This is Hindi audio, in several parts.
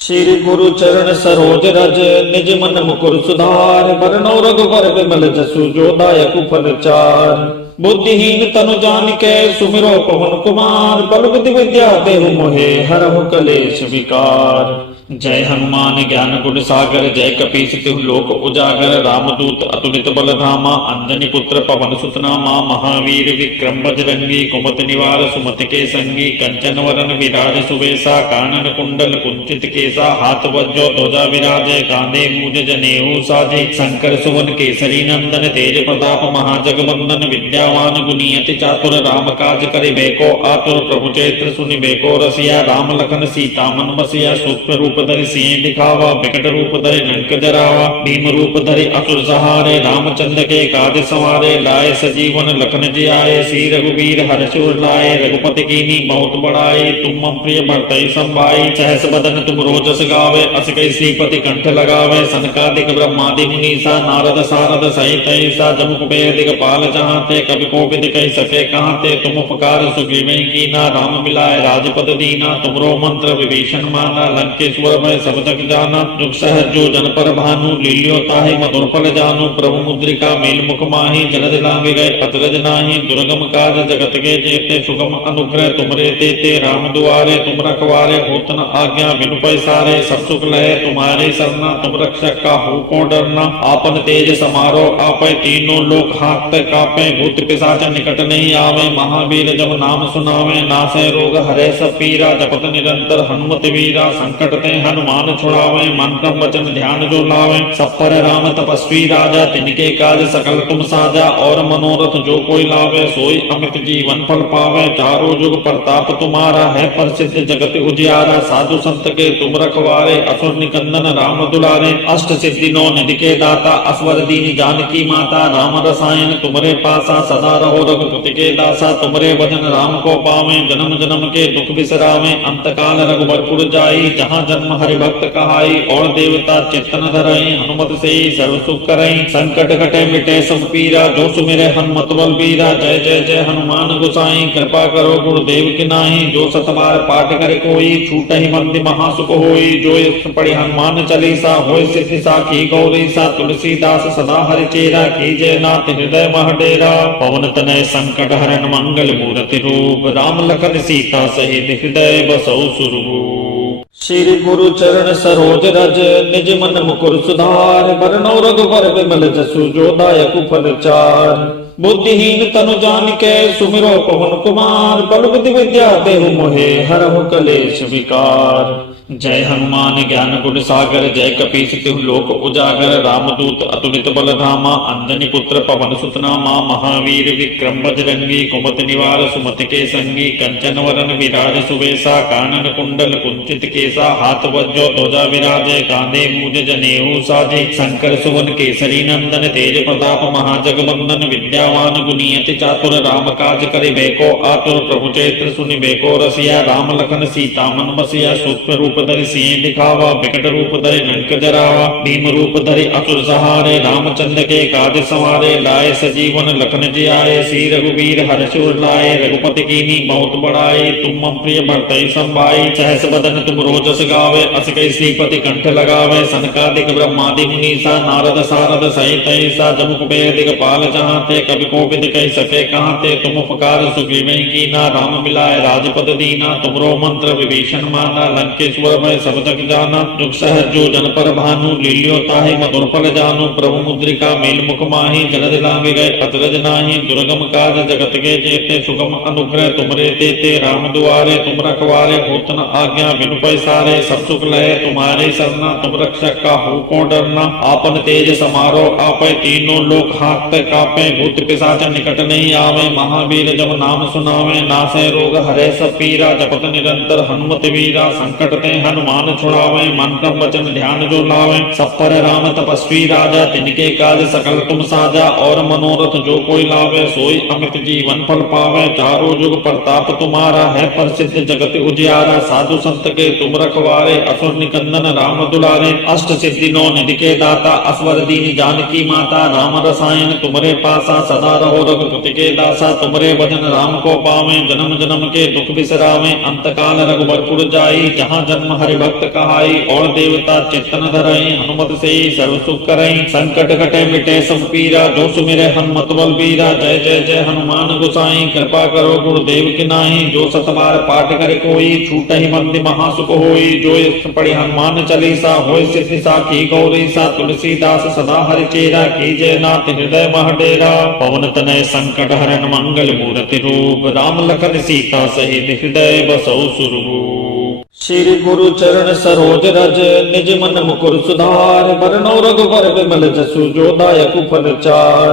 श्री गुरु चरण सरोज रज निज मन मुकुर सुधार बरनौ रघुबर विमल जसु जो दायक फल चार। बुद्धिहीन तनु जानिके सुमिरो पवन कुमार बल बुद्धि विद्या देहु मोहे हरहु कलेश विकार। जय हनुमान ज्ञान गुण सागर जय कपीस तिहु लोक उजागर रामदूत अतुलित बल धामा अंजनी पुत्र पवन सुत नामा महावीर विक्रम बजरंगी कुमति निवार सुमति के संगी कंचन वरन विराज सुवेशा कानन कुंडल कुंचित केसा हाथ वज्रो ध्वजा विराजे कांधे मूज जनेऊ साजे शंकर सुवन केसरी नंदन तेज प्रताप महाजगवंदन विद्यावान गुणियति चातुर राम काज करिबे को आतुर प्रभु चैत्र सुनिबे को रसिया राम लखन सीता मन बसिया सूक्ष्म रूप धरि सिंह दिखावा विकट रूप धरि लंक जरावा भीम रूप धरि असुर सहारे रामचंद्र के काज सवारे लाए सजीवन लखन जियाए श्री रघुवीर हर्षुर लाए रघुपति कीनी बहुत बड़ाई तुम मम प्रिय भरतहि संभाई सहस बदन तुम रोजस गावे अस कई श्रीपति कंठ लगावे सनकादिक ब्रह्मादि मुनीसा नारद सारद सहित ऐसा जम कुबेर दिगपाल जहांते कवि कोविद कहि सके कहांते तुम उपकार सुग्रीव कीना राम मिलाए राजपद दीना तुमरो मंत्र विभीषण माना लंकेश्वर मैं सब जग जाना दुख सहज जो जन पर भानु लील्यो ताहि मधुर फल जानू प्रभु मुद्रिका मेल मुख माही जलद लांग गए अतरज नाही दुर्गम काज जगत के जेते सुगम अनुग्रह तुमरे तेते राम दुआरे तुम रखवारे होत न आज्ञा बिनु पैसारे सब सुख लहे तुम्हारे सरना तुम रक्षक का हो को डरना आपन तेज समारो आपे तीनों लोक हाथ कापे भूत पिशाच निकट नहीं आवे महावीर जब नाम सुनावे नासे रोग हरे सब पीरा जपत निरंतर हनुमत वीरा संकट ते हनुमान छुड़ावे मन क्रम वचन ध्यान जो लावे सब पर राम तपस्वी राजा तिनके काज सकल तुम साजा और मनोरथ जो कोई लावे सोई अमित जीवन फल पावे चारों जुग प्रताप तुम्हारा है प्रसिद्ध जगत उजियारा साधु संत के तुम रखवारे असुर निकंदन राम दुलारे अष्ट सिद्धि नौ निधि के दाता असवर दीन जानकी माता राम रसायन तुमरे पासा सदा रहो रघुपति के दासा तुमरे भजन राम को पावे जन्म जन्म के दुख बिसरावे अंत काल रघुबरपुर जाई जहाँ जन्म हरि भक्त कहाई और देवता चित्तन धरई हनुमत से सर्व सुख करई संकट कटे मिटे सब पीरा जो सुमिरे हनुमत बल बीरा जय जय जय हनुमान गोसाई कृपा करो गुरुदेव की नाही जो सतबार पाठ करे कोई छूटहि बंदी महासुख होई जो यश पढ़े हनुमान चालीसा होय सिद्धि साखी गौरी सा तुलसीदास सदा हरि चेरा कीजय नाथ हृदय मह डेरा पवन तनय संकट हरन मंगल मूर्ति रूप राम लखन सीता सहित हृदय बसौ सुरभूप। श्री गुरु चरण सरोज रज निज मन मुकुर सुधार बरनौ रघुबर विमल जसु जो दायक फल चार। बुद्धिहीन तनु जानिके सुमिरो पवन कुमार बल बुद्धि विद्या देहु मोहे हरहु कलेश विकार। जय हनुमान ज्ञान गुण सागर जय कपीस तिहु लोक उजागर रामदूत अतुलित बल धामा अंजनी पुत्र पवन सुत नामा महावीर विक्रम बजरंगी कुमति निवार सुमति के संगी कंचन वरन विराज सुवेशा कानन कुंडल कुंचित केसा हाथ वज्रो ध्वजा विराजे कांधे मूज जनेऊ साजे शंकर सुवन केसरी नंदन तेज प्रताप महाजगवंदन विद्यावान गुणियति चातुर राम काज करिबे को आतुर प्रभु चैत्र सुनिबे को रसिया राम लखन सीता मन बसिया सूक्ष्म रूप धरि सिंह दिखावा विकट रूप धरि लंक जरावा भीम रूप धरि असुर सहारे रामचंद्र के काज सवारे लाए सजीवन लखन जियाए श्री रघुवीर हर्षुर लाए रघुपति कीनी बहुत बड़ाई तुम मम प्रिय भरतहि संभाई सहस बदन तुम रोजस गावे अस कई श्रीपति कंठ लगावे सनकादिक ब्रह्मादि मुनीसा नारद सारद सहित ऐसा जम कुबेर दिगपाल जहांते कवि कोविद कहि सके कहांते तुम उपकार सुग्रीव कीना राम मिलाए राजपद दीना तुमरो मंत्र विभीषण माना लंकेश्वर मैं सब जग जाना दुख सहज जो जन पर भानु लील्यो ताहि मधुर फल जानू प्रभु मुद्रिका मेल मुख माही जलद लांग गए अतरज नाही दुर्गम काज जगत के जेते सुगम अनुग्रह तुमरे तेते राम दुआरे तुम रखवारे होत न आज्ञा बिनु पैसारे सब सुख लहे तुम्हारे सरना तुम रक्षक का हो को डरना आपन तेज समारो आपे तीनों लोक हाथ कापे भूत पिशाच निकट नहीं आवे महावीर जब नाम सुनावे नासे रोग हरे सब पीरा जपत निरंतर हनुमत वीरा संकट ते हनुमान छुड़ावे मन क्रम वचन ध्यान जो लावे सब पर राम तपस्वी राजा तिनके काज सकल तुम साजा और मनोरथ जो कोई लावे सोई अमित जीवन फल पावे चारों जुग प्रताप तुम्हारा है प्रसिद्ध जगत उजियारा साधु संत के तुम रखवारे असुर निकंदन राम दुलारे अष्ट सिद्धि नौ निधि के दाता असवर दीन जानकी माता राम रसायन तुमरे पासा सदा रहो रघुपति के दासा तुमरे भजन राम को पावे जन्म जन्म के दुख बिसरावे अंत काल रघुबरपुर जाई जहाँ जन्म हरि भक्त कहाई और देवता चित्तन धरई हनुमत से सर्व सुख करई संकट कटे मिटे सब पीरा जो सुमिरे हनुमत बल बीरा जय जय जय हनुमान गोसाई कृपा करो गुरुदेव की नाई जो सतबार पाठ करे कोई छूट ही मंद महासुख होई जो इष्ट पढ़ि हनुमान चालीसा होय सिद्धि साखी गौरी सा तुलसीदास सदा हरि चेरा कीजय नाथ हृदय महडेरा पवन तनय संकट हरन मंगल मूर्ति रूप राम लखन सीता सहित हृदय बसौ सुरभूप श्री गुरु चरण सरोज रज निज मन मुकुर सुधार बरनौ रघुबर विमल जसु जो दायक फल चार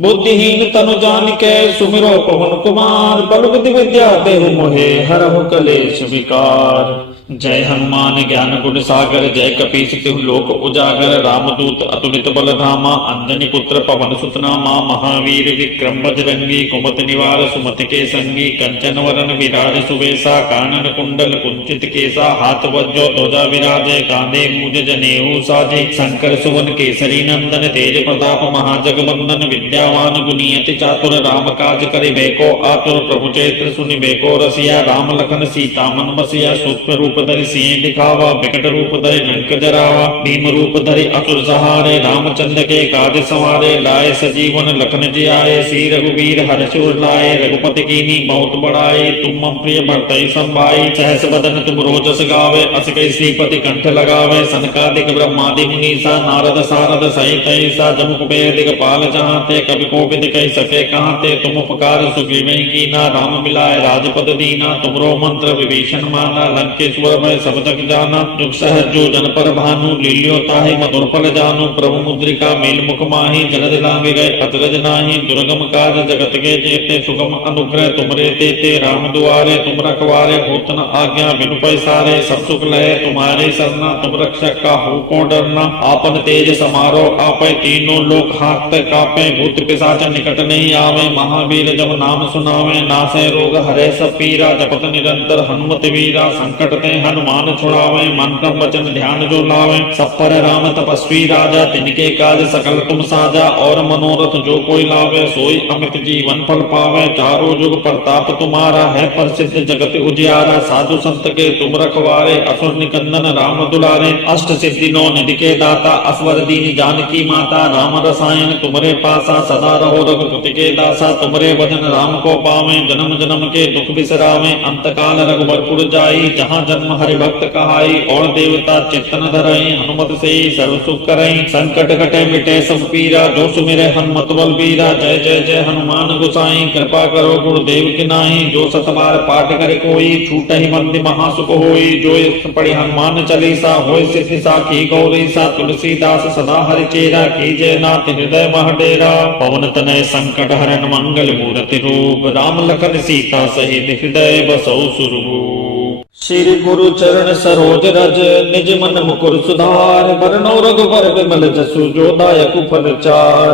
बुद्धिहीन तनु जानिके सुमिरो पवन कुमार बल बुद्धि विद्या देहु मोहे हरहु कलेश विकार जय हनुमान ज्ञान गुण सागर जय कपीस तिहु लोक उजागर रामदूत अतुलित बल धामा अंजनी पुत्र पवन सुत नामा महावीर विक्रम बजरंगी कुमति निवार सुमति के संगी कंचन वरन विराज सुवेशा कानन कुंडल कुंचित केसा हाथ वज्रो ध्वजा विराजे कांधे मूज जनेऊ साजे शंकर सुवन केसरी नंदन तेज प्रताप महाजगवंदन विद्यावान गुणियति चातुर राम काज करिबे को आतुर प्रभु चैत्र सुनिबे को रसिया राम लखन सीता मन बसिया सूक्ष्म रूप धरि सिंह दिखावा विकट रूप धरि लंक जरावा भीम रूप धरि असुर सहारे रामचंद्र के काज सवारे लाए सजीवन लखन जियाए श्री रघुवीर हर्षुर लाए रघुपति कीनी बहुत बड़ाई तुम मम प्रिय भरतहि संभाई सहस बदन तुम रोजस गावे अस कई श्रीपति कंठ लगावे सनकादिक ब्रह्मादि मुनीसा नारद सारद सहित ऐसा जम कुबेर दिगपाल चाहते कवि कोविद कह सके कहाते तुम उपकार सुग्रीव कीना राम मिलाए राजपद दीना तुमरो मंत्र विभीषण माना लंकेश्वर मैं सब तक जाना जुग सहज जो जन पर भानु लील्यो ताहि मधुर फल जानु प्रभु मुद्रिका मेल मुख माही जलद लांगे गए अतरज नाही दुर्गम काज जगत के जेते सुगम अनुग्रह तुमरे तेते राम दुआरे तुम रखवारे होत न आज्ञा बिनु पैसारे सब सुख लहे तुम्हारे सरना तुम रक्षक का हो को डरना आपन तेज समारो आपे तीनों लोक हाथ कापे भूत पिशाच निकट नहीं आवे महावीर जब नाम सुनावे नासे रोग हरे सब पीरा जपत निरंतर हनुमत वीरा संकट ते हनुमान छुड़ावे मन क्रम वचन ध्यान जो लावे सब पर राम तपस्वी राजा तिनके काज सकल तुम साजा और मनोरथ जो कोई लावे सोई अमित जीवन फल पावे चारों जुग प्रताप तुम्हारा है प्रसिद्ध जगत उजियारा साधु संत के तुम रखवारे असुर निकंदन राम दुलारे अष्ट सिद्धि नौ निधि के दाता असवर दीन जानकी माता राम रसायन तुमरे पासा सदा रहो रघुपति के दासा तुमरे भजन राम को पावे जन्म जन्म के दुख बिसरावे अंत काल रघुबरपुर जाई जहाँ जन्म हरि भक्त कहाई और देवता चित्तन धरई हनुमत से सर्व सुख करई संकट कटे मिटे सब पीरा जो सुमिरे हनुमत बल बीरा जय जय जय हनुमान गोसाई कृपा करो गुरुदेव की नाई जो सतबार पाठ करे कोई छूट ही मंद महासुख होई जो इष्ट पढ़ि हनुमान चालीसा होय सिद्धि साखी गौरी सा तुलसीदास सदा हरि चेरा कीजय नाथ हृदय महडेरा पवन तनय संकट हरन मंगल मूर्ति रूप राम लखन सीता सहित हृदय बसौ सुरभूप श्री गुरु चरण सरोज रज निज मन मुकुर सुधार बरनौ रघुबर विमल जसु जो दायक फल चार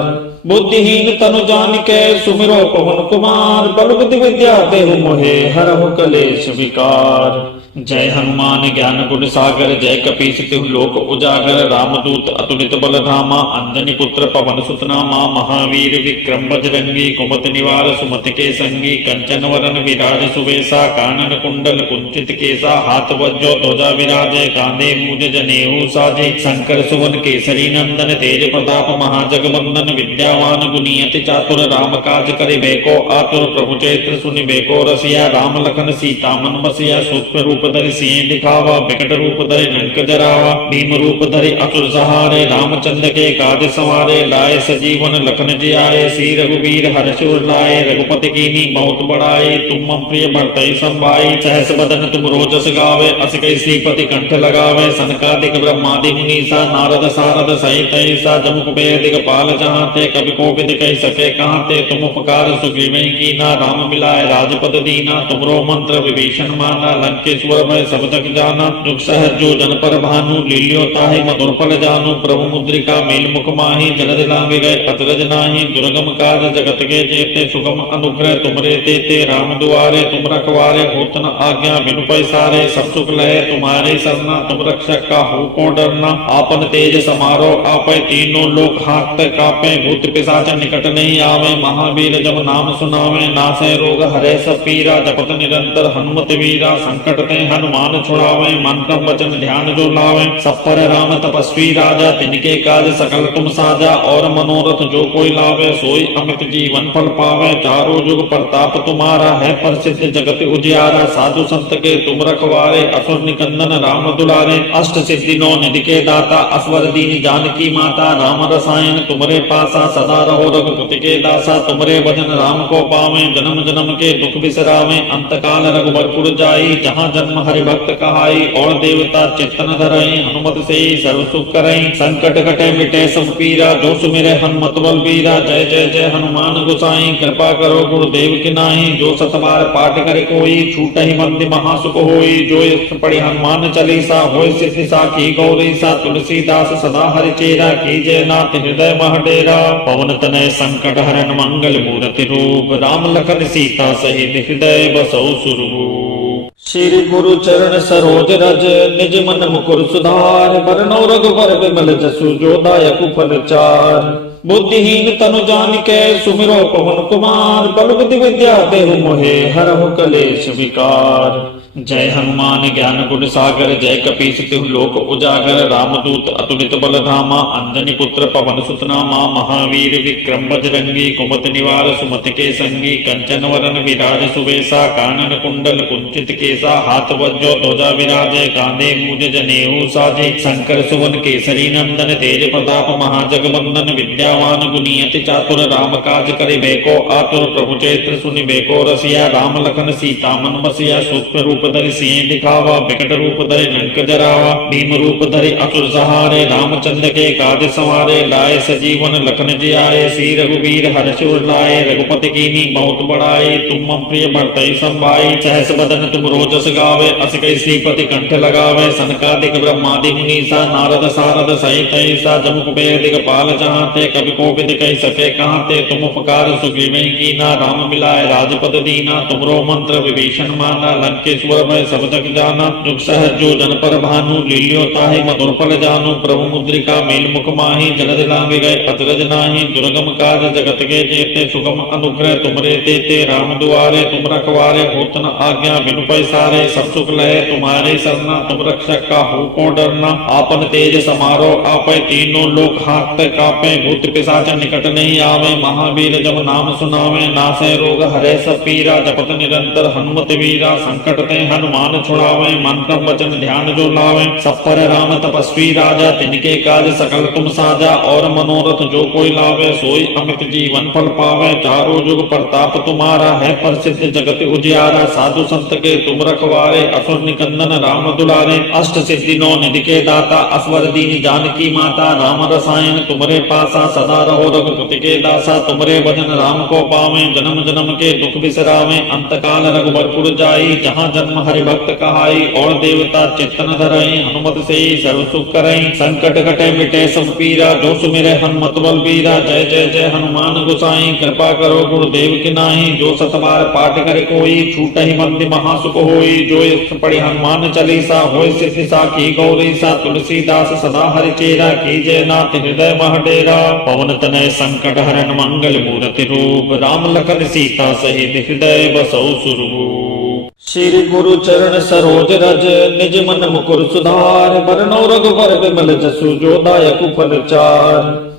बुद्धिहीन तनु जानिके सुमिरो पवन कुमार बल बुद्धि विद्या देहु मोहे हरहु कलेश विकार जय हनुमान ज्ञान गुण सागर जय कपीस तिहु लोक उजागर रामदूत अतुलित बल धामा अंजनी पुत्र पवन सुत नामा महावीर विक्रम बजरंगी कुमति निवार सुमति के संगी कंचन वरन विराज सुवेशा कानन कुंडल कुंचित केसा हाथ वज्रो ध्वजा विराजे कांधे मूज जनेऊ साजे शंकर सुवन केसरी नंदन तेज प्रताप महाजगवंदन विद्यावान गुणियति चातुर राम काज करिबे को आतुर प्रभु चैत्र सुनिबे को रसिया राम लखन सीता मन बसिया सूक्ष्म रूप धरि सिंह दिखावा विकट रूप धरि लंक जरावा भीम रूप धरि असुर सहारे रामचंद्र के काज सवारे लाए सजीवन लखन जियाए श्री रघुवीर हर्षुर लाए रघुपति कीनी बहुत बड़ाई तुम मम प्रिय भरतहि संभाई सहस बदन तुम रोजस गावे अस कई श्रीपति कंठ लगावे सनकादिक ब्रह्मादि मुनीसा नारद सारद सहित ऐसा जम कुबेर दिगपाल चाहते कवि कोविद कह सके कहाते तुम उपकार सुग्रीव कीना राम मिलाए राजपद दीना तुमरो मंत्र विभीषण माना लंकेश्वर मैं सब तक जाना जुग सहज जो जन पर भानु लील्यो ताहि मधुर फल जानु प्रभु मुद्रिका मेल मुख माही जलद लांगे गए अतरज नाही दुर्गम काज जगत के जेते सुगम अनुग्रह तुमरे तेते राम दुआरे तुम रखवारे होत न आज्ञा बिनु पैसारे सब सुख लहे तुम्हारे सरना तुम रक्षक का हो को डरना आपन तेज समारो आपे तीनों लोक हाथ कापे भूत पिशाच निकट नहीं आवे, महावीर जब नाम सुनावे, नासै रोग हरै सब पीरा, जपत निरंतर हनुमत वीरा, संकट ते हनुमान छुड़ावे, मन क्रम वचन ध्यान जो लावे, सब पर राम तपस्वी राजा, तिनके काज सकल तुम साजा, और मनोरथ जो कोई लावे, सोई अमित जीवन फल पावे, चारों जुग प्रताप तुम्हारा है, प्रसिद्ध जगत उजियारा, साधु संत के तुम रखवारे, असुर निकंदन राम दुलारे, अष्ट सिद्धि नौ निधि के दाता, असवर दीन जानकी माता, राम रसायन तुमरे पासा, सदा रहो रघुपति के दासा, तुमरे भजन राम को पावे, जन्म जन्म के दुख बिसरावे, अंत काल रघुबरपुर जाई, जहाँ जन्म हरि भक्त कहाई, और देवता चित्तन धरई, हनुमत से सर्व सुख करई, संकट कटे मिटे सब पीरा, जो सुमिरे हनुमत बल बीरा, जय जय जय हनुमान गोसाई, कृपा करो गुरुदेव की नाई, जो सतबार पाठ करे कोई, छूटहि बंदी महासुख होई, जो इष्ट पढ़ि हनुमान चालीसा, होय सिद्धि साखी गौरी सा, तुलसीदास सदा हरि चेरा, कीजय नाथ हृदय मह डेरा, पवन तनय संकट हरन मंगल मूर्ति रूप, राम लखन सीता सहित हृदय बसौ सुरभूप। श्री गुरु चरण सरोज रज, निज मन मुकुर सुधार, बरनौ रघुबर बिमल जसु, जो दायक फल चार, बुद्धिहीन तनु जानिके सुमिरो पवन कुमार, बल बुद्धि विद्या देहु मोहे, हरहु कलेश विकार। जय हनुमान ज्ञान गुण सागर, जय कपीस तिहु लोक उजागर, रामदूत अतुलित बल धामा, अंजनी पुत्र पवन सुत नामा, महावीर विक्रम बजरंगी, कुमति निवार सुमति के संगी, कंचन वरन विराज सुबेसा, कानन कुंडल कुंचित केसा, हाथ वज्रो ध्वजा विराजे, कांधे मूज जनेऊ साजे, शंकर सुवन केसरी नंदन, तेज प्रताप महाजगवंदन, विद्यावान गुणी अति चातुर, राम काज करिबे को आतुर, प्रभु चरित्र सुनिबे को रसिया, राम लखन सीता मन बसिया, सूक्ष्म रूप धरि सिंह दिखावा, विकट रूप धरि लंक जरावा, भीम रूप धरि असुर सहारे, रामचंद्र के काज संवारे, लाए सजीवन लखन जियाए, श्री रघुवीर हर्ष उर लाए, रघुपति कीन्ही बहुत बड़ाई, तुम मम प्रिय भरतहि संभाई, सहस बदन तुम रोजस गावे, अस कहि श्रीपति कंठ लगावे, सनकादिक ब्रह्मादि मुनीसा, नारद सारद सहित ऐसा, जम कुबेर दिगपाल जहांते, कवि कोविद कहि सके कहांते, तुम उपकार सुग्रीव कीना, राम मिलाए राजपद दीना, तुमरो मंत्र विभीषण माना, लंकेश्वर मैं सब जग जाना, जुग सहज जो जन पर भानु, लील्यो ताहि मधुर फल जानु, प्रभु मुद्रिका मेल मुख माही, जलद लांग गए अचरज नाहि, दुर्गम काज जगत के जेते, सुगम अनुग्रह तुमरे तेते, राम दुआरे तुम रखवारे, होत न आज्ञा बिनु पैसारे, सब सुख लहे तुम्हारे सरना, तुम रक्षक काहू को डरना, आपन तेज समारो आपै, तीनों लोक हाथ कापे, भूत पिशाच निकट नहीं आवे, महावीर जब नाम सुनावे, नासै रोग हरै सब पीरा, जपत निरंतर हनुमत वीरा, संकट ते हनुमान छुड़ावे, मन क्रम वचन ध्यान जो लावे, सब पर राम तपस्वी राजा, तिनके काज सकल तुम साजा, और मनोरथ जो कोई लावे, सोई अमित जीवन फल पावे, चारों जुग प्रताप तुम्हारा है, प्रसिद्ध जगत उजियारा, साधु संत के तुम रखवारे, असुर निकंदन राम दुलारे, अष्ट सिद्धि नौ निधि के दाता, असवर दीन जानकी माता, राम रसायन तुमरे पासा, सदा रहो रघुपति के दासा, तुमरे भजन राम को पावे, जन्म जन्म के दुख बिसरावे, अंत काल रघुबरपुर जाई, जहाँ जन्म हरि भक्त कहाई, और देवता चित्तन धरई, हनुमत से सर्व सुख करई, संकट कटे मिटे सब पीरा, जो सुमिरे हनुमत बल बीरा, जय जय जय हनुमान गोसाई, कृपा करो गुरुदेव की नाई, जो सतबार पाठ करे कोई, छूटहि बंदी महासुख होई, जो इष्ट पढ़ि हनुमान चालीसा, होय सिद्धि साखी गौरी सा, तुलसीदास सदा हरि चेरा, कीजय नाथ हृदय मह डेरा, पवन तनय संकट हरन मंगल मूर्ति रूप, राम लखन सीता सहित हृदय बसौ सुरभूप। श्री गुरु चरण सरोज रज, निज मन मुकुर सुधार, बरनौ रघुबर बिमल जसु, जो दायक फल चार,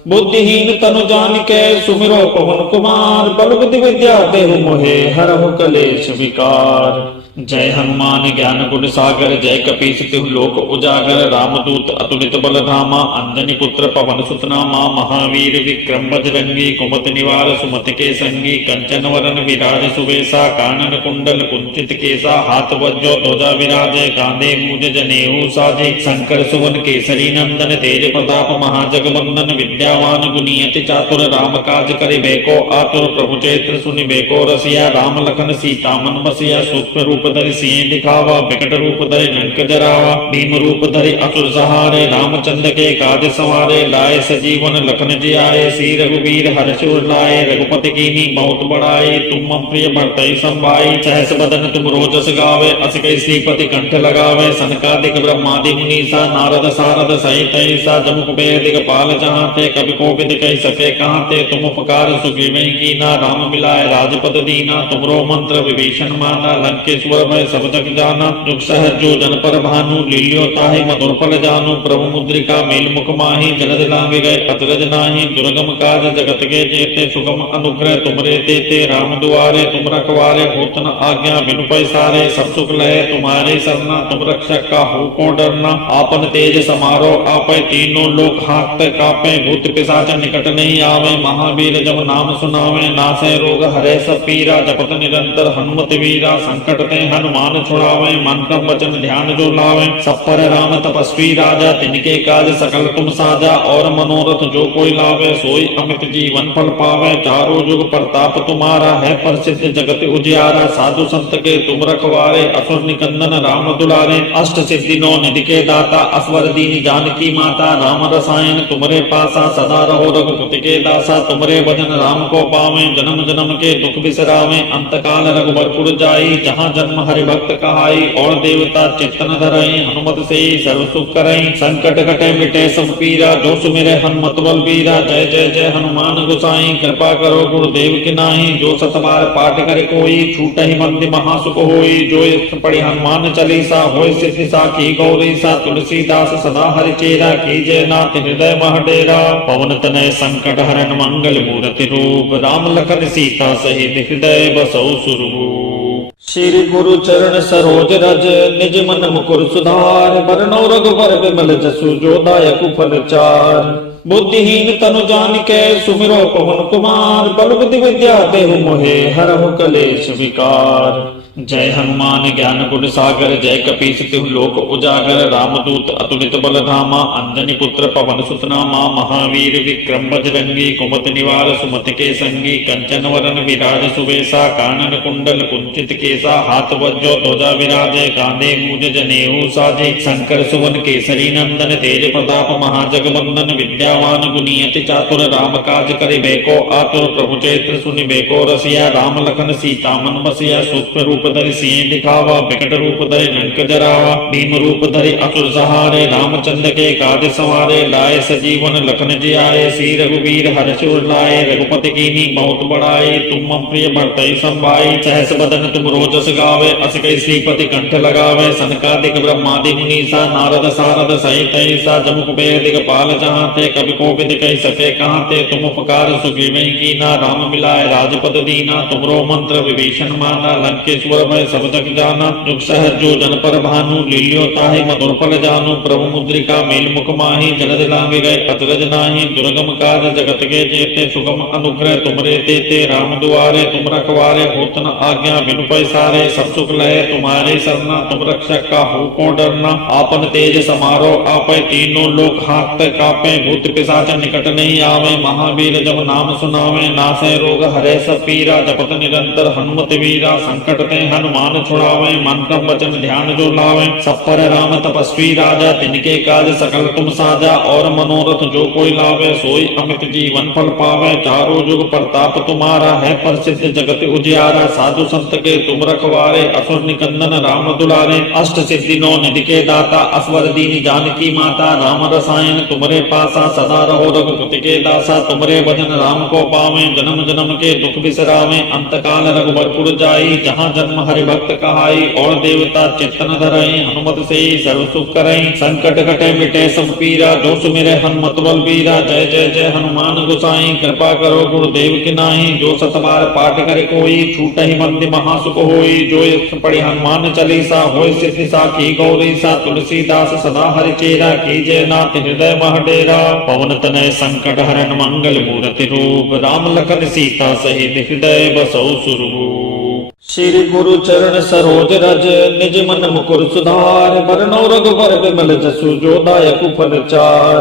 बुद्धिहीन तनु जानिके सुमिरो पवन कुमार, बल बुद्धि विद्या देहु मोहे, हरहु कलेश विकार। जय हनुमान ज्ञान गुण सागर, जय कपीस तिहु लोक उजागर, रामदूत अतुलित बल धामा, अंजनी पुत्र पवन सुत नामा, महावीर विक्रम बजरंगी, कुमति निवार सुमति के संगी, कंचन वरन विराज सुबेसा, कानन कुंडल कुंचित केसा, हाथ वज्रो ध्वजा विराजे, कांधे मूज जनेऊ साजे, शंकर सुवन केसरी नंदन, तेज प्रताप महाजगवंदन, विद्यावान गुणी अति चातुर, राम काज करिबे को आतुर, प्रभु चरित्र सुनिबे को रसिया, राम लखन सीता मन बसिया, सूक्ष्म रूप रूप धरि सिंह दिखावा, बिकट रूप धरि लंक जरावा, भीम रूप धरि असुर सहारे, रामचंद्र के काज सवारे, लाए सजीवन लखन जियाए, श्री रघुवीर हर्ष उर लाए, रघुपति कीन्ही बहुत बड़ाई, तुम मम प्रिय भरतहि संभाई, सहस बदन तुम रोजस गावे, अस कहि श्रीपति कंठ लगावे, सनकादिक ब्रह्मादि मुनीसा, नारद सारद सहित ऐसा, जम कुबेर दिगपाल जहांते, कवि कोविद कहि सके कहांते, तुम उपकार सुग्रीवहि कीना, राम मिलाए राजपद दीना, तुमरो मंत्र विभीषण माना, लंकेश्वर भय सब जग जाना, जुग सहज जो जन पर भानु, लील्यो ताहि मधुर फल जानु, प्रभु मुद्रिका मेल मुख माहि, जलद लांग गए अतरज नाहि, दुर्गम काज जगत के जेते, सुगम अनुग्रह तुमरे तेते, राम दुआरे तुम रखवारे, होत न आज्ञा बिनु पैसारे, सब सुख लहे तुम्हारे सरना, तुम रक्षक काहू को डरना, आपन तेज समारो आपै, तीनों लोक हाथ कापे, भूत पिशाच निकट नहीं आवे, महावीर जब नाम सुनावे, नासै रोग हरै सब पीरा, जपत निरंतर हनुमत वीरा, संकट ते हनुमान छुड़ावे, मन क्रम वचन ध्यान जो लावे, सब पर राम तपस्वी राजा, तिनके काज सकल तुम साजा, और मनोरथ जो कोई लावे, सोई अमित जीवन फल पावे, चारों जुग प्रताप तुम्हारा है, प्रसिद्ध जगत उजियारा, साधु संत के तुम रखवारे, असुर निकंदन राम दुलारे, अष्ट सिद्धि नौ निधि के दाता, असवर दीन जानकी माता, राम रसायन तुमरे पासा, सदा रहो रघुपति के दासा, तुमरे भजन राम को पावे, जन्म जन्म के दुख बिसरावे, अंत काल रघुबरपुर जाई, जहाँ जन्म हरि भक्त कहाई, और देवता चित्तन धरई, हनुमत से सर्व सुख करई, संकट कटे मिटे सब पीरा, जो सुमिरे हनुमत बल बीरा, जय जय जय हनुमान गोसाई, कृपा करो गुरुदेव की नाहि, जो सतबार पाठ करे कोई, छूटहि बंदी महासुख होई, जो इष्ट पढ़ि हनुमान चालीसा, होय सिद्धि साखी गौरीसा, तुलसीदास सदा हरिचेरा, कीजय नाथ हृदय मह डेरा, पवन तनय संकट हरन मंगल मूर्ति रूप, राम लखन सीता सहित हृदय बसौ सुरभूप। श्री गुरु चरण सरोज रज, निज मन मुकुर सुधार, बरनौ रघुबर विमल जसु, जो दायक फल चार, बुद्धिहीन तनु जानिके सुमिरो पवन कुमार, बल बुद्धि विद्या देहु मोहे, हरहु कलेश विकार। जय हनुमान ज्ञान गुण सागर, जय कपीस तिहु लोक उजागर, रामदूत अतुलित बल धामा, अंजनी पुत्र पवन सुत नामा, महावीर विक्रम बजरंगी, कुमति निवार सुमति के संगी, कंचन वरन विराज सुबेसा, कानन कुंडल कुंचित केसा, हाथ वज्रो ध्वजा विराजे, कांधे मूज जनेऊ साजे, शंकर सुवन केसरी नंदन, तेज प्रताप महाजगवंदन, विद्यावान गुणियति चातुर, राम काज करिबे को आतुर, प्रभु चरित्र सुनिबे को रसिया, राम लखन सीता मन बसिया, सूक्ष्म रूप धरि सिंह दिखावा, बिकट रूप धरि लंक जरावा, भीम रूप धरि असुर सहारे, रामचंद्र के काज सवारे, लाए सजीवन लखन जियाए, श्री रघुवीर हर्ष उर लाए, रघुपति कीन्ही बहुत बड़ाई, तुम मम प्रिय भरतहि संभाई, सहस बदन तुम रोजस गावे, अस कहि श्रीपति कंठ लगावे, सनकादिक ब्रह्मादि मुनीसा, नारद सारद सहित ऐसा, जम कुबेर दिगपाल जहांते, कवि कोविद कहि सके कहांते, तुम उपकार सुग्रीवहि कीना, राम मिलाए राजपद दीना, तुमरो मंत्र विभीषण माना, लंकेश्वर भय सब जग जाना, जुग सहज जो जन पर भानु, लील्यो ताहि मधुर फल जानु, प्रभु मुद्रिका मेल मुख माहि, जलद लांग गए अतरज नाहि, दुर्गम काज जगत के जेते, सुगम अनुग्रह तुमरे तेते, राम दुआरे तुम रखवारे, होत न आज्ञा बिनु पैसारे, सब सुख लहे तुम्हारे सरना, तुम रक्षक काहू को डरना, आपन तेज समारो आपै, तीनों लोक हाथ कापे, भूत पिशाच निकट नहीं आवे, महावीर जब नाम सुनावे, नासै रोग हरै सब पीरा, जपत निरंतर हनुमत वीरा, संकट ते हनुमान छुड़ावे, मन क्रम वचन ध्यान जो लावे, सब पर राम तपस्वी राजा, तिनके काज सकल तुम साजा, और मनोरथ जो कोई लावे, सोई अमित जीवन फल पावे, चारों जुग प्रताप तुम्हारा है, प्रसिद्ध जगत उजियारा, साधु संत के तुम रखवारे, असुर निकंदन राम दुलारे, अष्ट सिद्धि नौ निधि के दाता, असवर दीन जानकी माता, राम रसायन तुमरे पासा, सदा रहो रघुपति के दासा, तुमरे भजन राम को पावे, जन्म जन्म के दुख बिसरावे, अंत काल रघुबरपुर जाई, जहाँ जन्म हरि भक्त कहाई, और देवता चित्तन धरई, हनुमत से सर्व सुख करई, संकट कटे मिटे सब पीरा, जो सुमिरे हनुमत बल बीरा, जय जय जय हनुमान गोसाई, कृपा करो गुरुदेव की नाहि, जो सतबार पाठ करे कोई, छूटहि बंदी महासुख होई, जो इष्ट पढ़ि हनुमान चालीसा, होय सिद्धि साखी गौरीसा, तुलसीदास सदा हरिचेरा, कीजय नाथ हृदय मह डेरा, पवन तनय संकट हरन मंगल मूर्ति रूप, राम लखन सीता सहित हृदय बसौ सुरभूप। श्री गुरु चरण सरोज रज, निज मन मुकुर सुधार, बरनौ रघुबर विमल जसु, जो दायक फल चार,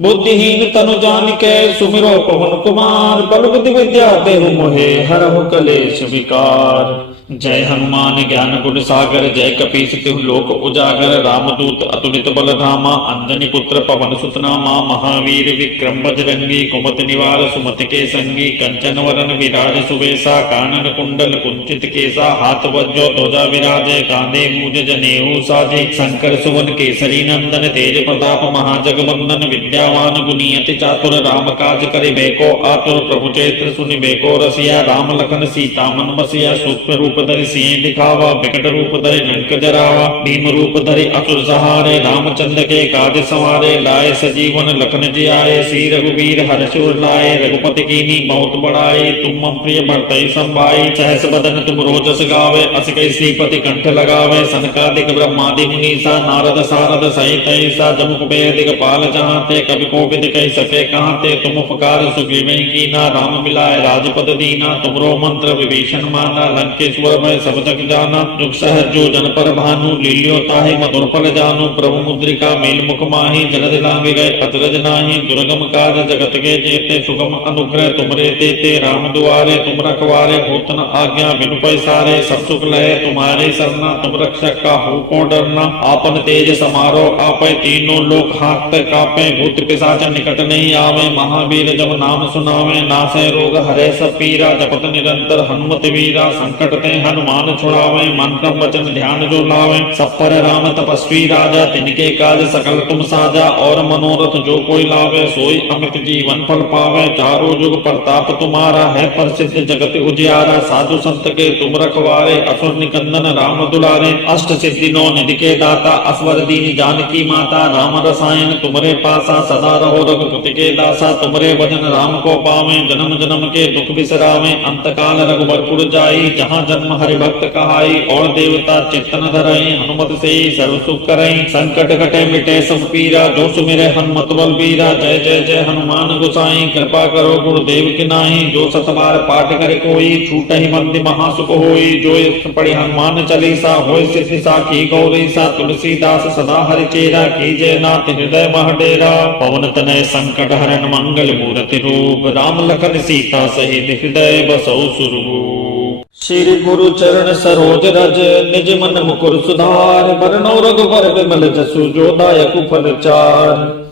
बुद्धिहीन तनु जानिके सुमिरो पवन कुमार, बल बुद्धि विद्या देहु मोहे, हरहु कलेश विकार। जय हनुमान ज्ञान गुण सागर जय कपीस तिहु लोक उजागर रामदूत अतुलित बल धामा अंजनी पुत्र पवन सुत नामा महावीर विक्रम बजरंगी कुमति निवार सुमति के संगी कंचन वरन विराज सुवेशा कानन कुंडल कुंचित केसा हाथ वज्रो ध्वजा विराजे कांधे मूज जनेऊ साजे शंकर सुवन केसरी नंदन तेज प्रताप महाजगवंदन विद्यावान गुणियति चातुर राम काज करिबे को आतुर प्रभु चैत्र सुनिबे को रसिया राम लखन सीता मन बसिया सूक्ष्म रूप धरि सिंह दिखावा विकट रूप धरि लंक जरावा भीम रूप धरि असुर सहारे रामचंद्र के काज सवारे लाए सजीवन लखन जियाए श्री रघुवीर हर्ष उर लाए रघुपति कीनी बहुत बड़ाई तुम मम प्रिय भरतहि संभाई सहस बदन तुम रोजस गावे अस कई श्रीपति कंठ लगावे सनकादिक ब्रह्मादि मुनीसा नारद सारद सहित ऐसा जम कुबेर दिगपाल जहांते कवि कोविद कहि सके कहांते तुम उपकार सुग्रीव कीना राम मिलाए राजपद दीना तुमरो मंत्र विभीषण माना लंकेश्वर मैं सब जग जाना दुख सहज जो जन पर भानु लील्यो ताहि मधुर फल जानु प्रभु मुद्रिका मेल मुख माहि जलद लांग गए अतरज नाहि दुर्गम काज जगत के जेते सुगम अनुग्रह तुमरे तेते राम दुआरे तुम रखवारे होत न आज्ञा बिनु पैसारे सब सुख लहे तुम्हारे सरना तुम रक्षक का हो को डरना आपन तेज समारो आपै तीनों लोक हाथ कापे भूत पिशाच निकट नहीं आवे महावीर जब नाम सुनावे नासै रोग हरे सब पीरा जपत निरंतर हनुमत वीरा संकट ते हनुमान छुड़ावे मन क्रम वचन ध्यान जो लावे सब पर राम तपस्वी राजा तिनके काज सकल तुम साजा और मनोरथ जो कोई लावे सोई अमित जीवन फल पावे चारों जुग प्रताप तुम्हारा है प्रसिद्ध जगत उजियारा साधु संत के तुम रखवारे असुर निकंदन राम दुलारे अष्ट सिद्धि नौ निधि के दाता असवर दीन जानकी माता राम रसायन तुमरे पासा सदा रहो रघुपति के दासा तुमरे भजन राम को पावे जन्म जन्म के दुख बिसरावे अंत काल रघुबरपुर जाई जहाँ जन्म हरि भक्त कहाई और देवता चित्तन धरई हनुमत से सर्व सुख करई संकट कटे मिटे सब पीरा जो सुमिरे हनुमत बल बीरा जय जय जय हनुमान गोसाई कृपा करो गुरुदेव की नाही जो सतबार पाठ करे कोई छूटहि बंदी महासुख होई जो इष्ट पढ़ि हनुमान चालीसा होय सिद्धि साखी गौरी सा तुलसीदास सदा हरि चेरा की जय नाथ हृदय मह डेरा पवन तनय संकट हरन मंगल मूर्ति रूप राम लखन सीता सहित हृदय बसौ सुरभूप श्री गुरु चरण सरोज रज निज मन मुकुर सुधार बरनौ रघुबर बिमल जसु जो दायक फल चार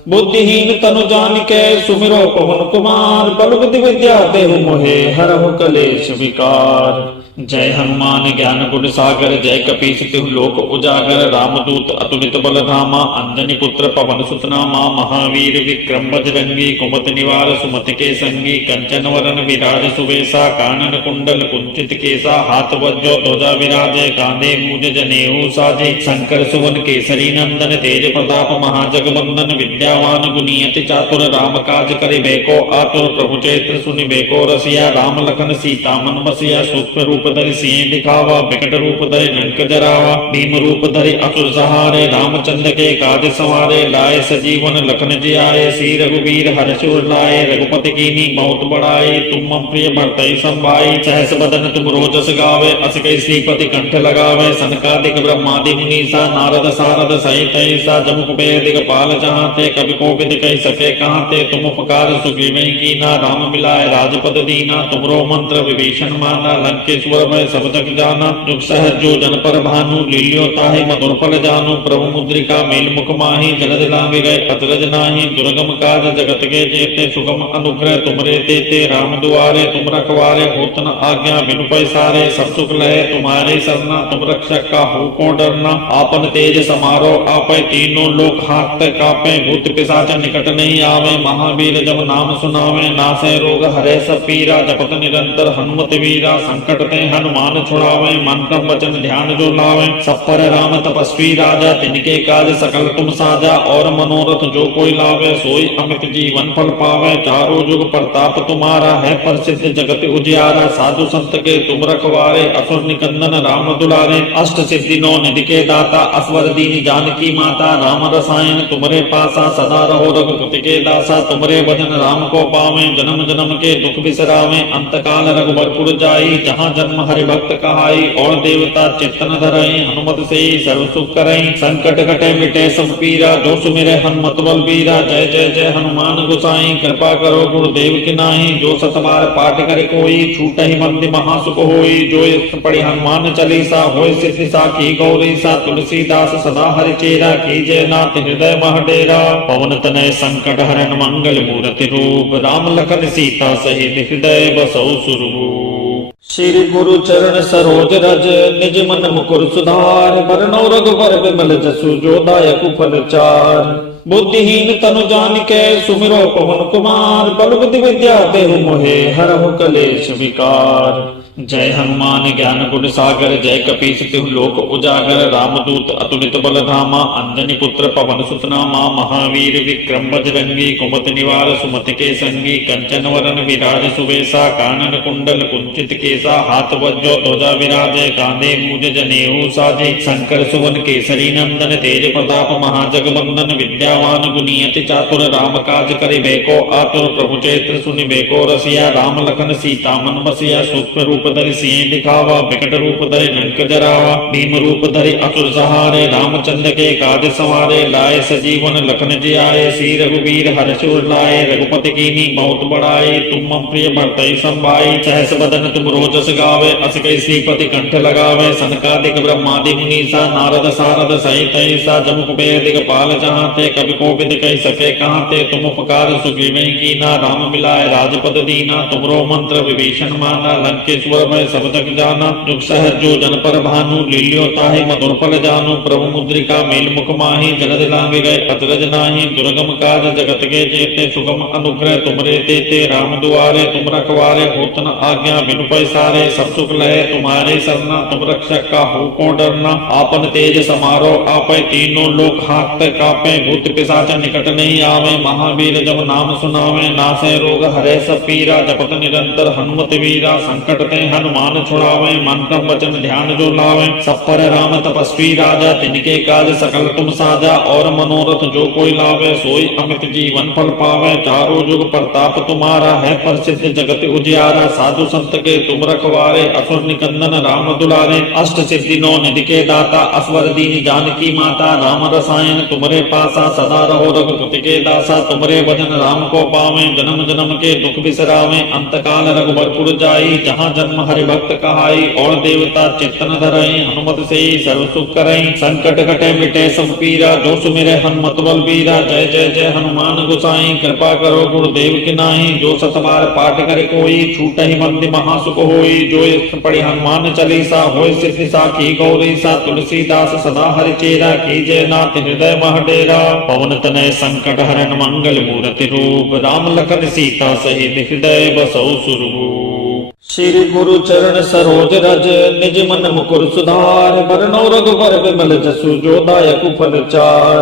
बुद्धिहीन तनु जानिके सुमिरो पवन कुमार बल बुद्धि विद्या देहु मोहे हरहु कलेश विकार जय हनुमान ज्ञान गुण सागर जय कपीस तिहु लोक उजागर रामदूत अतुलित बल धामा अंजनी पुत्र पवन सुत नामा महावीर विक्रम बजरंगी कुमति निवार सुमति के संगी कंचन वरन विराज सुवेशा कानन कुंडल कुंचित केसा हाथ वज्रो ध्वजा विराजे कांधे मूज जनेऊ साजे शंकर सुवन केसरी नंदन तेज प्रताप महाजगवंदन विद्यावान गुणियति चातुर राम काज करिबे को आतुर प्रभु चैत्र सुनिबे को रसिया राम लखन सीता मन बसिया सूक्ष्म रूप धरि सिंह दिखावा विकट रूप धरि लंक जरावा भीम रूप धरि असुर सहारे रामचंद्र के काज सवारे लाए सजीवन लखन जियाए श्री रघुवीर हर्ष उर लाए रघुपति कीनी बहुत बड़ाई तुम मम प्रिय भरतहि संभाई सहस बदन तुम रोजस गावे अस कई श्रीपति कंठ लगावे सनकादिक ब्रह्मादि मुनीसा नारद सारद सहित ऐसा जम कुबेर दिगपाल जहांते कवि कोविद कहि सके कहांते तुम उपकार सुग्रीव कीना राम मिलाए राजपद दीना तुमरो मंत्र विभीषण माना लंकेश्वर मैं सब जग जाना दुख सहज जो जन पर भानु लील्यो ताहि मधुर फल जानु प्रभु मुद्रिका मेल मुख माहि जलद लांग गए अतरज नाहि दुर्गम काज जगत के जेते सुगम अनुग्रह तुमरे तेते राम दुआरे तुम रखवारे होत न आज्ञा बिनु पैसारे सब सुख लहे तुम्हारे सरना तुम रक्षक का हो को डरना आपन तेज समारो आपै तीनों लोक हाथ कापे भूत पिशाच निकट नहीं आवे महावीर जब नाम सुनावे नासै रोग हरे सब पीरा जपत निरंतर हनुमत वीरा संकट ते हनुमान छुड़ावे मन क्रम वचन ध्यान जो लावे सब पर राम तपस्वी राजा तिनके काज सकल तुम साजा और मनोरथ जो कोई लावे सोई अमित जीवन फल पावे चारों जुग प्रताप तुम्हारा है प्रसिद्ध जगत उजियारा साधु संत के तुम रखवारे असुर निकंदन राम दुलारे अष्ट सिद्धि नौ निधि के दाता असवर दीन जानकी माता राम रसायन तुमरे पासा सदा रहो रघुपति के दासा तुमरे भजन राम को पावे जन्म जन्म के दुख बिसरावे अंत काल रघुबरपुर जाई जहाँ जन्म जन्म हरि भक्त कहाई। और देवता चित्तन धरई हनुमत से सर्व सुख करई। संकट कटे मिटे सब पीरा जो सुमिरै हनुमत बल बीरा। जय जय जय हनुमान गोसाई कृपा करो गुरुदेव की नाई। जो सतबार पाठ करे कोई छूटहि बंदी महासुख होई। जो यत्र पढ़ि हनुमान चालीसा होय सिद्धि साखी गौरी सा। तुलसीदास सदा हरिचेरा कीजय नाथ हृदय मह डेरा। पवन तनय संकट हरन मंगल मूर्ति रूप। राम लखन सीता सहित हृदय बसौ सुरभूप। श्री गुरु चरण सरोज रज निज मन मुकुर सुधार। बरनौ रघुबर बिमल जसु जो दायक फल चार। बुद्धिहीन तनु जानिके सुमिरो पवन कुमार। बल बुद्धि विद्या देहु मोहे हरहु कलेश विकार। जय हनुमान ज्ञान गुण सागर जय कपीस तिहु लोक उजागर। रामदूत अतुलित बल धामा अंजनी पुत्र पवन सुत नामा। महावीर विक्रम बजरंगी कुमति निवार सुमति के संगी। कंचन वरन विराज सुवेशा कानन कुंडल कुंचित केसा। हाथ वज्रो ध्वजा विराजे कांधे मूज जनेऊ साजे। शंकर सुवन केसरी नंदन तेज प्रताप महाजगवंदन। विद्यावान गुणियति चातुर राम काज करिबे को आतुर। प्रभु चरित्र सुनिबे को रसिया। राम लखन सीता मन बसिया। सूक्ष्म रूप धरि सिंह दिखावा। विकट रूप धरि लंक जरावा। भीम रूप धरि असुर सहारे। रामचंद्र के काज सवारे। लाए सजीवन लखन जियाए। श्री रघुवीर हर्ष उर लाए। रघुपति कीन्ही बहुत बड़ाई। तुम मम प्रिय भरतहि संभाई। सहस बदन तुम रोजस गावे। अस कहि श्रीपति कंठ लगावे। सनकादिक ब्रह्मादि मुनीसा। नारद सारद सहित ऐसा। जम कुबेर दिगपाल चाहते। कवि कोविद कहि सके कहाते। तुम उपकार सुग्रीवहि कीना। राम मिलाए राजपद दीना। तुमरो मंत्र विभीषण माना। लंकेश्वर मैं सब जग जाना। जुग सहज जो जन पर भानु। लील्यो ताहि मधुर फल जानु। प्रभु मुद्रिका मेल मुख माहि। जलद लांघ गए अचरज नाहि। दुर्गम काज जगत के जेते। सुगम अनुग्रह तुमरे तेते। राम दुआरे तुम रखवारे। होत न आज्ञा बिनु पैसारे। सब सुख लहे तुम्हारे सरना। तुम रक्षक काहू को डरना। आपन तेज समारो आपै। तीनों लोक हाथ कापे। भूत पिशाच निकट नहीं आवे। महावीर जब नाम सुनावे। नासै रोग हरै सब पीरा। जपत निरंतर हनुमत वीरा। संकट ते हनुमान छुड़ावे। मन क्रम वचन ध्यान जो लावे। सब पर राम तपस्वी राजा। तिनके काज सकल तुम साजा। और मनोरथ जो कोई लावे। सोई अमित जीवन फल पावे। चारों जुग प्रताप तुम्हारा है। प्रसिद्ध जगत उजियारा। साधु संत के तुम रखवारे। असुर निकंदन राम दुलारे। अष्ट सिद्धि नौ निधि के दाता। असवर दीन जानकी माता। राम रसायन तुमरे पासा। सदा रहो रघुपति के दासा। तुमरे भजन राम को पावे। जन्म जन्म के दुख बिसरावे। अंत काल रघुबरपुर जाई। जहाँ जन्म हरि भक्त कहाई। और देवता चित्तन धरई हनुमत से सर्व सुख करई। संकट कटे मिटे सब पीरा। जो सुमिरै हनुमत बल बीरा। जय जय जय हनुमान गोसाई कृपा करो गुरुदेव की नाई। जो सतबार पाठ करे कोई छूटहि बंदी महासुख होई। जो यत्र पढ़ि हनुमान चालीसा होय सिद्धि साखी गौरी सा। तुलसीदास सदा हरिचेरा कीजय नाथ हृदय मह डेरा। पवन तनय संकट हरन मंगल मूर्ति रूप। राम लखन सीता सहित हृदय बसौ सुरभूप। श्री गुरु चरण सरोज रज निज मन मुकुर सुधार। बरनौ रघुबर बिमल जसु जो दायक फल चार।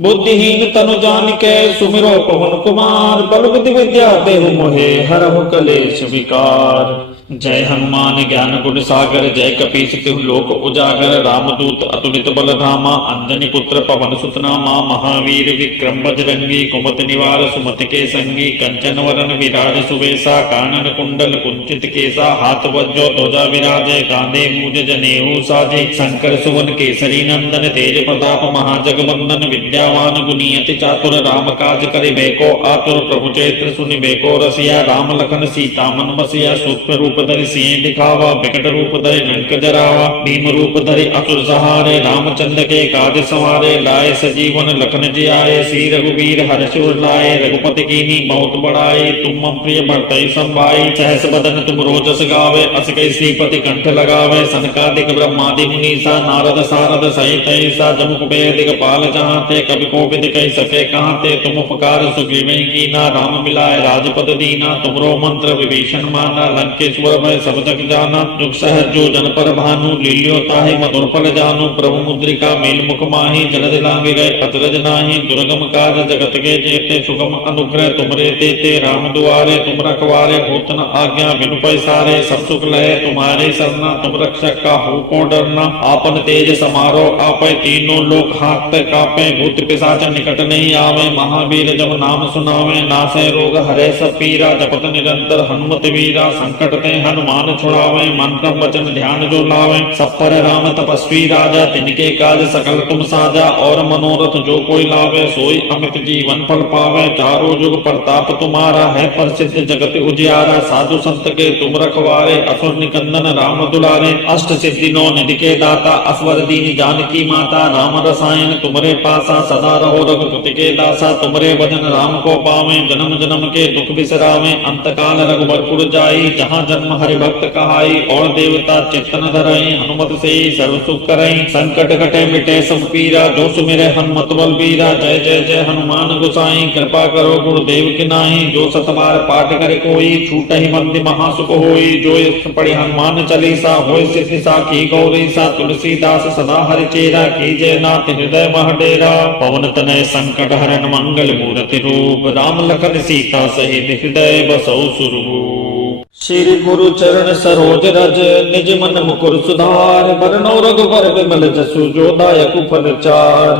बुद्धिहीन तनु जानिके सुमिरो पवन कुमार। बल बुद्धि विद्या देहु मोहे हरहु कलेश विकार। जय हनुमान ज्ञान गुण सागर जय कपीस तिहु लोक उजागर। रामदूत अतुलित बल धामा। अंजनी पुत्र पवन सुत नामा। महावीर विक्रम बजरंगी कुमति निवार सुमति के संगी। कंचन वरन विराज सुवेशा। कानन कुंडल कुंचित केसा। हाथ वज्रो ध्वजा विराजे कांधे मूज जनेऊ साजे। शंकर सुवन केसरी नंदन तेज प्रताप महाजगवंदन। विद्यावान गुणियति चातुर राम काज करिबे को आतुर। प्रभु चरित्र सुनिबे को रसिया। राम लखन सीता मन बसिया। सूक्ष्म रूप धरि सिंह दिखावा। विकट रूप धरि लंक जरावा। भीम रूप धरि असुर सहारे। रामचंद्र के काज सवारे। लाए सजीवन लखन जियाए। श्री रघुवीर हर्ष उर लाए। रघुपति कीन्ही बहुत बड़ाई। तुम मम प्रिय भरतहि संभाई। सहस बदन तुम रोजस गावे। अस कहि श्रीपति कंठ लगावे। सनकादिक ब्रह्मादि मुनीसा। नारद सारद सहित ऐसा। जम कुबेर दिगपाल चाहते। कवि कोविद कहि सके कहाते। तुम उपकार सुग्रीवहि कीना। राम मिलाए राजपद दीना। तुमरो मंत्र विभीषण माना। लंकेश्वर मैं सब जग जाना। जुग सहज जो जन पर भानु। लील्यो ताहि मधुर फल जानु। प्रभु मुद्रिका मेल मुख माहि। जलद लांघ गए अचरज नाहि। दुर्गम काज जगत के जेते। सुगम अनुग्रह तुमरे तेते। राम दुआरे तुम रखवारे। होत न आज्ञा बिनु पैसारे। सब सुख लहे तुम्हारे सरना। तुम रक्षक काहू को डरना। आपन तेज समारो आपै। तीनों लोक हाथ कापे। भूत पिशाच निकट नहीं आवे, महावीर जब नाम सुनावे, नासै रोग हरै सब पीरा, जपत निरंतर हनुमत वीरा, संकट ते हनुमान छुड़ावे, मन क्रम वचन ध्यान जो लावे, सब पर राम तपस्वी राजा, तिनके काज सकल तुम साजा, और मनोरथ जो कोई लावे, सोई अमित जीवन फल पावे, चारों जुग प्रताप तुम्हारा है, प्रसिद्ध जगत उजियारा, साधु संत के तुम रखवारे, असुर निकंदन राम दुलारे, अष्ट सिद्धि नौ निधि के दाता, असवर दीन जानकी माता, राम रसायन तुमरे पासा, सदा रहो रघुपति के दासा, तुमरे भजन राम को पावे, जन्म जन्म के दुख बिसरावे, अंत काल रघुबरपुर जाई, जहाँ जन्म हरि भक्त कहाई, और देवता चित्तन धरई, हनुमत से सर्व सुख करई, संकट कटे मिटे सब पीरा, जो सुमिरे हनुमत बल बीरा, जय जय जय हनुमान गोसाई, कृपा करो गुरुदेव की नाई, जो सतबार पाठ करे कोई, छूटहि बंदी महासुख होई, जो यश पढ़ि हनुमान चालीसा, होय सिद्धि साखी गौरी सा, तुलसीदास सदा हरि चेरा, कीजय नाथ हृदय मह डेरा, पवन तनय संकट हरन मंगल मूर्ति रूप, राम लखन सीता सहित हृदय बसौ सुरभूप। श्री गुरु चरण सरोज रज, निज मन मुकुर सुधार, बरनौ रघुबर बिमल जसु, जो दायक फल चार,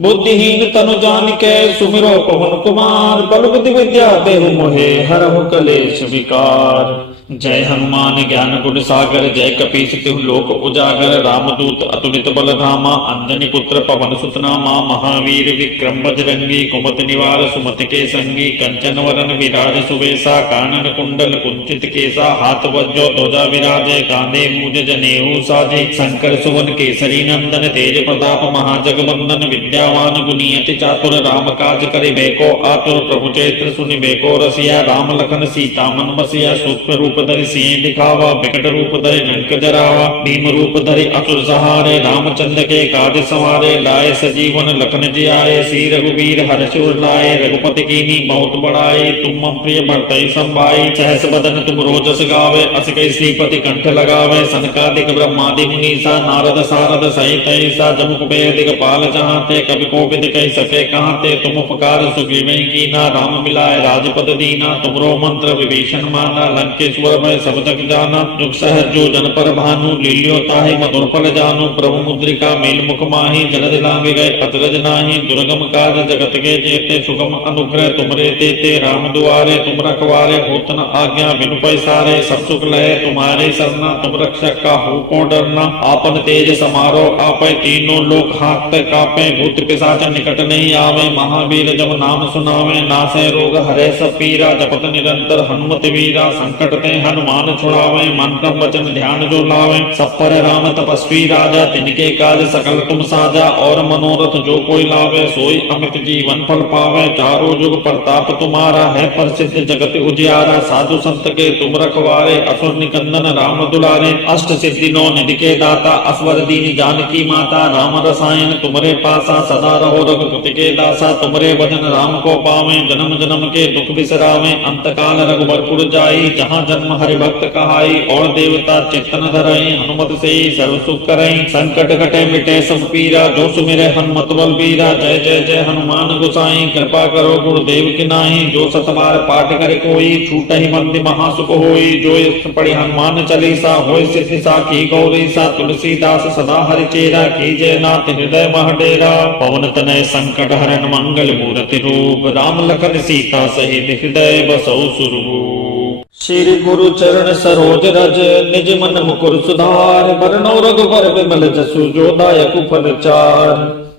बुद्धिहीन तनु जानिके सुमिरो पवन कुमार, बल बुद्धि विद्या देहु मोहे, हरहु कलेश विकार। जय हनुमान ज्ञान गुण सागर, जय कपीस तिहु लोक उजागर, रामदूत अतुलित बल धामा, अंजनी पुत्र पवन सुत नामा, महावीर विक्रम बजरंगी, कुमति निवार सुमति के संगी, कंचन वरन विराज सुबेसा, कानन कुंडल कुंचित केसा, हाथ वज्रो ध्वजा विराजे, कांधे मूज जनेऊ साजे, शंकर सुवन केसरी नंदन, तेज प्रताप महाजगवंदन, विद्यावान गुणी अति चातुर, राम काज करिबे को आतुर, प्रभु चरित्र सुनिबे को रसिया, राम लखन सीता मन बसिया, सूक्ष्म रूप धरि सिंह दिखावा, विकट रूप धरि लंक जरावा, भीम रूप धरि असुर सहारे, रामचंद्र के काज सवारे, लाए सजीवन लखन जियाए, श्री रघुवीर हर्ष उर लाए, रघुपति कीन्ही बहुत बड़ाई, तुम मम प्रिय भरतहि संभाई, सहस बदन तुम रोजस गावे, अस कहि श्रीपति कंठ लगावे, सनकादिक ब्रह्मादि मुनीसा, नारद सारद सहित ऐसा, जम कुबेर दिगपाल चाहते, कवि कोविद कहि सके कहाते, तुम उपकार सुग्रीव कीना, राम मिलाए राजपद दीना, तुमरो मंत्र विभीषण माना, लंकेश्वर मैं सब जग जाना, जुग सहज जो जन पर भानु, लील्यो ताहि मधुर फल जानु, प्रभु मुद्रिका मेल मुख माही, जलद लांग गए अतरज नाही, दुर्गम काज जगत के जेते, सुगम अनुग्रह तुमरे तेते, राम दुआरे तुम रखवारे, होत न आज्ञा बिनु पैसारे, सब सुख लहे तुम्हारे सरना, तुम रक्षक काहू को डरना, आपन तेज समारो आपै, तीनों लोक हाथ कापे, भूत पिशाच निकट नहीं आवे, महावीर जब नाम सुनावे, नासै रोग हरै सब पीरा, जपत निरंतर हनुमत वीरा, संकट ते हनुमान छुड़ावे, मन क्रम वचन ध्यान जो लावे, सब पर राम तपस्वी राजा, तिनके काज सकल तुम साजा, और मनोरथ जो कोई लावे, सोई अमित जीवन फल पावे, चारों जुग प्रताप तुम्हारा है, प्रसिद्ध जगत उजियारा, साधु संत के तुम रखवारे, असुर निकंदन राम दुलारे, अष्ट सिद्धि नौ निधि के दाता, असवर दीन जानकी माता, राम रसायन तुमरे पासा, सदा रहो रघुपति के दासा, तुमरे भजन राम को पावे, जन्म जन्म के दुख बिसरावे, अंत काल रघुबरपुर जाई, जहाँ जन्म हरि भक्त कहाई, और देवता चित्तन धरई, हनुमत से सर्व सुख करई, संकट कटे मिटे सब पीरा, जो सुमिरे हनुमत बल बीरा, जय जय जय हनुमान गोसाई, कृपा करो गुरुदेव की नाई, जो सतबार पाठ करे कोई, छूटहि बंदी महासुख होई, जो यश पढ़ि हनुमान चालीसा, होय सिद्धि साखी गौरी सा, तुलसीदास सदा हरि चेरा, कीजय नाथ हृदय मह डेरा, पवन तनय संकट हरन मंगल मूर्ति रूप, राम लखन सीता सहित हृदय बसौ सुरभूप। श्री गुरु चरण सरोज रज, निज मन मुकुर सुधार, बरनौ रघुबर बिमल जसु, जो दायक फल चार,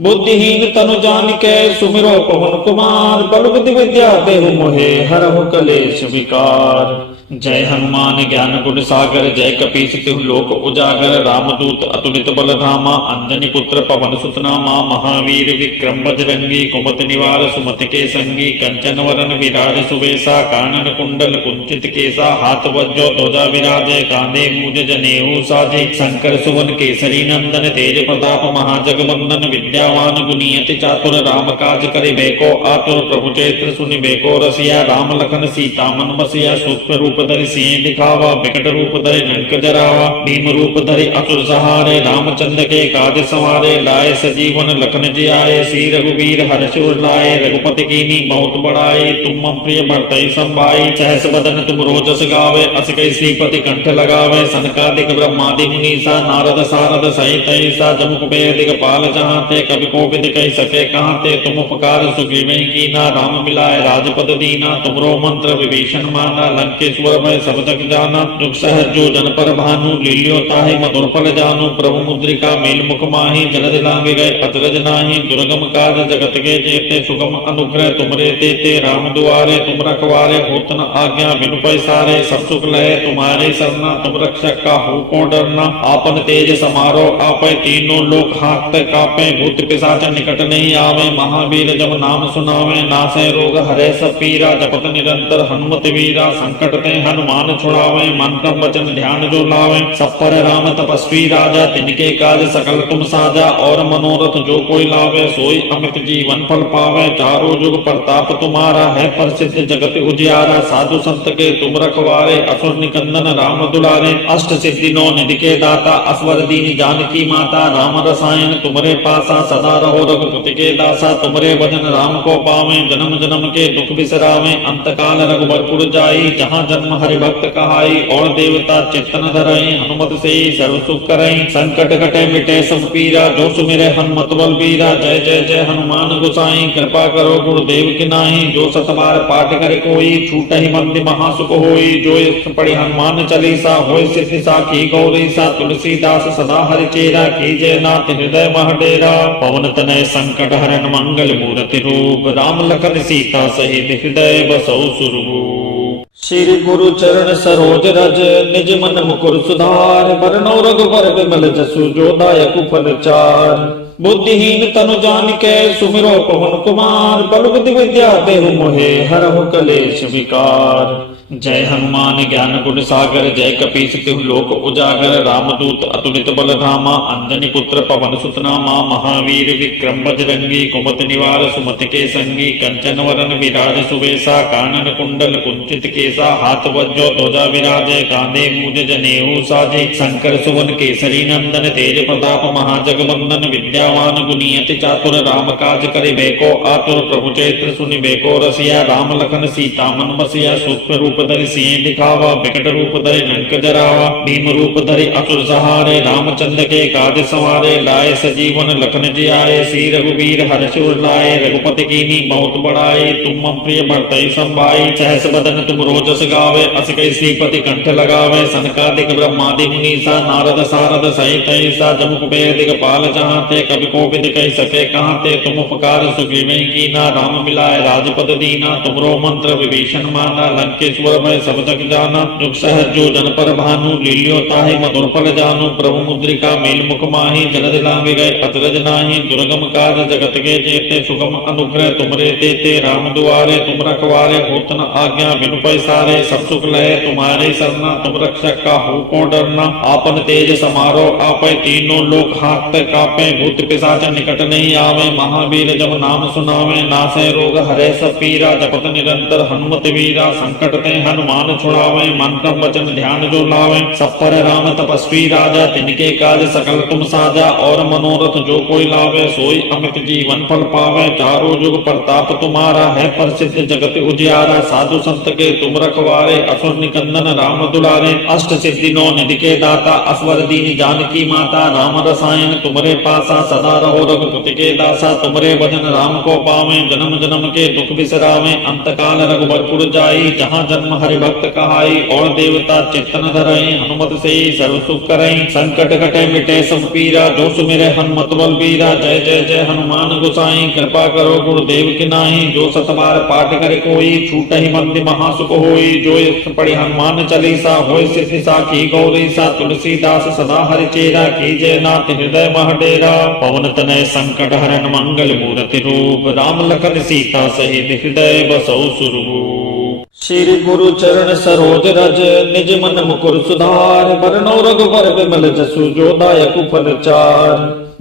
बुद्धिहीन तनु जानिके सुमिरो पवन कुमार, बल बुद्धि विद्या देहु मोहे, हरहु कलेश विकार। जय हनुमान ज्ञान गुण सागर, जय कपीस तिहु लोक उजागर, रामदूत अतुलित बल धामा, अंजनी पुत्र पवन सुत नामा, महावीर विक्रम बजरंगी, कुमति निवार सुमति के संगी, कंचन वरन विराज सुबेसा, कानन कुंडल कुंचित केसा, हाथ वज्रो ध्वजा विराजे, कांधे मूज जनेऊ साजे, शंकर सुवन केसरी नंदन, तेज प्रताप महाजगवंदन, विद्यावान गुणी अति चातुर, राम काज करिबे को आतुर, प्रभु चरित्र सुनिबे को रसिया, राम लखन सीता मन बसिया, सूक्ष्म रूप धरि सिंह दिखावा, विकट रूप धरि लंक जरावा, भीम रूप धरि असुर सहारे, रामचंद्र के काज सवारे, लाए सजीवन लखन जियाए, श्री रघुवीर हर्ष उर लाए, रघुपति कीन्ही बहुत बड़ाई, तुम मम प्रिय भरतहि संभाई, सहस बदन तुम रोजस गावे, अस कहि श्रीपति कंठ लगावे, सनकादिक ब्रह्मादि मुनीसा, नारद सारद सहित ऐसा, जम कुबेर दिगपाल चाहते, कवि कोविद कह सके कहाँ ते तुम उपकार सुग्रीव की ना राम मिलाए राजपद दीना तुमरो मंत्र विभीषण माना लंकेश्वर भय सब जग जाना दुख सहज जो जन पर भानु लील्यो ताहि मधुर फल जानु प्रभु मुद्रिका मेल मुख माही जलद लांग गए अचरज नाही दुर्गम काज जगत के जेते सुगम अनुग्रह तुमरे तेते राम दुआरे तुम रखवारे होत न आज्ञा बिनु पैसारे सब सुख लहे तुम्हारे सरना तुम रक्षक का हो को डरना आपन तेज समारो आपे तीनों लोक हाथ कापे भूत पिशाच निकट नहीं आवे महावीर जब नाम सुनावे नासे रोग हरे सब पीरा जपत निरंतर हनुमत वीरा संकट ते हनुमान छुड़ावे मन क्रम वचन ध्यान जो लावे सब पर राम तपस्वी राजा तिनके काज सकल तुम साजा और मनोरथ जो कोई लावे सोई अमित जीवन फल पावे चारों जुग प्रताप तुम्हारा है प्रसिद्ध जगत उजियारा साधु संत के तुम रखवारे असुर निकंदन राम दुलारे अष्ट सिद्धि नौ निधि के दाता असवर दीन जानकी माता राम रसायन तुमरे पासा सदा रहो रघुपति के दासा तुमरे भजन राम को पावे जन्म जन्म के दुख बिसरावे अंत काल रघुबरपुर जाई जहाँ जन्म हरि भक्त कहाई और देवता चित्तन धरई हनुमत से सर्व सुख करई संकट कटे मिटे सब पीरा जो सुमिरे हनुमत बल बीरा जय जय जय हनुमान गोसाई कृपा करो गुरुदेव की नाही जो सतबार पाठ करे कोई छूट ही मंद महासुख होई जो इस पढ़ी हनुमान चालीसा होय सिद्धि साखी गौरी सा तुलसीदास सदा हरि चेरा कीजय नाथ हृदय महडेरा पवन तनय संकट हरन मंगल मूर्ति रूप राम लखन सीता सहित हृदय बसौ सुरभूप श्री गुरु चरण सरोज रज निज मन मुकुर सुधार बरनौ रघुबर विमल जसु जो दायक फल चार बुद्धिहीन तनु जानिके सुमिरो पवन कुमार बल बुद्धि विद्या देहु मोहे हरहु कलेश विकार जय हनुमान ज्ञान गुण सागर जय कपीस तिहु लोक उजागर रामदूत अतुलित बल धामा अंजनी पुत्र पवन सुत नामा महावीर विक्रम बजरंगी कुमति निवार सुमति के संगी कंचन वरन विराज सुवेशा कानन कुंडल कुंचित केसा हाथ वज्रो ध्वजा विराजे कांधे मूज जनेऊ साजे शंकर सुवन केसरी नंदन तेज प्रताप महाजगवंदन विद्यावान गुणियति चातुर राम काज करे बेको आतुर प्रभु चैत्र सुनि बेको रसिया राम लखन सीता मन बसिया सूक्ष्म रूप धरि सिंह दिखावा विकट रूप धरि लंक जरावा भीम रूप धरि असुर सहारे रामचंद्र के काज सवारे लाए सजीवन लखन जियाए श्री रघुवीर हर्षुर लाए रघुपति कीनी बहुत बड़ाई तुम मम प्रिय भरतहि संभाई सहस बदन तुम रोजस गावे अस कई श्रीपति कंठ लगावे सनकादिक ब्रह्मादि मुनीसा नारद सारद सहित ऐसा जम कुबेर दिगपाल चाहते कवि कोविद कह सके कहाँ ते तुम उपकार सुग्रीव की ना राम मिलाए राजपद दीना तुमरो मंत्र विभीषण माना लंकेश्वर भय सब जग जाना दुख सहज जो जन पर भानु लील्यो ताहि मधुर फल जानु प्रभु मुद्रिका मेल मुख माही जलद लांग गए अचरज नाही दुर्गम काज जगत के जेते सुगम अनुग्रह तुमरे तेते राम दुआरे तुम रखवारे होत न आज्ञा बिनु पैसारे सब सुख लहे तुम्हारे सरना तुम रक्षक का हो को डरना आपन तेज समारो आपे तीनों लोक हाथ कापे भूत पिशाच निकट नहीं आवे महावीर जब नाम सुनावे नासे रोग हरे सब पीरा जपत निरंतर हनुमत वीरा संकट ते हनुमान छुड़ावे मन क्रम वचन ध्यान जो लावे सब पर राम तपस्वी राजा तिनके काज सकल तुम साजा और मनोरथ जो कोई लावे सोई अमित जीवन फल पावे चारों जुग प्रताप तुम्हारा है प्रसिद्ध जगत उजियारा साधु संत के तुम रखवारे असुर निकंदन राम दुलारे अष्ट सिद्धि नौ निधि के दाता असवर दीन जानकी माता राम रसायन तुमरे पासा सदा रहो रघुपति के दासा तुमरे भजन राम को पावे जन्म जन्म के दुख बिसरावे अंत काल रघुबरपुर जाई जहाँ जन्म हरि भक्त कहाई और देवता चित्तन धरई हनुमत से सर्व सुख करई संकट कटे मिटे सब पीरा जो सुमिरे हनुमत बल बीरा जय जय जय हनुमान गोसाई कृपा करो गुरुदेव की नाही जो सतबार पाठ करे कोई छूट ही मंद महासुख होई जो इस पढ़ी हनुमान चालीसा होय सिद्धि साखी गौरी सा तुलसीदास सदा हरि चेरा कीजय नाथ हृदय महडेरा पवन तनय संकट हरन मंगल मूर्ति रूप राम लखन सीता सहित हृदय बसौ सुरभूप श्री गुरु चरण सरोज रज निज मन मुकुर सुधार बरनौ रघुबर विमल जसु जो दायक फल चार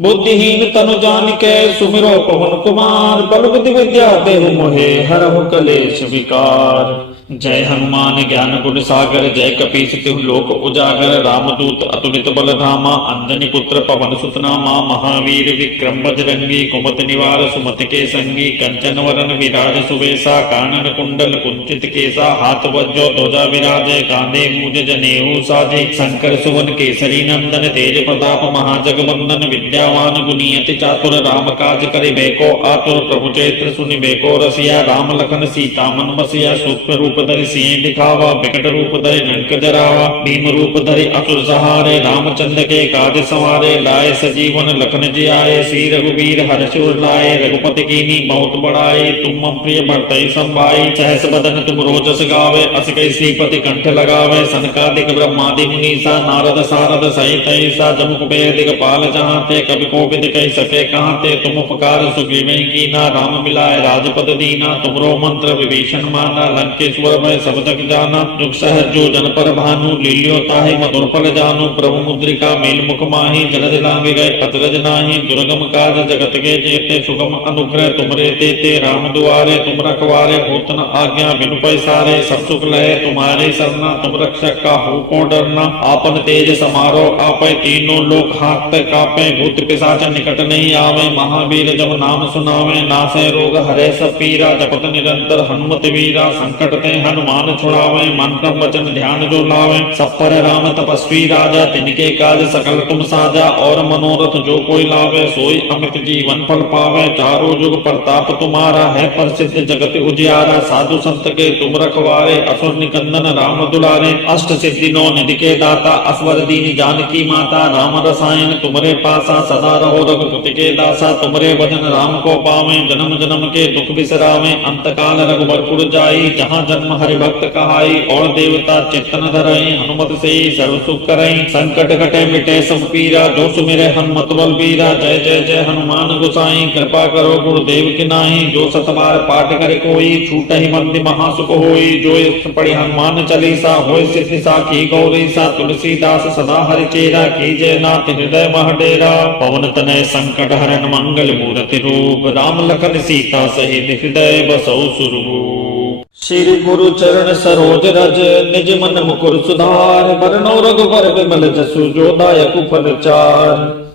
बुद्धिहीन तनु जानिके सुमिरो पवन कुमार बल बुद्धि विद्या देहु मोहे हरहु कलेश विकार जय हनुमान ज्ञान गुण सागर जय कपीस तिहु लोक उजागर रामदूत अतुलित बल धामा अंजनी पुत्र पवन सुत नामा महावीर विक्रम बजरंगी कुमति निवार सुमति के संगी कंचन वरन विराज सुवेशा कानन कुंडल कुंचित केसा हाथ वज्रो ध्वजा विराजे कांधे मूज जनेऊ साजे शंकर सुवन केसरी नंदन तेज प्रताप महाजगवंदन विद्या विद्यावान गुणी अति चातुर राम काज करे बेको आतुर प्रभु चैत्र सुनि बेको रसिया राम लखन सीता मन बसिया सूक्ष्म रूप धरि सिंह दिखावा विकट रूप धरि लंक जरावा भीम रूप धरि असुर सहारे रामचंद्र के काज संवारे लाए सजीवन लखन जी आए श्री रघुवीर हर्ष उर लाए रघुपति कीनी बहुत बड़ाई तुम मम प्रिय भरतहि संभाई सहस बदन तुम रोजस गावे अस कई श्रीपति कंठ लगावे सनकादिक ब्रह्मादि मुनीसा नारद सारद सहित ऐसा जम कुबेर दिगपाल जहांते कवि कोविद कह सके कहांते तुम उपकार सुग्रीव कीना राम मिलाए राजपद दीना तुमरो मंत्र विभीषण माना लंकेश्वर भय सब जग जाना जुग सहज जो जन पर भानु लील्यो ताहि मधुर फल जानु प्रभु मुद्रिका मेल मुख माही जलद लांग गए अतरज नाही दुर्गम काज जगत के जेते सुगम अनुग्रह तुमरे तेते राम दुआरे तुम रखवारे होत न आज्ञा बिनु पैसारे सब सुख लहे तुम्हारे सरना तुम रक्षक का हो को डरना आपन तेज समारो आपै तीनों लोक हाथ कापे भूत पिशाच निकट नहीं आवे महावीर जब नाम सुनावे नासे रोग हरे सब पीरा जपत निरंतर हनुमत वीरा संकट ते हनुमान छुड़ावे मन क्रम वचन ध्यान जो लावे सब पर राम तपस्वी राजा तिनके काज सकल तुम साजा और मनोरथ जो कोई लावे सोई अमित जीवन फल पावे चारों जुग प्रताप तुम्हारा है प्रसिद्ध जगत उजियारा साधु संत के तुम रखवारे असुर निकंदन राम दुलारे अष्ट सिद्धि नौ निधि के दाता असवर दीन जानकी माता राम रसायन तुमरे पासा सदा रहो रघुपति के दासा तुमरे भजन राम को पावे जन्म जन्म के दुख बिसरावे अंत काल रघुबरपुर जाई जहाँ जन्म हरि भक्त कहाई और देवता चित्तन धरई हनुमत से सर्व सुख करई संकट कटे मिटे सब पीरा जो सुमिरे हनुमत बल बीरा जय जय जय हनुमान गोसाई कृपा करो गुरुदेव की नाही जो सतबार पाठ करे कोई छूट ही मंद महासुख होई जो इस पढ़ी हनुमान चालीसा होय सिद्धि साखी गौरी सा तुलसीदास सदा हरि चेरा कीजय नाथ हृदय महडेरा पवन तनय संकट हरन मंगल मूर्ति रूप राम लखन सीता सहित हृदय बसौ सुरभूप श्री गुरु चरण सरोज रज निज मन मुकुर सुधार बरनौ रघुबर विमल जसु जो दायक फल चार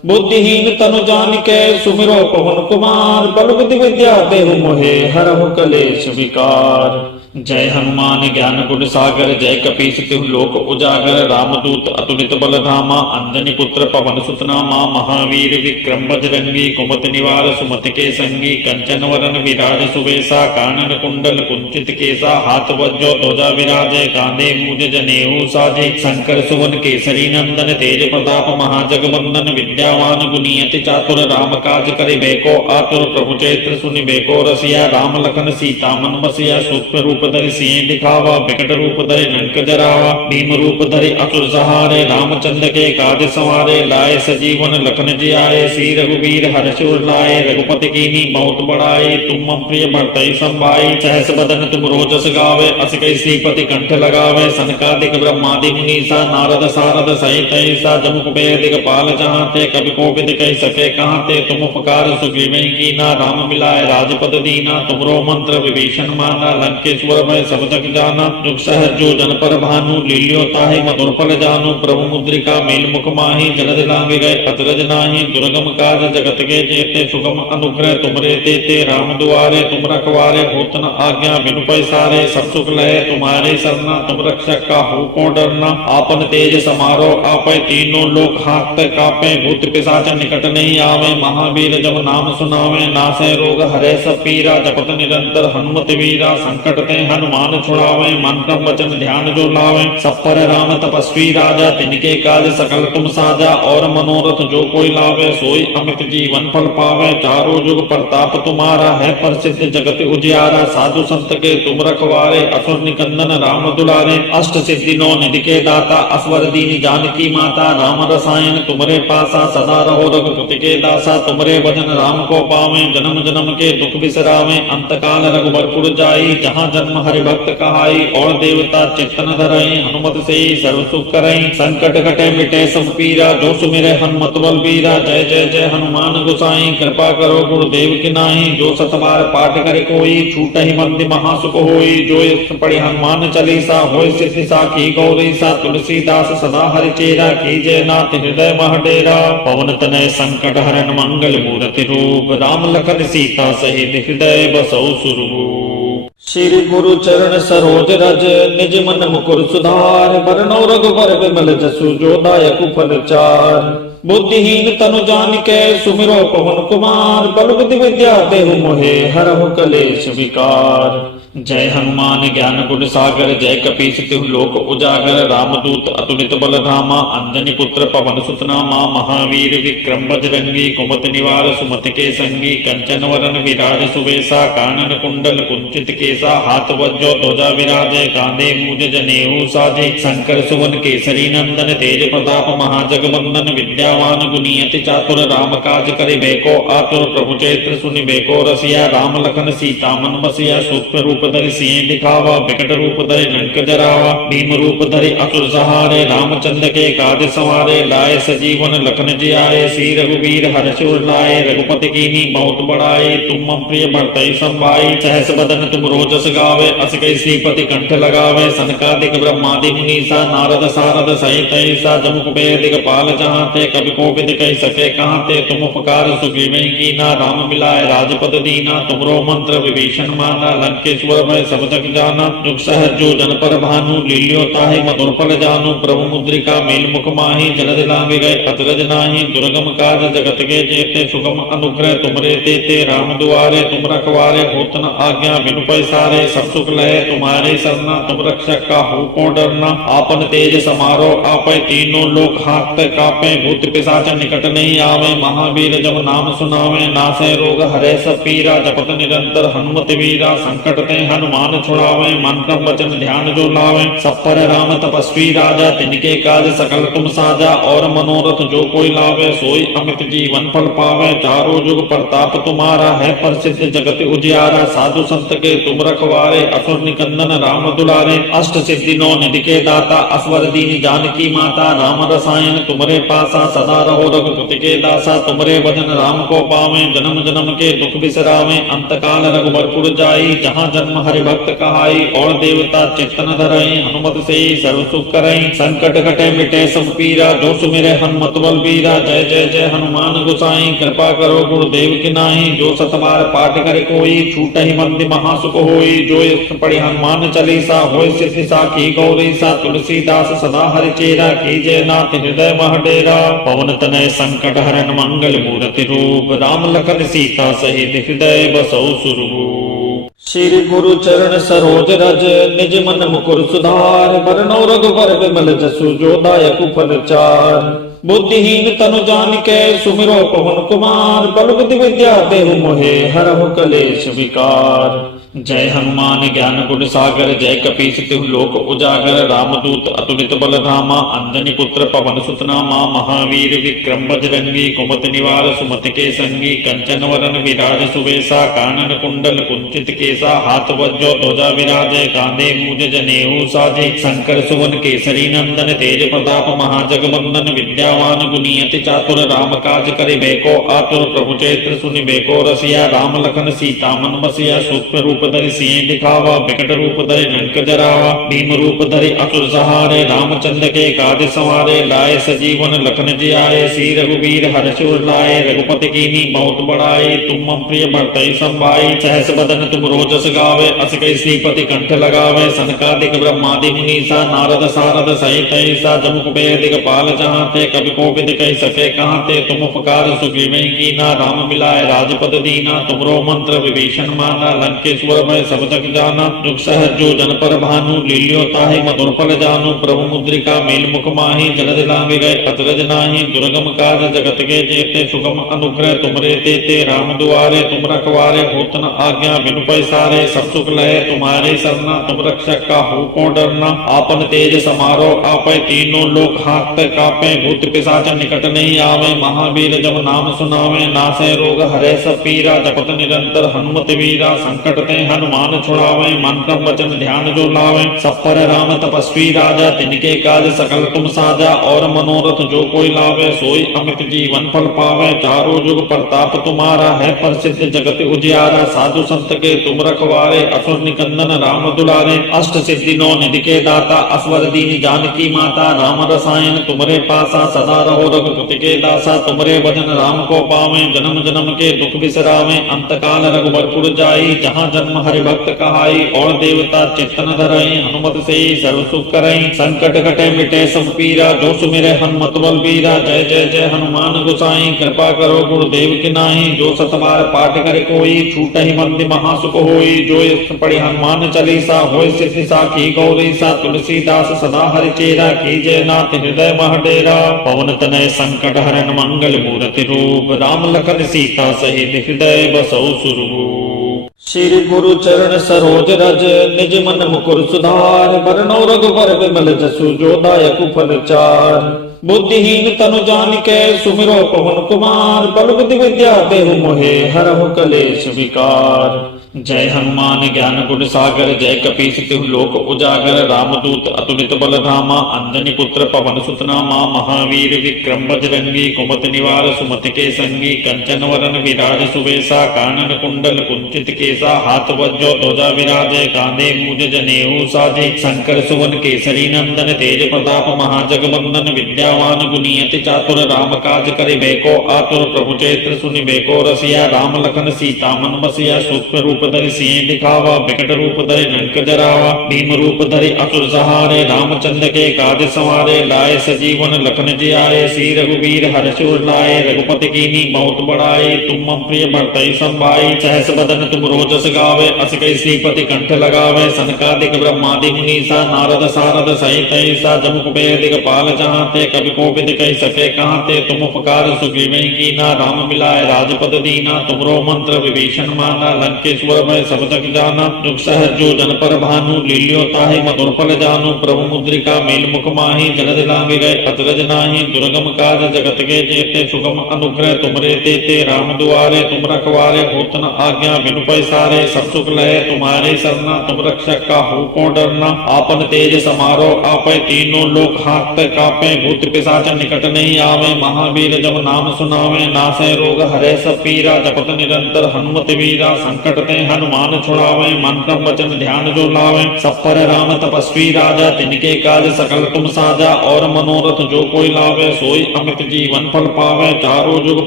बुद्धिहीन तनु जानिके सुमिरो पवन कुमार बल बुद्धि विद्या देहु मोहे हरहु कलेश विकार जय हनुमान ज्ञान गुण सागर जय कपीस तिहु लोक उजागर रामदूत अतुलित बल धामा अंजनी पुत्र पवन सुत नामा महावीर विक्रम बजरंगी कुमति निवार सुमति के संगी कंचन वरन विराज सुवेशा कानन कुंडल कुंचित केसा हाथ वज्रो ध्वजा विराजे कांधे मूज जनेऊ साजे शंकर सुवन केसरी नंदन तेज प्रताप महाजगवंदन विद्यावान गुणी अति चातुर राम काज करे बेको आतुर प्रभु चैत्र सुनि बेको रसिया राम लखन सीता मन बसिया सूक्ष्म रूप धरि सिंह दिखावा विकट रूप धरि लंक जरावा भीम रूप धरि असुर सहारे रामचंद्र के काज संवारे लाए सजीवन लखन जी आए श्री रघुवीर हर्ष उर लाए रघुपति कीनी बहुत बड़ाई तुम मम प्रिय भरतहि संभाई सहस बदन तुम रोजस गावे अस कई श्रीपति कंठ लगावे सनकादिक ब्रह्मादि मुनीसा नारद सारद सहित ऐसा जम कुबेर दिगपाल जहांते कवि कोविद कह सके कहांते तुम उपकार सुग्रीव कीना राम मिलाए राजपद दीना तुमरो मंत्र विभीषण माना लंकेश्वर भय सब जग जाना जुग सहज जो जन पर भानु लील्यो ताहि मधुर फल जानु प्रभु मुद्रिका मेल मुख माही जलद लांग गए अतरज नाही दुर्गम काज जगत के जेते सुगम अनुग्रह तुमरे तेते राम दुआरे तुम रखवारे होत न आज्ञा बिनु पैसारे सब सुख लहे तुम्हारे सरना तुम रक्षक का हो को डरना आपन तेज समारो आपै तीनों लोक हाथ कापे भूत पिशाच निकट नहीं आवे महावीर जब नाम सुनावे नासे रोग हरे सब पीरा जपत निरंतर हनुमत वीरा संकट ते हनुमान छुड़ावे मन क्रम वचन ध्यान जो लावे सब पर राम तपस्वी राजा तिनके काज सकल तुम साजा और मनोरथ जो कोई लावे सोई अमित जीवन फल पावे चारों जुग प्रताप तुम्हारा है प्रसिद्ध जगत उजियारा साधु संत के तुम रखवारे असुर निकंदन राम दुलारे अष्ट सिद्धि नौ निधि के दाता असवर दीन जानकी माता राम रसायन तुमरे पासा सदा रहो रघुपति के दासा तुमरे भजन राम को पावे जन्म जन्म के दुख बिसरावे अंत काल रघुबरपुर जाई जहाँ जन्म हरि भक्त कहाई और देवता चित्तन धरई हनुमत से सर्व सुख करई संकट कटे मिटे सब पीरा जो सुमिरे हनुमत बल बीरा जय जय जय हनुमान गोसाई कृपा करो गुरुदेव की नाही जो सतबार पाठ करे कोई छूट ही मंद महासुख होई जो इस पढ़ी हनुमान चालीसा होय सिद्धि साखी गौरी सा तुलसीदास सदा हरि चेरा कीजय नाथ हृदय महडेरा पवन तनय संकट हरन मंगल मूर्ति रूप राम लखन सीता सहित हृदय बसौ सुरभूप श्री गुरु चरण सरोज रज निज मन मुकुर सुधार बरनौ रघुबर विमल जसु जो दायक फल चार बुद्धिहीन तनु जानिके सुमिरो पवन कुमार बल बुद्धि विद्या देहु मोहे हरहु कलेश विकार। जय हनुमान ज्ञान गुण सागर जय कपीस तिहु लोक उजागर रामदूत अतुलित बल धामा अंजनी पुत्र पवन सुत नामा महावीर विक्रम बजरंगी कुमति निवार सुमति के संगी कंचन वरन विराज सुवेशा कानन कुंडल कुंचित केसा हाथ वज्रो ध्वजा विराजे कांधे मूज जनेऊ साजे शंकर सुवन केसरी नंदन तेज प्रताप महाजगवंदन विद्यावान गुणियति चातुर राम काज करिबे को आतुर प्रभु चैत्र सुनिबे को रसिया राम लखन सीता मन बसिया सूक्ष्म रूप धरि सिंह दिखावा विकट रूप धरि लंक जरावा भीम रूप धरि असुर सहारे रामचंद्र के काज सवारे लाए सजीवन लखन जियाए श्री रघुवीर हर्ष उर लाए रघुपति कीन्ही बहुत बड़ाई तुम मम प्रिय भरतहि संभाई सहस बदन तुम रोजस गावे अस कई श्रीपति कंठ लगावे सनकादिक ब्रह्मादि मुनीसा नारद सारद सहित ऐसा जम कुबेर दिगपाल जहांते कवि कोविद कहि सके कहांते तुम उपकार सुग्रीव कीना राम मिलाए राजपद दीना तुमरो मंत्र विभीषण माना लंकेश्वर भय सब जग जाना जुग सहज जो जन पर भानु लील्यो ताहि मधुर फल जानु प्रभु मुद्रिका मेल मुख माहि जलद लांग गए अतरज नाहि दुर्गम काज जगत के जेते सुगम अनुग्रह तुमरे तेते राम दुआरे तुम रखवारे होत न आज्ञा बिनु पैसारे सब सुख लहे तुम्हारे सरना तुम रक्षक का हो को डरना आपन तेज समारो आपै तीनों लोक हाथ कापे भूत पिशाच निकट नहीं आवे महावीर जब नाम सुनावे नासै रोग हरे सब पीरा जपत निरंतर हनुमत वीरा संकट ते हनुमान छुड़ावे मन क्रम वचन ध्यान जो लावे सब पर राम तपस्वी राजा तिनके काज सकल तुम साजा और मनोरथ जो कोई लावे सोई अमित जीवन फल पावे चारों जुग प्रताप तुम्हारा है प्रसिद्ध जगत उजियारा साधु संत के तुम रखवारे असुर निकंदन राम दुलारे अष्ट सिद्धि नौ निधि के दाता असवर दीन जानकी माता राम रसायन तुमरे पासा सदा रहो रघुपति के दासा तुमरे भजन राम को पावे जन्म जन्म के दुख बिसरावे अंत काल रघुबरपुर जाई जहाँ जन्म हरि भक्त कहाई और देवता चित्तन धरई हनुमत से सर्व सुख करई संकट कटे मिटे सब पीरा जो सुमिरे हनुमत बल बीरा जय जय जय हनुमान गोसाई कृपा करो गुरुदेव की नाही जो सतबार पाठ करे कोई छूटहि बंदी महासुख होई जो इस पढ़ि हनुमान चालीसा होय सिद्धि साखी गौरी सा तुलसीदास सदा हरि चेरा की जय नाथ हृदय मह डेरा पवन तनय संकट हरन मंगल मूर्ति रूप राम लखन सीता सहित हृदय बसौ सुरभूप। श्री गुरु चरण सरोज रज निज मन मुकुर सुधार बरनौ रघुबर विमल जसु जो दायक फल चार। बुद्धिहीन तनु जानिके सुमिरो पवन कुमार बल बुद्धि विद्या देहु मोहे हरहु कलेश विकार। जय हनुमान ज्ञान गुण सागर जय कपीस तिहु लोक उजागर रामदूत अतुलित बल धामा अंजनी पुत्र पवन सुत नामा महावीर विक्रम बजरंगी कुमति निवार सुमति के संगी कंचन वरन विराज सुवेशा कानन कुंडल कुंचित केसा हाथ वज्रो ध्वजा विराजे कांधे मूज जनेऊ साजे शंकर सुवन केसरी नंदन तेज प्रताप महाजगवंदन विद्यावान गुणियति चातुर राम काज करिबे को आतुर प्रभु चैत्र सुनिबे को रसिया राम लखन सीता मन बसिया सूक्ष्म रूप धरि सिंह दिखावा विकट रूप धरि लंक जरावा भीम रूप धरि असुर सहारे रामचंद्र के काज सवारे लाए सजीवन लखन जियाए श्री रघुवीर हर्ष उर लाए रघुपति कीन्ही बहुत बड़ाई तुम मम प्रिय भरतहि संभाई सहस बदन तुम रोजस गावे अस कई श्रीपति कंठ लगावे सनकादिक ब्रह्मादि मुनीसा नारद सारद सहित ऐसा जम कुबेर दिगपाल जहांते कवि कोविद कहि सके कहांते तुम उपकार सुग्रीव कीना राम मिलाए राजपद दीना तुमरो मंत्र विभीषण माना लंकेश्वर भय सब जग जाना जुग सहज जो जन पर भानु लील्यो ताहि मधुर फल जानु प्रभु मुद्रिका मेल मुख माहि जलद लांग गए अतरज नाहि दुर्गम काज जगत के जेते सुगम अनुग्रह तुमरे तेते राम दुआरे तुम रखवारे होत न आज्ञा बिनु पैसारे सब सुख लहे तुम्हारे सरना तुम रक्षक का हो को डरना आपन तेज समारो आपै तीनों लोक हाथ कापे भूत पिशाच निकट नहीं आवे महावीर जब नाम सुनावे नासै रोग हरे सब पीरा जपत निरंतर हनुमत वीरा संकट ते हनुमान छुड़ावे मन क्रम वचन ध्यान जो लावे सब पर राम तपस्वी राजा तिनके काज सकल तुम साजा और मनोरथ जो कोई लावे सोई अमित जीवन फल पावे चारों जुग प्रताप तुम्हारा है प्रसिद्ध जगत उजियारा साधु संत के तुम रखवारे असुर निकंदन राम दुलारे अष्ट सिद्धि नौ निधि के दाता असवर दीन जानकी माता राम रसायन तुमरे पासा सदा रहो रघुपति के दासा, तुमरे भजन राम को पावे, जन्म जन्म के दुख बिसरावे, अंत काल रघुबरपुर जाई, जहाँ जन्म हरि भक्त कहाई, और देवता चित्तन धरई, हनुमत से सर्व सुख करई, संकट कटे मिटे सब पीरा, जो सुमिरे हनुमत बल बीरा, जय जय जय हनुमान गोसाई, कृपा करो गुरुदेव की नाई, जो सतबार पाठ करे कोई, छूटहि बंदी महासुख होई, जो यश पढ़ि हनुमान चालीसा, होय सिद्धि साखी गौरीसा, तुलसीदास सदा हरिचेरा, कीजय नाथ हृदय मह डेरा, पवन तनय संकट हरन मंगल मूर्ति रूप, राम लखन सीता सहित हृदय बसौ सुरभूप। श्री गुरु चरण सरोज रज, निज मन मुकुर सुधार, बरनौ रघुबर विमल जसु, जो दायक फल चार, बुद्धिहीन तनु जानिके सुमिरो पवन कुमार, बल बुद्धि विद्या देहु मोहे, हरहु कलेश विकार। जय हनुमान ज्ञान गुण सागर, जय कपीस तिहु लोक उजागर, रामदूत अतुलित बल धामा, अंजनी पुत्र पवन सुत नामा, महावीर विक्रम बजरंगी, कुमति निवार सुमति के संगी, कंचन वरन विराज सुबेसा, कानन कुंडल कुंचित केसा, हाथ वज्रो ध्वजा विराजे, कांधे मूज जनेऊ साजे, शंकर सुवन केसरी नंदन, तेज प्रताप महाजगवंदन, विद्यावान गुणियति चातुर, राम काज करिबे को आतुर, प्रभु चरित्र सुनिबे को रसिया, राम लखन सीता मन बसिया, सूक्ष्म रूप धरि सिंह दिखावा, विकट रूप धरि लंक जरावा, भीम रूप धरि असुर सहारे, रामचंद्र के काज संवारे, लाए सजीवन लखन जियाए, श्री रघुवीर हर्ष उर लाए, रघुपति कीन्ही बहुत बड़ाई, तुम मम प्रिय भरतहि संभाई, सहस बदन तुम रोजस गावे, अस कहि श्रीपति कंठ लगावे, सनकादिक ब्रह्मादि मुनीसा, नारद सारद सहित ऐसा, जम कुबेर दिगपाल चाहते, कवि कोविद कहि सके कहाते, तुम उपकार सुग्रीव कीना, राम मिलाए राजपद दीना, तुमरो मंत्र विभीषण माना, लंकेश्वर मैं सब तक जाना, दुख सहज जो जन पर भानु, लील्यो ताहि मधुर फल जानू, प्रभु मुद्रिका मेल मुख माही, जलद लांग गए अचरज नाही, दुर्गम काज जगत के जेते, सुगम अनुग्रह तुमरे तेते, राम दुआरे तुम रखवारे, होत न आज्ञा बिनु पैसारे, सब सुख लहे तुम्हारे सरना, तुम रक्षक काहू को डरना, आपन तेज समारो आपै, तीनों लोक हाथ कापे, भूत पिशाच निकट नहीं आवे, महावीर जब नाम सुनावे, नासै रोग हरै सब पीरा, जपत निरंतर हनुमत वीरा, संकट ते हनुमान छुड़ावे, मन क्रम वचन ध्यान जो लावे, सब पर राम तपस्वी राजा, तिनके काज सकल तुम साजा, और मनोरथ जो कोई लावे, सोई अमित जीवन फल पावे, चारों जुग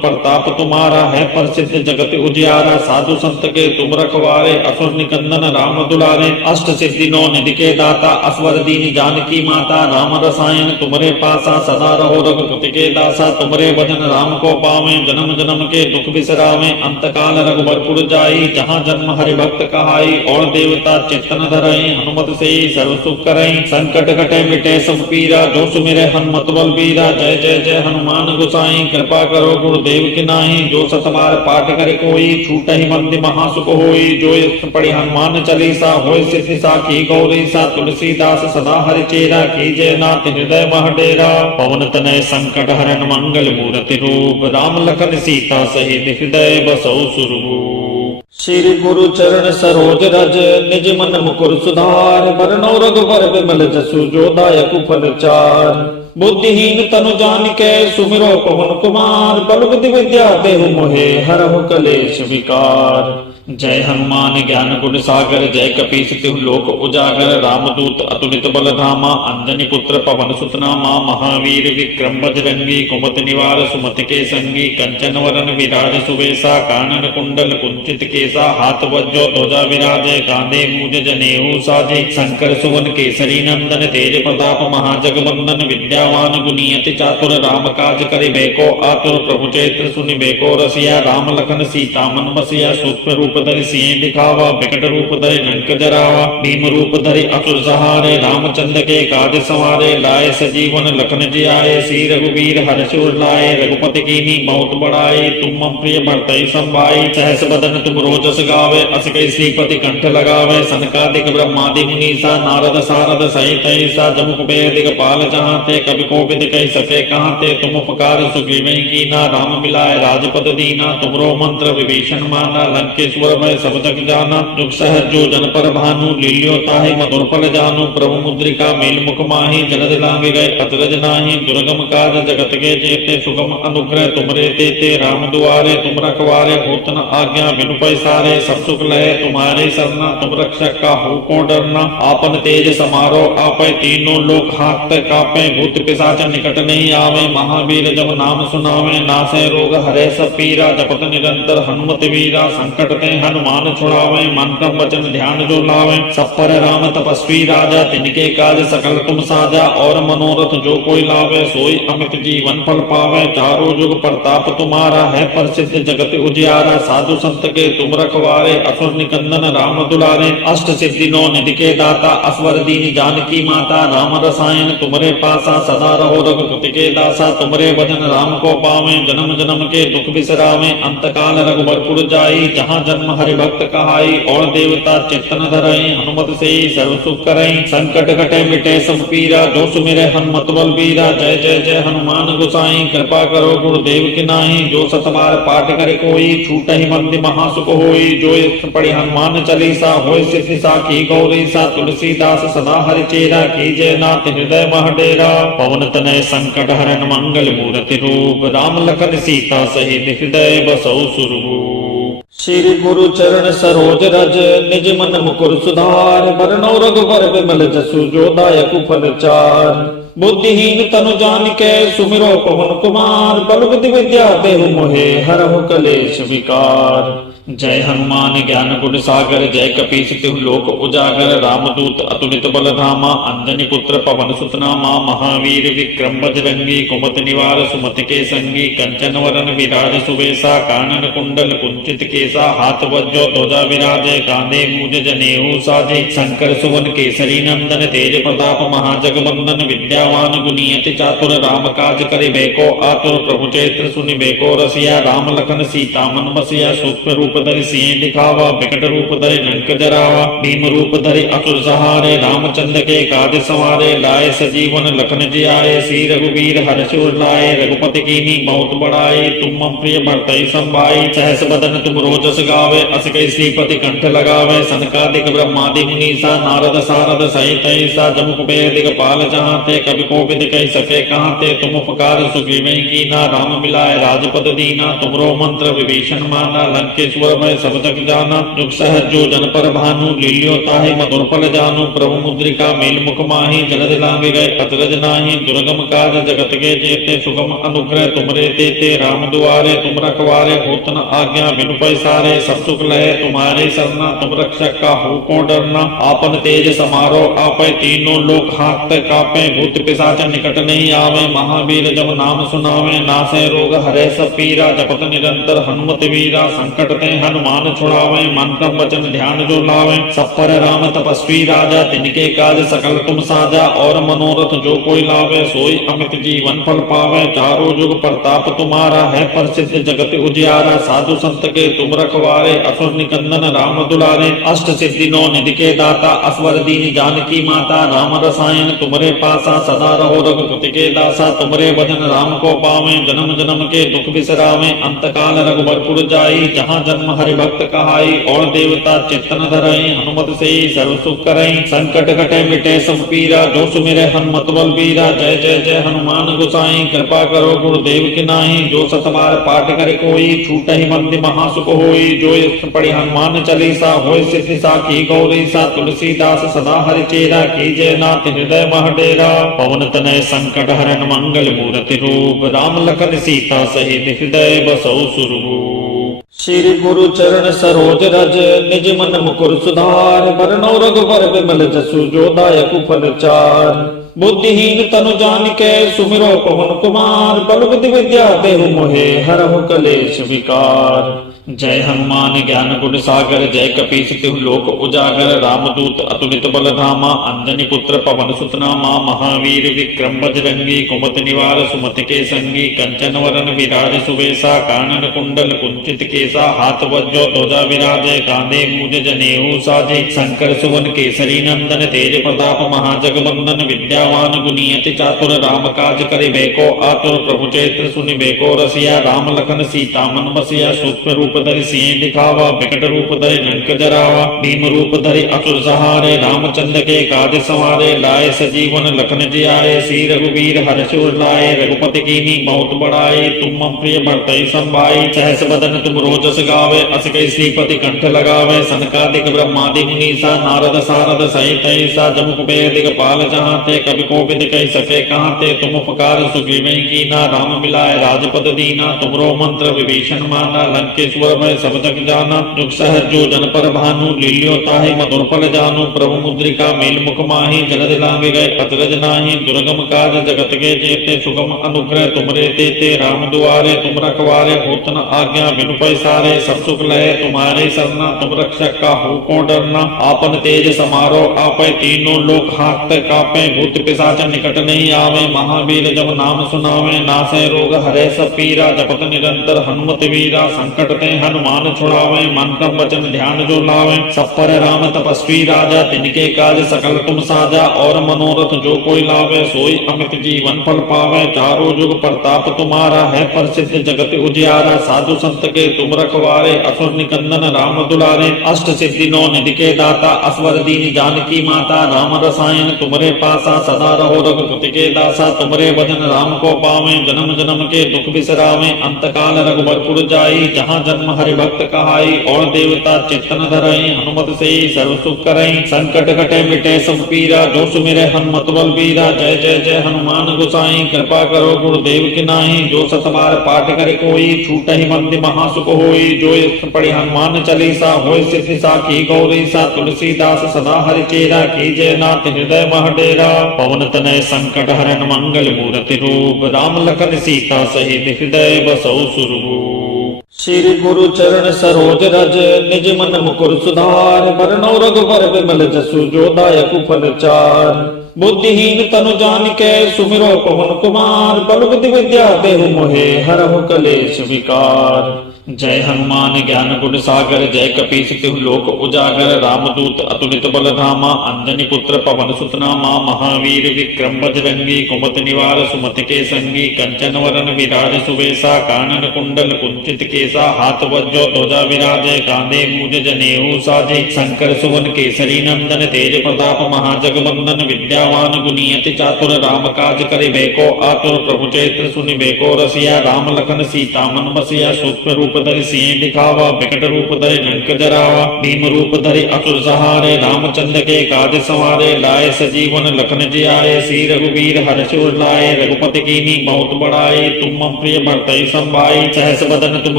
प्रताप तुम्हारा है, प्रसिद्ध जगत उजियारा, साधु संत के तुम रखवारे, असुर निकंदन राम दुलारे, अष्ट सिद्धि नौ निधि के दाता, असवर दीन जानकी माता, राम रसायन तुमरे पासा, सदा रहो रघुपति के दासा, तुमरे भजन राम को पावे, जन्म जन्म के दुख बिसरावे, अंत काल रघुबरपुर जाई, जहाँ जन्म हरि भक्त कहाई, और देवता चित्तन धरई, हनुमत से सर्व सुख करई, संकट कटे मिटे सब पीरा, जो सुमिरे हनुमत बल बीरा, जय जय जय हनुमान गोसाई, कृपा करो गुरुदेव की नाई, जो सतबार पाठ करे कोई, छूटहि बंदी महासुख होई, जो यश पढ़ि हनुमान चालीसा, होय सिद्धि साखी गौरीसा, तुलसीदास सदा हरिचेरा, कीजय नाथ हृदय मह डेरा, पवन तनय संकट हरन मंगल मूर्ति रूप, राम लखन सीता सहित हृदय बसौ सुरभूप। श्री गुरु चरण सरोज रज, निज मन मुकुर सुधार, बरनौ रघुबर विमल जसु, जो दायक फल चार, बुद्धिहीन तनु जानिके सुमिरो पवन कुमार, बल बुद्धि विद्या देहु मोहे, हरहु कलेश विकार। जय हनुमान ज्ञान गुण सागर, जय कपीस तिहु लोक उजागर, रामदूत अतुलित बल धामा, अंजनी पुत्र पवन सुत नामा, महावीर विक्रम बजरंगी, कुमति निवार सुमति के संगी, कंचन वरन विराज सुबेसा, कानन कुंडल कुंचित केसा, हाथ वज्रो ध्वजा विराजे, कांधे मूज जनेऊ साजे, शंकर सुवन केसरी नंदन, तेज प्रताप महाजगवंदन, विद्यावान गुणियति चातुर, राम काज करिबे को आतुर, प्रभु चरित्र सुनिबे को रसिया, राम लखन सीता मन बसिया, सूक्ष्म रूप धरि सिंह दिखावा, विकट रूप धरि लंक जरावा, भीम रूप धरि असुर सहारे, रामचंद्र के काज संवारे, लाए सजीवन लखन जियाए, श्री रघुवीर हर्ष उर लाए, रघुपति कीन्ही बहुत बड़ाई, तुम मम प्रिय भरतहि संभाई, सहस बदन तुम रोजस गावे, अस कहि श्रीपति कंठ लगावे, सनकादिक ब्रह्मादि मुनीसा, नारद सारद सहित ऐसा, जम कुबेर दिगपाल चाहते, कवि कोविद कहि सके कहाते, तुम उपकार सुग्रीव कीना, राम मिलाए राजपद दीना, तुमरो मंत्र विभीषण माना, लंकेश्वर मैं सब तक जाना, दुख सहज जो जन पर भानु, लील्यो ताहि मधुर फल जानू, प्रभु मुद्रिका मेल मुख माही, जलद लांग गए अचरज नाही, दुर्गम काज जगत के जेते, सुगम अनुग्रह तुमरे तेते, राम दुआरे तुम रखवारे, होत न आज्ञा बिनु पैसारे, सब सुख लहे तुम्हारे सरना, तुम रक्षक काहू को डरना, आपन तेज समारो आपै, तीनों लोक हाथ कापै, भूत पिशाच निकट नहीं आवे, महावीर जब नाम सुनावे, नासे रोग हरे सब पीरा, जपत निरंतर हनुमत वीरा, संकट ते हनुमान छुड़ावे, मन क्रम वचन ध्यान जो लावे, सब पर राम तपस्वी राजा, तिनके काज सकल तुम साजा, और मनोरथ जो कोई लावे, सोई अमित जीवन फल पावे, चारों जुग प्रताप तुम्हारा है, प्रसिद्ध जगत उजियारा, साधु संत के तुम रखवारे, असुर निकंदन राम दुलारे, अष्ट सिद्धि नौ निधि के दाता, असवर दीन जानकी माता, राम रसायन तुमरे पासा, सदा रहो रघुपति के दासा, तुमरे भजन राम को पावे, जन्म जन्म के दुख बिसरावे, अंत काल रघुबरपुर जाई, जहाँ जन्म हरि भक्त कहाई, और देवता चित्तन धरई, हनुमत से सर्व सुख करई, संकट कटे मिटे सब पीरा, जो सुमिरे हनुमत बल बीरा, जय जय जय हनुमान गोसाई, कृपा करो गुरुदेव की नाई, जो सतबार पाठ करे कोई, छूटहि बंदी महासुख होई, जो इष्ट पढ़ि हनुमान चालीसा, होय सिद्धि साखी गौरी सा, तुलसीदास सदा हरि चेरा, कीजय नाथ हृदय मह डेरा, पवन तनय संकट हरन मंगल मूर्ति रूप, राम लखन सीता सहित हृदय बसौ सुरभूप। श्री गुरु चरण सरोज रज, निज मन मुकुर सुधार, बरनौ रघुबर बिमल जसु, जो दायक फल चार, बुद्धिहीन तनु जानिके सुमिरो पवन कुमार, बल बुद्धि विद्या देहु मोहे, हरहु कलेश विकार। जय हनुमान ज्ञान गुण सागर, जय कपीस तिहु लोक उजागर, रामदूत अतुलित बल धामा, अंजनी पुत्र पवन सुत नामा, महावीर विक्रम बजरंगी, कुमति निवार सुमति के संगी, कंचन वरन विराज सुवेशा, कानन कुंडल कुंचित केसा, हाथ वज्रो ध्वजा विराजे, कांधे मूज जनेऊ साजे, शंकर सुवन केसरी नंदन, तेज प्रताप महाजगवंदन, विद्यावान गुणियति चातुर, राम काज करिबे को आतुर, प्रभु चरित्र सुनिबे को रसिया, राम लखन सीता मन बसिया, सूक्ष्म रूप धरि सिंह दिखावा, विकट रूप धरि लंक जरावा, भीम रूप धरि असुर सहारे, रामचंद्र के काज सवारे, लाए सजीवन लखन जियाए, श्री रघुवीर हर्ष उर लाए, रघुपति कीन्ही बहुत बड़ाई, तुम मम प्रिय भरतहि संभाई, सहस बदन तुम रोजस गावे, अस कई श्रीपति कंठ लगावे, सनकादिक ब्रह्मादि मुनीसा, नारद सारद सहित ऐसा, जम कुबेर दिगपाल जहांते, कवि कोविद कहि सके कहांते, तुम उपकार सुग्रीवहि कीना, राम मिलाए राजपद दीना, तुमरो मंत्र विभीषण माना, लंकेश्वर मैं सब जग जाना, जुग सहज जो जन पर भानु, लील्यो ताहि मधुर फल जानू, प्रभु मुद्रिका मेल मुख माही, जलद लांग गए अचरज नाहि, दुर्गम काज जगत के जेते, सुगम अनुग्रह तुमरे तेते, राम दुआरे तुम रखवारे, होत न आज्ञा बिनु पैसारे, सब सुख लहे तुम्हारे सरना, तुम रक्षक काहू को डरना, आपन तेज समारो आपै, तीनों लोक हाथ कापे, भूत पिशाच निकट नहीं आवे, महावीर जब नाम सुनावे, नासे रोग हरे सब पीरा, जपत निरंतर हनुमत वीरा, संकट ते हनुमान छुड़ावे, मन क्रम वचन ध्यान जो लावे, सब पर राम तपस्वी राजा, तिनके काज सकल तुम साजा, और मनोरथ जो कोई लावे, सोई अमित जीवन फल पावे, चारों जुग प्रताप तुम्हारा है, प्रसिद्ध जगत उजियारा, साधु संत के तुम रखवारे, असुर निकंदन राम दुलारे, अष्ट सिद्धि नौ निधि के दाता, असवर दीन जानकी माता, राम रसायन तुमरे पासा, सदा रहो रघुपति के दासा, तुमरे भजन राम को पावे, जन्म जन्म के दुख बिसरावे, अंत काल रघुबरपुर जाई, जहाँ जन्म हरि भक्त कहाई, और देवता चित्तन धरई, हनुमत से सर्व सुख करई, संकट कटे मिटे सब पीरा, जो सुमिरे हनुमत बल बीरा, जय जय जय हनुमान गोसाई, कृपा करो गुरुदेव की नाई, जो सतबार पाठ करे कोई, छूटहि बंदी महासुख होई, जो इष्ट पढ़ि हनुमान चालीसा, होय सिद्धि साखी गौरी सा, तुलसीदास सदा हरि चेरा, कीजय नाथ हृदय मह डेरा, पवन तनय संकट हरन मंगल मूर्ति रूप, राम लखन सीता सहित हृदय बसौ सुरभूप। श्री गुरु चरण सरोज रज, निज मन मुकुर सुधार, बरनौ रघुबर बिमल जसु, जो दायक फल चार, बुद्धिहीन तनु जानिके सुमिरो पवन कुमार, बल बुद्धि विद्या देहु मोहे, हरहु कलेश विकार। जय हनुमान ज्ञान गुण सागर, जय कपीस तिहु लोक उजागर, रामदूत अतुलित बल धामा, अंजनी पुत्र पवन सुत नामा, महावीर विक्रम बजरंगी, कुमति निवार सुमति के संगी, कंचन वरन विराज सुवेशा, कानन कुंडल कुंचित केसा, हाथ वज्रो ध्वजा विराजे, कांधे मूज जनेऊ साजे, शंकर सुवन केसरी नंदन, तेज प्रताप महाजगवंदन, विद्यावान गुणियति चातुर, राम काज करिबे को आतुर, प्रभु चरित्र सुनिबे को रसिया, राम लखन सीता मन बसिया, सूक्ष्म रूप रूप धरि सिंह दिखावा, बिकट रूप धरि लंक जरावा। भीम रूप धरि असुर सहारे, रामचंद्र के काज सवारे। लाए सजीवन लखन जियाए, श्री रघुवीर हर्ष उर लाए। रघुपति कीन्ही बहुत बड़ाई, तुम मम प्रिय भरतहि संभाई। सहस बदन तुम रोजस गावे, अस कहि श्रीपति कंठ लगावे। सनकादिक ब्रह्मादि मुनीसा, नारद सारद सहित ऐसा। जम कुबेर दिगपाल जहांते, कवि कोविद कहि सके कहांते। तुम उपकार सुग्रीवहि कीना, राम मिलाए राजपद दीना। तुमरो मंत्र विभीषण माना, लंकेश्वर भय सब जग जाना। जुग सहज जो जन पर भानु, लील्यो ताहि मधुर फल जानु। प्रभु मुद्रिका मेल मुख माहि, जलधि लांघि गए अचरज नाहि। दुर्गम काज जगत के जेते, सुगम अनुग्रह तुमरे तेते। राम दुआरे तुम रखवारे, होत न आज्ञा बिनु पैसारे। सब सुख लहे तुम्हारे सरना, तुम रक्षक काहू को डरना। आपन तेज समारो आपै, तीनों लोक हाथ कापै। भूत पिशाच निकट नहीं आवे, महावीर जब नाम सुनावे। नासै रोग हरै सब पीरा, जपत निरंतर हनुमत वीरा। संकट ते हनुमान छुड़ावे, मन क्रम वचन ध्यान जो लावे। सब पर राम तपस्वी राजा, तिनके काज सकल तुम साजा। और मनोरथ जो कोई लावे, सोई अमित जीवन फल पावे। चारों जुग प्रताप तुम्हारा है, प्रसिद्ध जगत उजियारा। साधु संत के तुम रखवारे, असुर निकंदन राम दुलारे। अष्ट सिद्धि नौ निधि के दाता, असवर दीन जानकी माता। राम रसायन तुमरे पासा, सदा रहो रघुपति के दासा। तुमरे भजन राम को पावे, जन्म जन्म के दुख बिसरावे। अंत काल रघुबरपुर जाई, जहाँ जन्म हरि भक्त कहाई। और देवता चित्तन धरई, हनुमत से सर्व सुख करई। संकट कटे मिटे सब पीरा, जो सुमिरे हनुमत बल बीरा। जय जय जय हनुमान गोसाई, कृपा करो गुरुदेव की नाई। जो सत बार पाठ करे कोई, छूटहि बंदी महासुख होई। जो यत्र पढ़ि हनुमान चालीसा, होय सिद्धि साखी गौरीसा। तुलसीदास सदा हरि चेरा, कीजय नाथ हृदय मह डेरा। पवन तनय संकट हरन, मंगल मूर्ति रूप। राम लखन सीता सहित हृदय बसौ सुरभूप। श्री गुरु चरण सरोज रज, निज मन मुकुर सुधार। बरनौ रघुबर बिमल जसु, जो दायक फल चार। बुद्धिहीन तनु जानिके, सुमिरो पवन कुमार। बल बुद्धि विद्या देहु मोहे, हरहु कलेश विकार। जय हनुमान ज्ञान गुण सागर, जय कपीस तिहु लोक उजागर। रामदूत अतुलित बल धामा, अंजनी पुत्र पवन सुत नामा। महावीर विक्रम बजरंगी, कुमति निवार सुमति के संगी। कंचन वरन विराज सुवेशा, कानन कुंडल कुंचित केसा। हाथ वज्रो ध्वजा विराजे, कांधे मूज जनेऊ साजे। शंकर सुवन केसरी नंदन, तेज प्रताप महाजगवंदन। विद्यावान गुणी अति चातुर, राम काज करिबे को आतुर। प्रभु चरित्र सुनिबे को रसिया, राम लखन सीता मन बसिया। सूक्ष्म रूप धरि सिंह दिखावा, बिकट रूप धरि लंक जरावा। भीम रूप धरि असुर सहारे, रामचंद्र के काज सवारे। लाए सजीवन लखन जियाए, श्री रघुवीर हर्ष उर लाए। रघुपति कीन्ही बहुत बड़ाई, तुम मम प्रिय भरतहि संभाई। सहस बदन तुम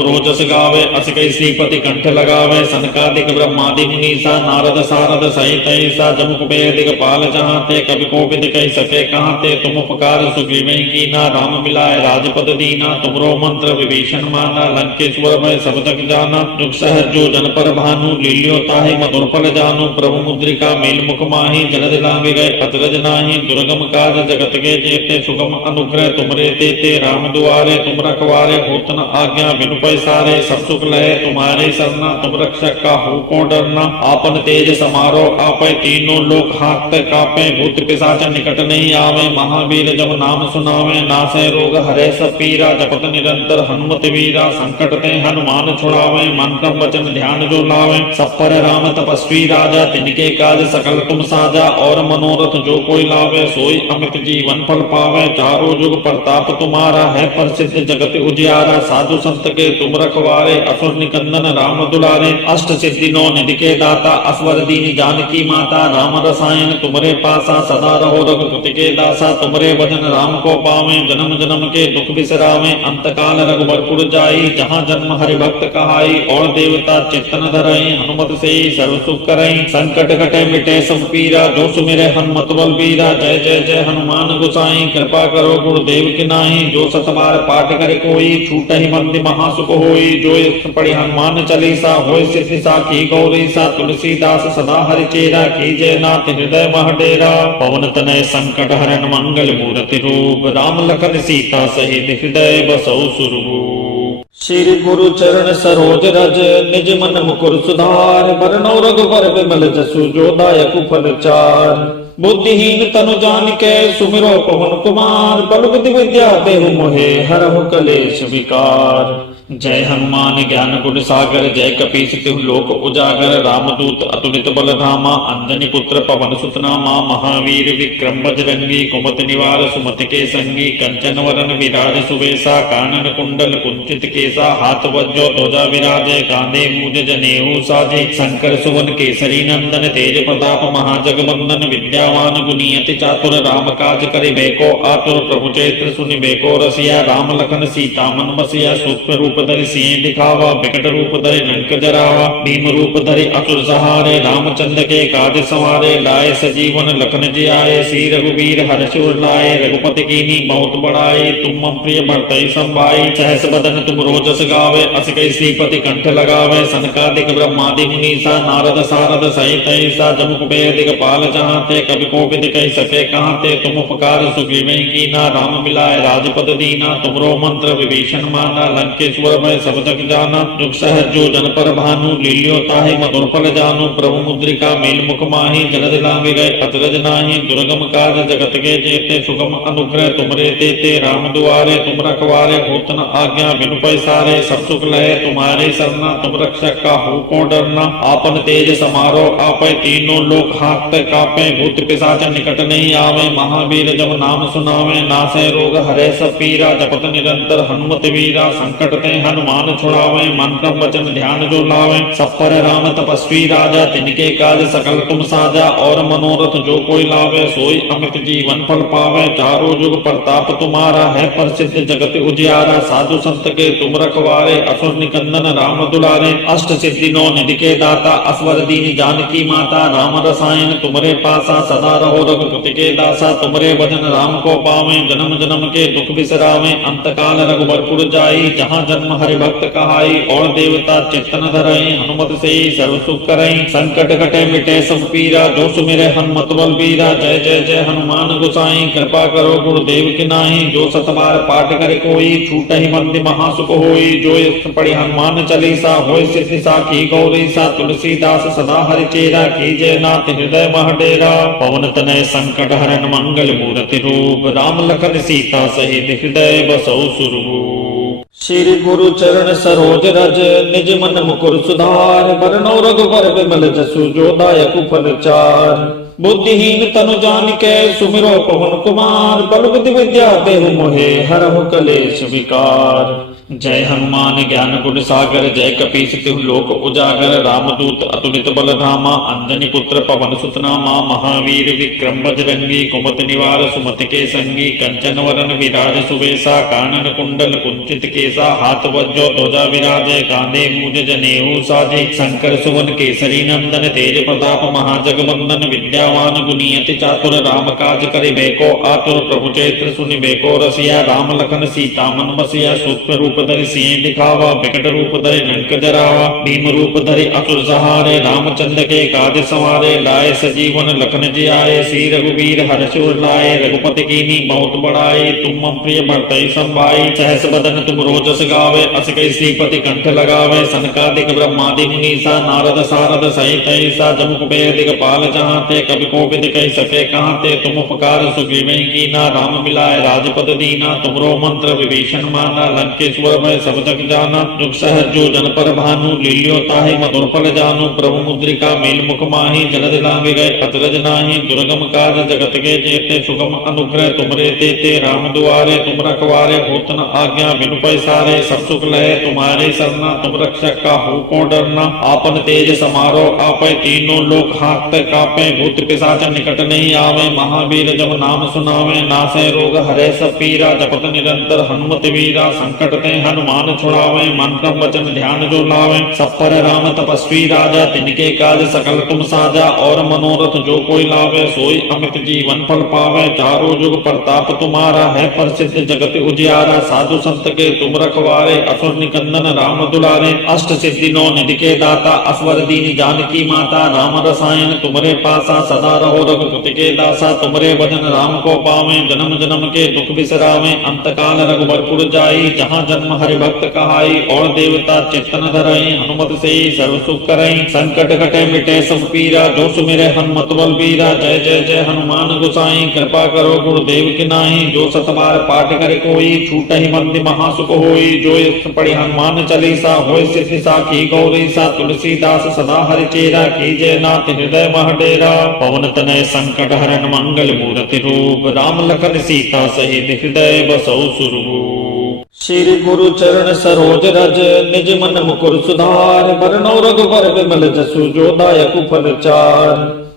रोजस गावे, अस कहि श्रीपति कंठ लगावे। सनकादिक ब्रह्मादि मुनीसा, नारद सारद सहित ऐसा। जम कुबेर दिगपाल जहांते, कवि कोविद कहि सके कहांते। तुम उपकार सुग्रीवहि कीना, राम मिलाए राजपद दीना। तुमरो मंत्र विभीषण माना, लंकेश्वर भय सब जग जाना। जुग सहज जो जन पर भानु, लील्यो ताहि मधुर फल जानु। प्रभु मुद्रिका मेल मुख माहि, जलधि लांघि गए अचरज नाहि। दुर्गम काज जगत के जेते, सुगम अनुग्रह तुमरे तेते। राम दुआरे तुम रखवारे, होत न आज्ञा बिनु पैसारे। सब सुख लहे तुम्हारे सरना, तुम रक्षक काहू को डरना। आपन तेज समारो आपै, तीनों लोक हाथ कापै। भूत पिशाच निकट नहीं आवे, महावीर जब नाम सुनावे। नासै रोग हरै सब पीरा, जपत निरंतर हनुमत वीरा। संकट ते हनुमान छुड़ावे, मन क्रम वचन ध्यान जो लावे। सब पर राम तपस्वी राजा, तिनके काज सकल तुम साजा। और मनोरथ जो कोई लावे, सोई अमित जीवन फल पावे। चारों जुग प्रताप तुम्हारा है, प्रसिद्ध जगत उजियारा। साधु संत के तुम रखवारे, असुर निकंदन राम दुलारे। अष्ट सिद्धि नौ निधि के दाता, असवर दीन जानकी माता। राम रसायन तुमरे पासा, सदा रहो रघुपति के दासा। तुमरे भजन राम को पावे, जन्म जन्म के दुख बिसरावे। अंत काल रघुबरपुर जाई, जहाँ जन्म हरि भक्त कहाई। और देवता चित्तन धरई, हनुमत से सर्व सुख करई। संकट कटे मिटे सब पीरा, जो सुमिरे हनुमत बल बीरा। जय जय जय हनुमान गोसाई, कृपा करो गुरुदेव की नाई। जो सत बार पाठ करे कोई, छूटहि बंदी महासुख होई। जो यत्र पढ़ि हनुमान चालीसा, होय सिद्धि साखी गौरीसा। तुलसीदास सदा हरि चेरा, कीजय नाथ हृदय मह डेरा। पवन तनय संकट हरन, मंगल मूर्ति रूप। राम लखन सीता सहित हृदय बसौ सुरभूप। श्री गुरु चरण सरोज रज, निज मन मुकुर सुधार। बरनौ रघुबर बिमल जसु, जो दायक फल चार। बुद्धिहीन तनु जानिके, सुमिरो पवन कुमार। बल बुद्धि विद्या देहु मोहे, हरहु कलेश विकार। जय हनुमान ज्ञान गुण सागर जय कपीस तिहु लोक उजागर रामदूत अतुलित बल धामा अंजनी पुत्र पवन सुत नामा महावीर विक्रम बजरंगी कुमति निवार सुमति के संगी कंचन वरन विराज सुवेशा कानन कुंडल कुंचित केसा हाथ वज्रो ध्वजा विराजे कांधे मूज जनेऊ साजे शंकर सुवन केसरी नंदन तेज प्रताप महाजगवंदन विद्यावान गुणियति चातुर राम काज करिबे को आतुर प्रभु चैत्र सुनिबे को रसिया राम लखन सीता मन बसिया सूक्ष्म रूप धरि सिंह दिखावा विकट रूप धरि लंक जरावा भीम रूप धरि असुर सहारे रामचंद्र के काज सवारे लाए सजीवन लखन जियाए श्री रघुवीर हर्ष उर लाए रघुपति कीन्ही बहुत बड़ाई तुम मम प्रिय भरतहि संभाई सहस बदन तुम रोजस गावे अस कई श्रीपति कंठ लगावे सनकादिक ब्रह्मादि मुनीसा नारद सारद सहित ऐसा जम कुबेर दिगपाल चाहते कवि कोविद कहि सके कहते तुम उपकार सुग्रीव कीना राम मिलाए राजपद दीना तुमरो मंत्र विभीषण माना लंकेश्वर मैं सब जग जाना दुख सहज जो जन पर भानु लील्यो ताहि मधुर फल जानु प्रभु मुद्रिका मेल मुख माहि जलद लांग गए अतरज नाहि दुर्गम काज जगत के जेते सुगम अनुग्रह तुमरे तेते राम दुआरे तुम रखवारे होत न आज्ञा बिनु पैसारे सब सुख लहे तुम्हारे सरना तुम रक्षक का हो को डरना आपन तेज समारो आपै तीनों लोक हाथ कापे भूत पिशाच निकट नहीं आवे महावीर जब नाम सुनावे नासै रोग हरे सब पीरा जपत निरंतर हनुमत वीरा संकट ते हनुमान छुड़ावे मन क्रम वचन ध्यान जो लावे सब पर राम तपस्वी राजा तिनके काज सकल तुम साजा और मनोरथ जो कोई लावे सोई अमित जीवन फल पावे चारों जुग प्रताप तुम्हारा है प्रसिद्ध जगत उजियारा साधु संत के तुम रखवारे असुर निकंदन राम दुलारे अष्ट सिद्धि नौ निधि के दाता असवर दीन जानकी माता राम रसायन तुमरे पासा सदा रहो रघुपति के दासा तुमरे भजन राम को पावे जन्म जन्म के दुख बिसरावे अंत काल रघुबरपुर जाई जहाँ जन्म हरि भक्त कहाई और देवता चित्तन धरई हनुमत से सर्व सुख करई संकट कटे मिटे सब पीरा जो सुमिरे हनुमत बल बीरा जय जय जय हनुमान गोसाई कृपा करो गुरुदेव की नाही जो सतबार पाठ करे कोई छूटहि बंदी महासुख होई जो इस पढ़ि हनुमान चालीसा होय सिद्धि साखी गौरी सा तुलसीदास सदा हरि चेरा की जय नाथ हृदय मह डेरा पवन तनय संकट हरन मंगल मूर्ति रूप राम लखन सीता सहित हृदय बसौ सुरभूप श्री गुरु चरण सरोज रज निज मन मुकुर सुधार बरनौ रघुबर बिमल जसु जो दायक फल चार बुद्धिहीन तनु जानिके सुमिरो पवन कुमार बल बुद्धि विद्या देहु मोहे हरहु कलेश विकार जय हनुमान ज्ञान गुण सागर जय कपीस तिहु लोक उजागर रामदूत अतुलित बल धामा अंजनी पुत्र पवन सुत नामा महावीर विक्रम बजरंगी कुमति निवार सुमति के संगी कंचन वरन विराज सुवेशा कानन कुंडल कुंचित केसा हाथ वज्रो ध्वजा विराजे कांधे मूज जनेऊ साजे शंकर सुवन केसरी नंदन तेज प्रताप महाजगवंदन विद्यावान गुणियति चातुर राम काज करिबे को आतुर प्रभु चैत्र सुनिबे को रसिया राम लखन सीता मन बसिया सूक्ष्म रूप धरि सिंह दिखावा विकट रूप धरि लंक जरावा भीम रूप धरि असुर सहारे रामचंद्र के काज सवारे लाए सजीवन लखन जियाए श्री रघुवीर हर्ष उर लाए रघुपति कीन्ही बहुत बड़ाई तुम मम प्रिय भरतहि संभाई सहस बदन तुम रोजस गावे अस कई श्रीपति कंठ लगावे सनकादिक ब्रह्मादि मुनीसा नारद सारद सहित ऐसा जम कुबेर दिगपाल चाहते कवि कोविद कहि सके कहते तुम उपकार सुग्रीव कीना राम मिलाए राजपद दीना तुमरो मंत्र विभीषण माना लंकेश्वर मैं सब जग जाना दुख सहज जो जन पर भानु लील्यो ताहि मधुर फल जानु प्रभु मुद्रिका मेल मुख माहि जलद लांग गए अतरज नाहि दुर्गम काज जगत के जेते सुगम अनुग्रह तुमरे तेते राम दुआरे तुम रखवारे होत न आज्ञा बिनु पैसारे सब सुख लहे तुम्हारे सरना तुम रक्षक का हो को डरना आपन तेज समारो आपै तीनों लोक हाथ कापे भूत पिशाच निकट नहीं आवे महावीर जब नाम सुनावे नासै रोग हरे सब पीरा जपत निरंतर हनुमत वीरा संकट ते हनुमान छुड़ावे मन क्रम वचन ध्यान जो लावे सब पर राम तपस्वी राजा तिनके काज सकल तुम साजा और मनोरथ जो कोई लावे सोई अमित जीवन फल पावे चारों जुग प्रताप तुम्हारा है प्रसिद्ध जगत उजियारा साधु संत के तुम रखवारे असुर निकंदन राम दुलारे अष्ट सिद्धि नौ निधि के दाता असवर दीन जानकी माता राम रसायन तुमरे पासा सदा रहो रघुपति के दासा तुमरे भजन राम को पावे जन्म जन्म के दुख बिसरावे अंत काल रघुबरपुर जाई जहाँ जन्म हरि भक्त कहाई और देवता चित्तन धरई हनुमत से सर्व सुख करई संकट कटे मिटे सब पीरा जो सुमिरे हनुमत बल बीरा जय जय जय हनुमान गोसाई कृपा करो गुरुदेव की नाई जो सतबार पाठ करे कोई छूट ही मंद महासुख होई जो इस पढ़ी हनुमान चालीसा होय सिद्धि साखी गौरी सा तुलसीदास सदा हरि चेरा कीजय नाथ हृदय मह डेरा पवन तनय संकट हरन मंगल मूर्ति रूप राम लखन सीता सहित हृदय बसौ सुरभूप श्री गुरु चरण सरोज रज निज मन मुकुर सुधार बरनौ रघुबर विमल जसु जो दायक फल चार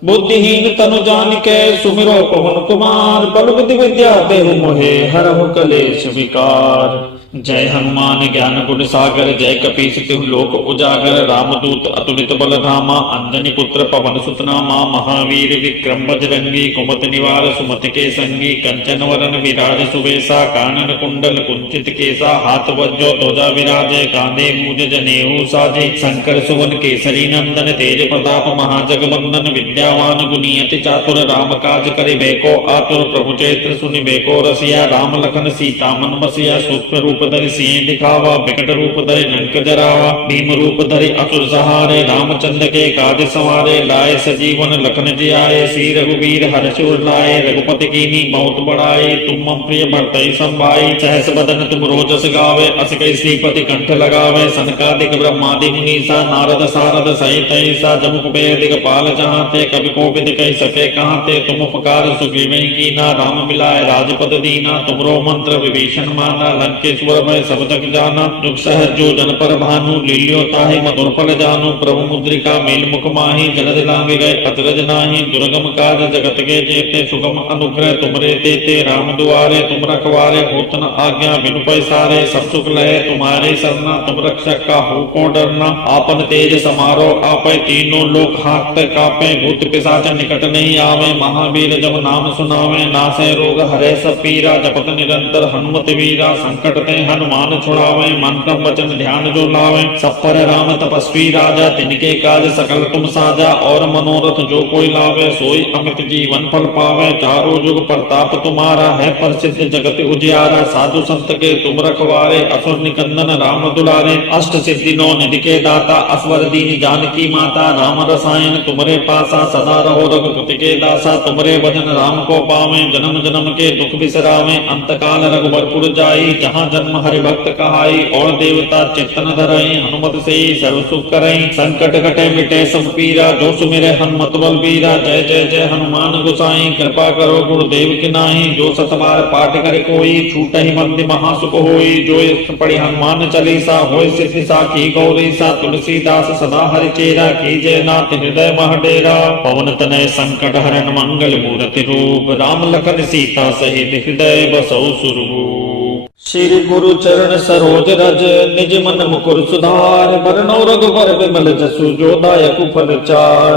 बुद्धिहीन तनु जानिके सुमिरो पवन कुमार बल बुद्धि विद्या देहु मोहे हरहु कलेश विकार जय हनुमान ज्ञान गुण सागर जय कपीस तिहु लोक उजागर रामदूत अतुलित बल धामा अंजनी पुत्र पवन सुत नामा महावीर विक्रम बजरंगी कुमति निवार सुमति के संगी कंचन वरन विराज सुवेशा कानन कुंडल कुंचित केसा हाथ वज्रो ध्वजा विराजे कांधे मूज जनेऊ साजे शंकर सुवन केसरी नंदन तेज प्रताप महाजगवंदन विद्यावान गुणियति चातुर राम काज करिबे को आतुर प्रभु चैत्र सुनिबे को रसिया राम लखन सीता मन बसिया सूक्ष्म रूप धरि सिंह दिखावा विकट रूप धरि लंक जरावा भीम रूप धरि असुर सहारे रामचंद्र के काज संवारे लाए सजीवन लखन जियाए श्री रघुवीर हर्ष उर लाए रघुपति कीनी बहुत बड़ाई तुम मम प्रिय भरतहि संभाई सहस बदन तुम रोजस गावे अस कई श्रीपति कंठ लगावे सनकादिक ब्रह्मादि मुनीसा नारद सारद सहित ऐसा जम कुबेर दिगपाल चाहते कवि कोविद कह सके कहाते तुम उपकार सुग्रीव कीना राम मिलाए राजपद दीना तुमरो मंत्र विभीषण माना लंकेश्वर मैं सब जग जाना दुख सहज जो जन पर भानु लील्यो ताहि मधुर फल जानु प्रभु मुद्रिका मेल मुख माही जलद लांग गए अतरज नाही दुर्गम काज जगत के जेते सुगम अनुग्रह तुमरे तेते राम दुआरे तुम रखवारे होत न आज्ञा बिनु पैसारे सब सुख लहे तुम्हारे सरना तुम रक्षक का हो को डरना आपन तेज समारो आपे तीनों लोक हाथ कापे भूत पिशाच निकट नहीं आवे महावीर जब नाम सुनावे नासे रोग हरे सब पीरा जपत निरंतर हनुमत वीरा संकट ते हनुमान छुड़ावे मन क्रम वचन ध्यान जो लावे सब पर राम तपस्वी राजा तिनके काज सकल तुम साजा और मनोरथ जो कोई लावे सोई अमित जीवन फल पावे चारों जुग प्रताप तुम्हारा है प्रसिद्ध जगत उजियारा साधु संत के तुम रखवारे असुर निकंदन राम दुलारे अष्ट सिद्धि नौ निधि के दाता असवर दीन जानकी माता राम रसायन तुमरे पासा सदा रहो रघुपति के दासा तुमरे भजन राम को पावे जन्म जन्म के दुख बिसरावे अंत काल रघुबरपुर जाई जहाँ जन्म हरि भक्त कहाई और देवता चित्तन धरई हनुमत से सर्व सुख करई संकट कटे मिटे सब पीरा जो सुमिरे हनुमत बल बीरा जय जय जय हनुमान गोसाई कृपा करो गुरुदेव की नाई जो सतबार पाठ करे कोई छूट ही मंद महासुख होई जो इस पढ़ी हनुमान चालीसा होय सिद्धि साखी गौरी सा तुलसीदास सदा हरि चेरा कीजय नाथ हृदय मह डेरा पवन तनय संकट हरन मंगल मूर्ति रूप राम लखन सीता सहित हृदय बसौ सुरभूप श्री गुरु चरण सरोज रज निज मन मुकुर सुधार बरनौ रघुबर विमल जसु जो दायक फल चार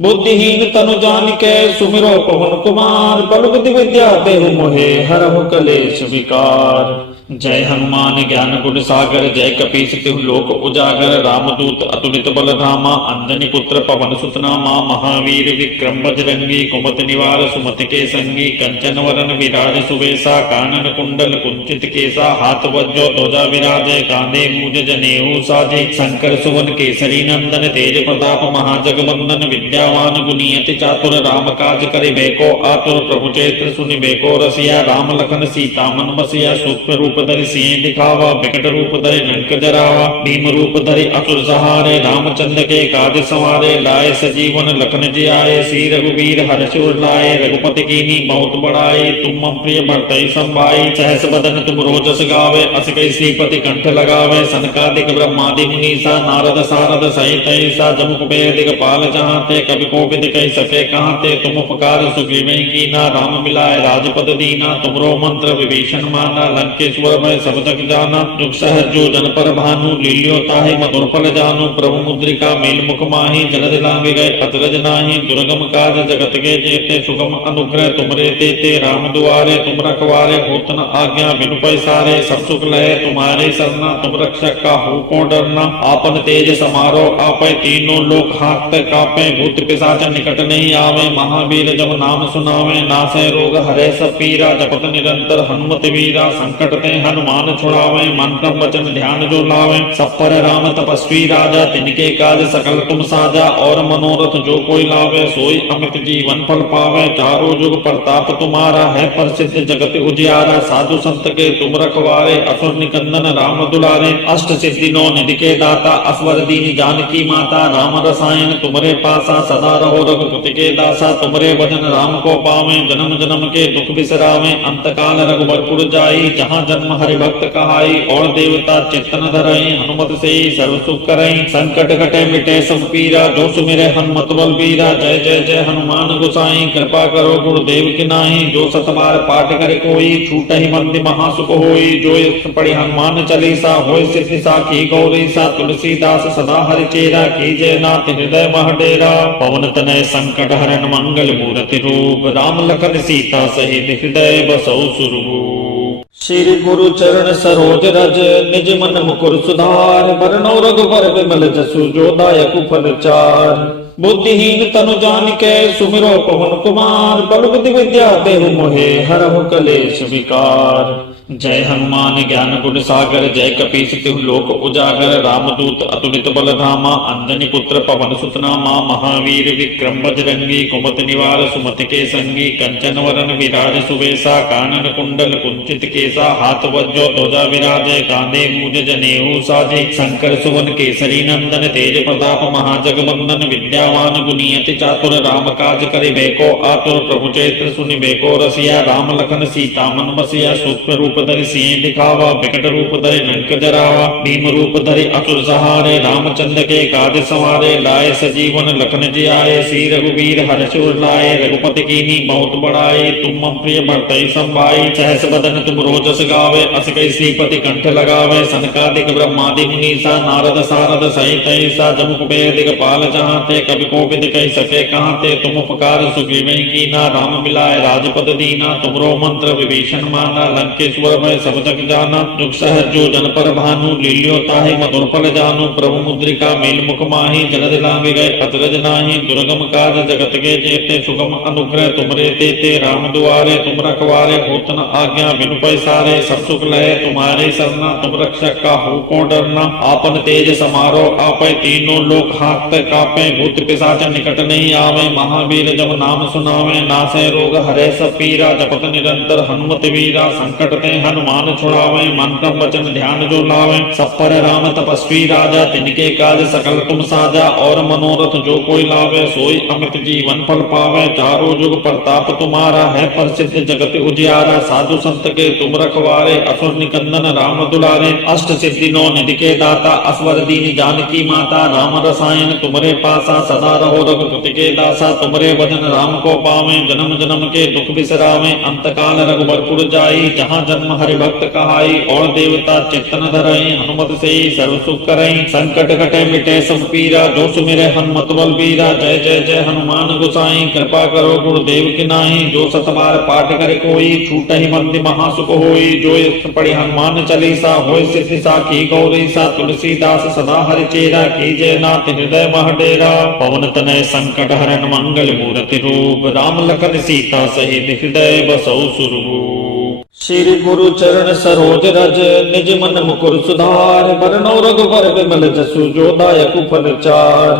बुद्धिहीन तनु जानिके सुमिरो पवन कुमार बल बुद्धि विद्या देहु मोहे हरहु कलेश विकार जय हनुमान ज्ञान गुण सागर जय कपीस तिहु लोक उजागर रामदूत अतुलित बल धामा अंजनी पुत्र पवन सुत नामा महावीर विक्रम बजरंगी कुमति निवार सुमति के संगी कंचन वरन विराज सुवेशा कानन कुंडल कुंचित केसा हाथ वज्रो ध्वजा विराजे कांधे मूज जनेऊ साजे शंकर सुवन केसरी नंदन तेज प्रताप महाजगवंदन विद्यावान गुणियति चातुर राम काज करिबे को आतुर प्रभु चैत्र सुनिबे को रसिया राम लखन सीता मन बसिया सूक्ष्म रूप धरि सिंह दिखावा विकट रूप धरि लंक जरावा भीम रूप धरि असुर सहारे रामचंद्र के काज संवारे लाए सजीवन लखन जियाए श्री रघुवीर हर्ष उर लाए रघुपति कीनी बहुत बड़ाई तुम मम प्रिय भरतहि संभाई सहस बदन तुम रोजस गावे अस कई श्रीपति कंठ लगावे सनकादिक ब्रह्मादि मुनीसा नारद सारद सहित ऐसा जम कुबेर दिगपाल चाहते कवि कोविद कह सके कहाते तुम उपकार सुग्रीव कीना राम मिलाए राजपद दीना तुमरो मंत्र विभीषण माना लंकेश्वर सुर भय सब जग जाना। जुग सहज जो जन पर भानु, लील्यो ताहि मधुर फल जानु। प्रभु मुद्रिका मेल मुख माहि, जलधि लांघि गए अचरज नाहि। दुर्गम काज जगत के जेते, सुगम अनुग्रह तुमरे तेते। राम दुआरे तुम रखवारे, होत न आज्ञा बिनु पैसारे। सब सुख लहे तुम्हारे सरना, तुम रक्षक काहू को डरना। आपन तेज समारो आपै, तीनों लोक हाथ कापे। भूत पिशाच निकट नहीं आवे, महावीर जब नाम सुनावे। नासै रोग हरै सब पीरा, जपत निरंतर हनुमत वीरा। संकट ते हनुमान छुड़ावे, मन क्रम वचन ध्यान जो लावे। सब पर राम तपस्वी राजा, तिनके काज सकल तुम साजा। और मनोरथ जो कोई लावे, सोई अमित जीवन फल पावे। चारों जुग प्रताप तुम्हारा है, प्रसिद्ध जगत उजियारा। साधु संत के तुम रखवारे, असुर निकंदन राम दुलारे। अष्ट सिद्धि नौ निधि के दाता, असवर दीन जानकी माता। राम रसायन तुमरे पासा, सदा रहो रघुपति के दासा। तुमरे भजन राम को पावे, जन्म जन्म के दुख बिसरावे। अंत काल रघुबरपुर जाई, जहाँ जन्म हरि भक्त कहाई। और देवता चित्तन धरई, हनुमत से सर्व सुख करई। संकट कटे मिटे सब पीरा, जो सुमिरे हनुमत बल बीरा। जय जय जय हनुमान गोसाई, कृपा करो गुरुदेव की नाई। जो सतबार पाठ करे कोई, छूटहि बंदी महासुख होई। जो यत्र पढ़ि हनुमान चालीसा, होय सिद्धि साखी गौरीसा। तुलसीदास सदा हरि चेरा, कीजय नाथ हृदय मह डेरा। पवन तनय संकट हरन, मंगल मूर्ति रूप। राम लखन सीता सहित हृदय बसौ सुरभूप। श्री गुरु चरण सरोज रज, निज मन मुकुर सुधार। बरनौ रघुबर विमल जसु, जो दायक फल चार। बुद्धिहीन तनु जानिके, सुमिरो पवन कुमार। बल बुद्धि विद्या देहु मोहे, हरहु कलेश विकार। जय हनुमान ज्ञान गुण सागर, जय कपीस तिहु लोक उजागर। रामदूत अतुलित बल धामा, अंजनी पुत्र पवन सुत नामा। महावीर विक्रम बजरंगी, कुमति निवार सुमति के संगी। कंचन वरन विराज सुबेसा, कानन कुंडल कुंचित केसा। हाथ वज्रो ध्वजा विराजे, कांधे मूज जनेऊ साजे। शंकर सुवन केसरी नंदन, तेज प्रताप महाजगवंदन। विद्यावान गुणी अति चातुर, राम काज करिबे को आतुर। प्रभु चरित्र सुनिबे को रसिया, राम लखन सीता मन बसिया। सूक्ष्म रूप धरि सिंह दिखावा, विकट रूप धरि लंक जरावा। भीम रूप धरि असुर सहारे, रामचंद्र के काज सवारे। लाए सजीवन लखन जियाए, श्री रघुवीर हर्ष उर लाए। रघुपति कीन्ही बहुत बड़ाई, तुम मम प्रिय भरतहि संभाई। सहस बदन तुम रोजस गावे, अस कहि श्रीपति कंठ लगावे। सनकादिक ब्रह्मादि मुनीसा, नारद सारद सहित ऐसा। जम कुबेर दिगपाल जहांते, कवि कोविद कहि सके कहांते। तुम उपकार सुग्रीवहि कीना, राम मिलाए राजपद दीना। तुमरो मंत्र विभीषण माना, लंकेश्वर भय सब जग जाना। जुग सहज जो जन पर भानु, लील्यो ताहि मधुर फल जानु। प्रभु मुद्रिका मेल मुख माहि, जलधि लांघि गए अचरज नाहि। दुर्गम काज जगत के जेते, सुगम अनुग्रह तुमरे तेते। राम दुआरे तुम रखवारे, होत न आज्ञा बिनु पैसारे। सब सुख लहे तुम्हारे सरना, तुम रक्षक काहू को डरना। आपन तेज समारो आपै, तीनों लोक हाथ कापे। भूत पिशाच निकट नहीं आवे, महावीर जब नाम सुनावे। नासै रोग हरै सब पीरा, जपत निरंतर हनुमत वीरा। संकट ते हनुमान छुड़ावे, मन क्रम वचन ध्यान जो लावे। सब पर राम तपस्वी राजा, तिनके काज सकल तुम साजा। और मनोरथ जो कोई लावे, सोई अमित जीवन फल पावे। चारों जुग प्रताप तुम्हारा है, प्रसिद्ध जगत उजियारा। साधु संत के तुम रखवारे, असुर निकंदन राम दुलारे। अष्ट सिद्धि नौ निधि के दाता, असवर दीन जानकी माता। राम रसायन तुमरे पासा, सदा रहो रघुपति के दासा। तुमरे भजन राम को पावे, जन्म जन्म के दुख बिसरावे। अंत काल रघुबरपुर जाई, जहाँ जन्म हरि भक्त कहाई। और देवता चित्तन धरई, हनुमत से सर्व सुख करई। संकट कटे मिटे सब पीरा, जो सुमिरे हनुमत बल बीरा। जय जय जय हनुमान गोसाई, कृपा करो गुरुदेव की नाई। जो सतबार पाठ करे कोई, छूटहि बंदी महासुख होई। जो यत्र पढ़ि हनुमान चालीसा, होय सिद्धि साखी गौरीसा। तुलसीदास सदा हरि चेरा, कीजय नाथ हृदय मह डेरा। पवन तनय संकट हरन, मंगल मूर्ति रूप। राम लखन सीता सहित हृदय बसौ सुरभूप। श्री गुरु चरण सरोज रज, निज मन मुकुर सुधार। बरनौ रघुबर विमल जसु, जो दायक फल चार।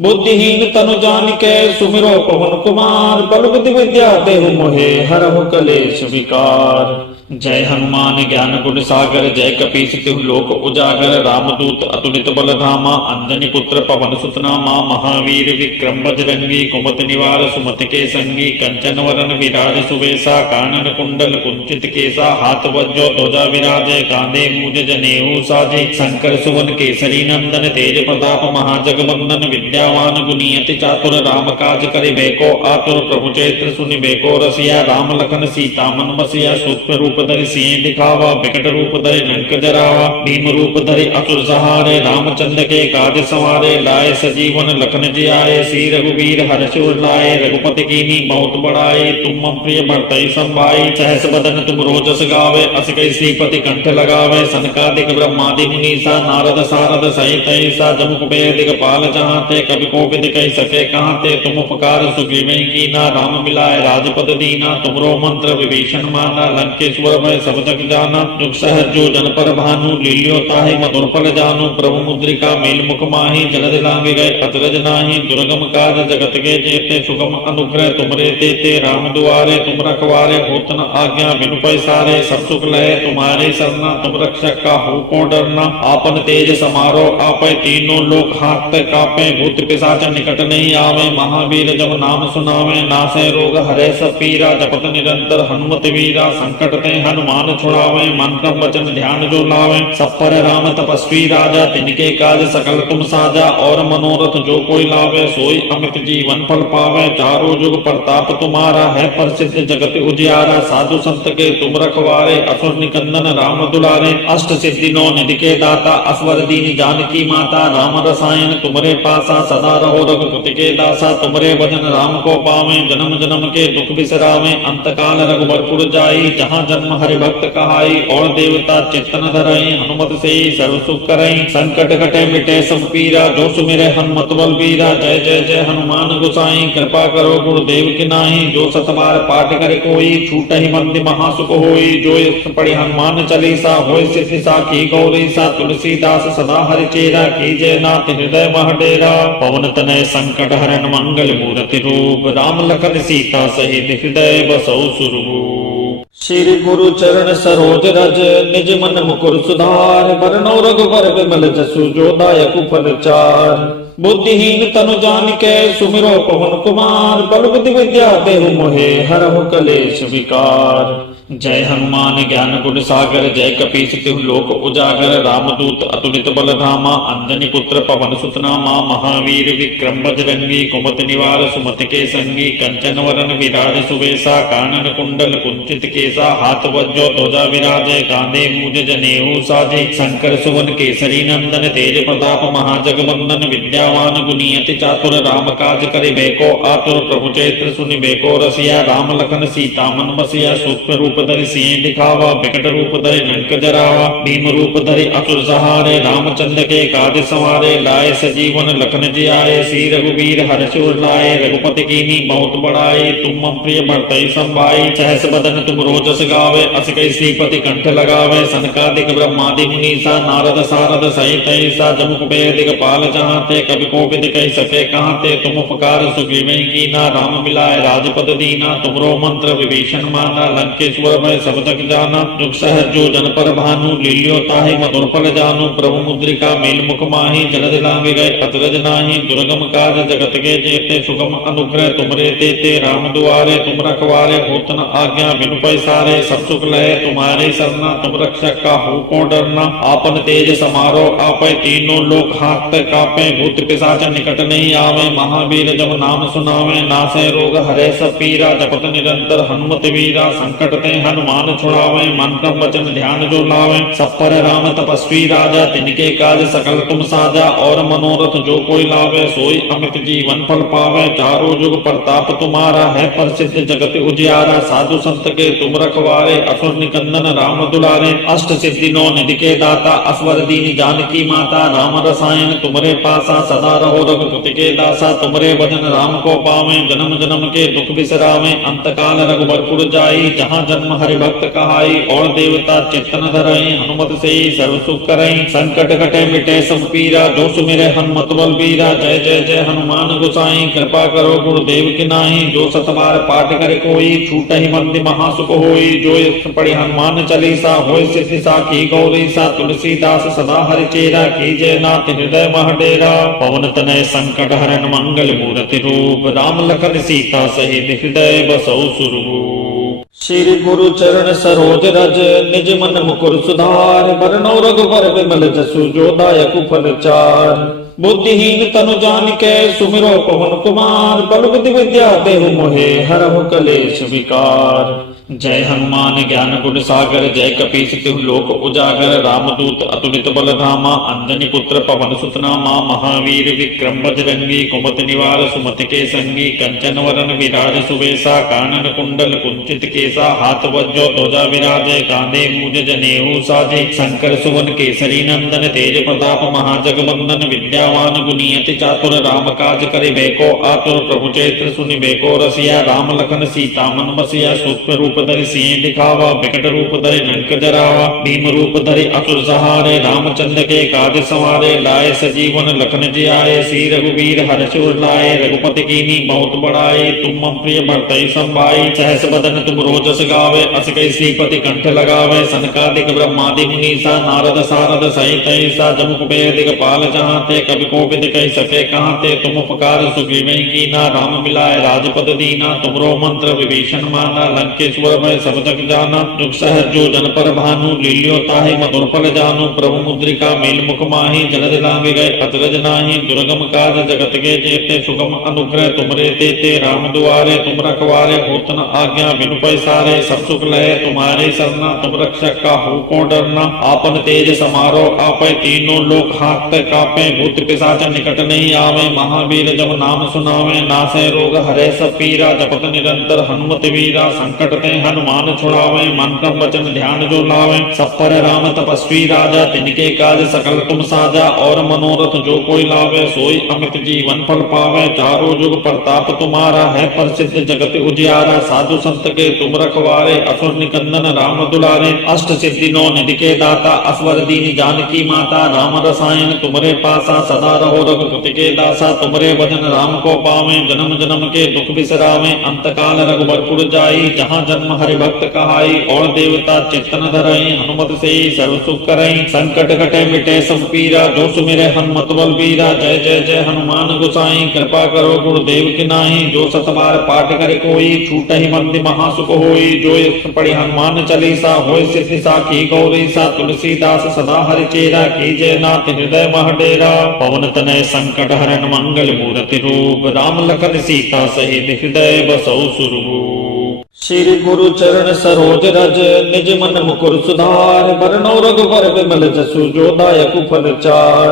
बुद्धिहीन तनु जानिके, सुमिरो पवन कुमार। बल बुद्धि विद्या देहु मोहे, हरहु कलेश विकार। जय हनुमान ज्ञान गुण सागर, जय कपीस तिहु लोक उजागर। रामदूत अतुलित बल धामा, अंजनी पुत्र पवन सुत नामा। महावीर विक्रम बजरंगी, कुमति निवार सुमति के संगी। कंचन वरन विराज सुबेसा, कानन कुंडल कुंचित केसा। हाथ वज्रो ध्वजा विराजे, कांधे मूज जनेऊ साजे। शंकर सुवन केसरी नंदन, तेज प्रताप महाजगवंदन। विद्या विद्यावान गुणी अति चातुर राम काज करे बेको आतुर प्रभु चैत्र सुनि बेको रसिया राम लखन सीता मन बसिया सूक्ष्म रूप धरि सिंह दिखावा विकट रूप धरि लंक जरावा भीम रूप धरि असुर सहारे रामचंद्र के काज सवारे लाए सजीवन लखन जियाए श्री रघुवीर हर्ष उर लाए रघुपति कीनी बहुत बड़ाई तुम मम प्रिय भरतहि संभाई सहस बदन तुम रोजस गावे अस कई श्रीपति कंठ लगावे सनकादिक ब्रह्मादि मुनीसा नारद सारद सहित ऐसा जम कुबेर दिगपाल चाहते कवि कोविद कह सके कहते तुम उपकार सुग्रीव कीना राम मिलाए राजपद दीना तुमरो मंत्र विभीषण माना लंकेश्वर भय सब जग जाना जुग सहज जो जन पर भानु लील्यो ताहि मधुर फल जानु प्रभु मुद्रिका मेल मुख माही जलद लांग गए अतरज नाही दुर्गम काज जगत के जेते सुगम अनुग्रह तुमरे तेते राम दुआरे तुम रखवारे होत न आज्ञा बिनु पैसारे सब सुख लहे तुम्हारे सरना तुम रक्षक का हो को डरना आपन तेज समारो आपे तीनों लोक हाथ कापे भूत पिशाच निकट नहीं आवे महावीर जब नाम सुनावे नासे रोग हरे सब पीरा जपत निरंतर हनुमत वीरा संकट ते हनुमान छुड़ावे मन क्रम वचन ध्यान जो लावे सब पर राम तपस्वी राजा तिनके काज सकल तुम साजा और मनोरथ जो कोई लावे सोई अमित जीवन फल पावे चारों जुग प्रताप तुम्हारा है प्रसिद्ध जगत उजियारा साधु संत के तुम रखवारे असुर निकंदन राम दुलारे अष्ट सिद्धि नौ निधि के दाता असवर दीन जानकी माता राम रसायन तुमरे पासा सदा रहो रघुपति के दासा तुमरे भजन राम को पावे जन्म जन्म के दुख बिसरावे अंत काल रघुबरपुर जाई जहाँ जन्म हरि भक्त कहाई और देवता चित्तन धरई हनुमत से सर्व सुख करई संकट कटे मिटे सब पीरा जो सुमिरे हनुमत बल बीरा जय जय जय हनुमान गोसाई कृपा करो गुरुदेव की नाही जो सतबार पाठ करे कोई छूट ही मंद महासुख होई जो पढ़ी हनुमान चालीसा होय सिद्धि साखी गौरी सा तुलसीदास सदा हरि चेरा कीजय नाथ हृदय मह डेरा पवन तनय संकट हरण मंगल मूर्ति रूप राम लखन सीता सहित हृदय बसौ सुरभूप श्री गुरु चरण सरोज रज निज मन मुकुर सुधार बरनौ रघुबर विमल जसु जो दायक फल चार बुद्धिहीन तनु जानिके सुमिरो पवन कुमार बल बुद्धि विद्या देहु मोहे हरहु कलेश विकार जय हनुमान ज्ञान गुण सागर जय कपीस तिहु लोक उजागर रामदूत अतुलित बल धामा अंजनी पुत्र पवन सुत नामा महावीर विक्रम बजरंगी कुमति निवार सुमति के संगी कंचन वरन विराज सुवेशा कानन कुंडल कुंचित केसा हाथ वज्रो ध्वजा विराजे कांधे मूज जनेऊ साजे शंकर सुवन केसरी नंदन तेज प्रताप महाजगवंदन विद्यावान गुणी अति चातुर राम काज करे बेको आतुर प्रभु चैत्र सुनि बेको रसिया राम लखन सीता मन बसिया सूक्ष्म रूप धरि सिंह दिखावा विकट रूप धरि लंक जरावा भीम रूप धरि असुर सहारे रामचंद्र के काज सवारे लाए सजीवन लखन जियाए श्री रघुवीर हर्ष उर लाए रघुपति कीनी बहुत बड़ाई तुम मम प्रिय भरतहि संभाई सहस बदन तुम रोजस गावे अस कई श्रीपति कंठ लगावे सनकादिक ब्रह्मादि मुनीसा नारद सारद सहित ऐसा जम कुबेर दिगपाल चाहते कवि कोविद कह सके कहते तुम उपकार सुग्रीव कीना राम मिलाए राजपद दीना तुमरो मंत्र विभीषण माना लंकेश्वर भय सब जग जाना जुग सहज जो जन पर भानु लील्यो ताहि मधुर फल जानु प्रभु मुद्रिका मेल मुख माही जलद लांग गए अतरज नाही दुर्गम काज जगत के जेते सुगम अनुग्रह तुमरे तेते राम दुआरे तुम रखवारे होत न आज्ञा बिनु पैसारे सब सुख लहे तुम्हारे सरना तुम रक्षक का हो को डरना आपन तेज समारो आपे तीनों लोक हाथ कापे भूत पिशाच निकट नहीं आवे महावीर जब नाम सुनावे नासे रोग हरे सब पीरा जपत निरंतर हनुमत वीरा संकट ते हनुमान छुड़ावे मन क्रम वचन ध्यान जो लावे सब पर राम तपस्वी राजा तिनके काज सकल तुम साजा और मनोरथ जो कोई लावे सोई अमित जीवन फल पावे चारों जुग प्रताप तुम्हारा है प्रसिद्ध जगत उजियारा साधु संत के तुम रखवारे असुर निकंदन राम दुलारे अष्ट सिद्धि नौ निधि के दाता असवर दीन जानकी माता राम रसायन तुमरे पासा सदा रहो रघुपति के दासा तुमरे भजन राम को पावे जन्म जन्म के दुख बिसरावे अंत काल रघुबरपुर जाई जहाँ जन्म हरि भक्त कहाई और देवता चित्तन धरई हनुमत से सर्व सुख करई संकट कटे मिटे सब पीरा जो सुमिरे हनुमत बल बीरा जय जय जय हनुमान गोसाई कृपा करो गुरुदेव की नाही जो सतबार पाठ करे कोई छूट ही मंद महासुख होई जो पढ़ी हनुमान चालीसा होय सिद्धि साखी गौरी सा तुलसीदास सदा हरि चेरा कीजय नाथ हृदय मह डेरा पवन तनय संकट हरण मंगल मूर्ति रूप राम लखन सीता सहित हृदय बसौ सुरभूप श्री गुरु चरण सरोज रज निज मन मुकुर सुधार बरनौ रघुबर विमल जसु जो दायक फल चार बुद्धिहीन तनु जानिके सुमिरो पवन कुमार बल बुद्धि विद्या देहु मोहे हरहु कलेश विकार। जय हनुमान ज्ञान गुण सागर जय कपीस तिहु लोक उजागर रामदूत अतुलित बल धामा अंजनी पुत्र पवन सुत नामा महावीर विक्रम बजरंगी कुमति निवार सुमति के संगी कंचन वरन विराज सुवेशा कानन कुंडल कुंचित केसा हाथ वज्रो ध्वजा विराजे कांधे मूज जनेऊ साजे शंकर सुवन केसरी नंदन तेज प्रताप महाजगवंदन विद्यावान गुणियति चातुर राम काज करिबे को आतुर प्रभु चैत्र सुनिबे को रसिया राम लखन सीता मन बसिया सूक्ष्म रूप धरि सिंह दिखावा विकट रूप धरि लंक जरावा भीम रूप धरि असुर सहारे रामचंद्र के काज सवारे लाए सजीवन लखन जियाए श्री रघुवीर हर्ष उर लाए रघुपति कीनी बहुत बड़ाई तुम मम प्रिय भरतहि संभाई सहस बदन तुम रोजस गावे अस कई श्रीपति कंठ लगावे सनकादिक ब्रह्मादि मुनीसा नारद सारद सहित ऐसा जम कुबेर दिगपाल चाहते कवि कोविद कह सके कहते तुम उपकार सुग्रीव कीना राम मिलाए राजपद दीना तुमरो मंत्र विभीषण माना लंकेश्वर मैं सब जग जाना दुख सहज जो जन पर भानु लील्यो ताहि मधुर फल जानु प्रभु मुद्रिका मेल मुख माहि जलद लांग गए अतरज नाही दुर्गम काज जगत के जेते सुगम अनुग्रह तुमरे तेते राम दुआरे तुम रखवारे होत न आज्ञा बिनु पैसारे सब सुख लहे तुम्हारे सरना तुम रक्षक का हो को डरना आपन तेज समारो आपै तीनों लोक हाथ कापे भूत पिशाच निकट नहीं आवे महावीर जब नाम सुनावे नासै रोग हरे सब पीरा जपत निरंतर हनुमत वीरा संकट ते हनुमान छुड़ावे मन क्रम वचन ध्यान जो लावे सब पर राम तपस्वी राजा तिनके काज सकल तुम साजा और मनोरथ जो कोई लावे सोई अमित जीवन फल पावे चारों जुग प्रताप तुम्हारा है प्रसिद्ध जगत उजियारा साधु संत के तुम रखवारे असुर निकंदन राम दुलारे अष्ट सिद्धि नौ निधि के दाता असवर दीन जानकी माता राम रसायन तुमरे पासा सदा रहो रघुपति के दासा तुमरे भजन राम को पावे जन्म जन्म के दुख बिसरावे अंत काल रघुबरपुर जाई जहाँ जन्म हरि भक्त कहाई और देवता चित्तन धरई हनुमत से सर्व सुख करई संकट कटे मिटे सब पीरा जो सुमिरे हनुमत बल बीरा जय जय जय हनुमान गोसाई कृपा करो गुरुदेव की नाही जो सतबार पाठ करे कोई छूटहि मंदि महासुख होई जो पढ़ि हनुमान चालीसा होय सिद्धि साखी गौरी सा तुलसीदास सदा हरि चेरा कीजय नाथ हृदय मह डेरा पवन तनय संकट हरन मंगल मूर्ति रूप राम लखन सीता सहित हृदय बसौ सुरभूप। श्री गुरु चरण सरोज रज निज मन मुकुर सुधार बरनौ रघुबर विमल जसु जो दायक फल चार।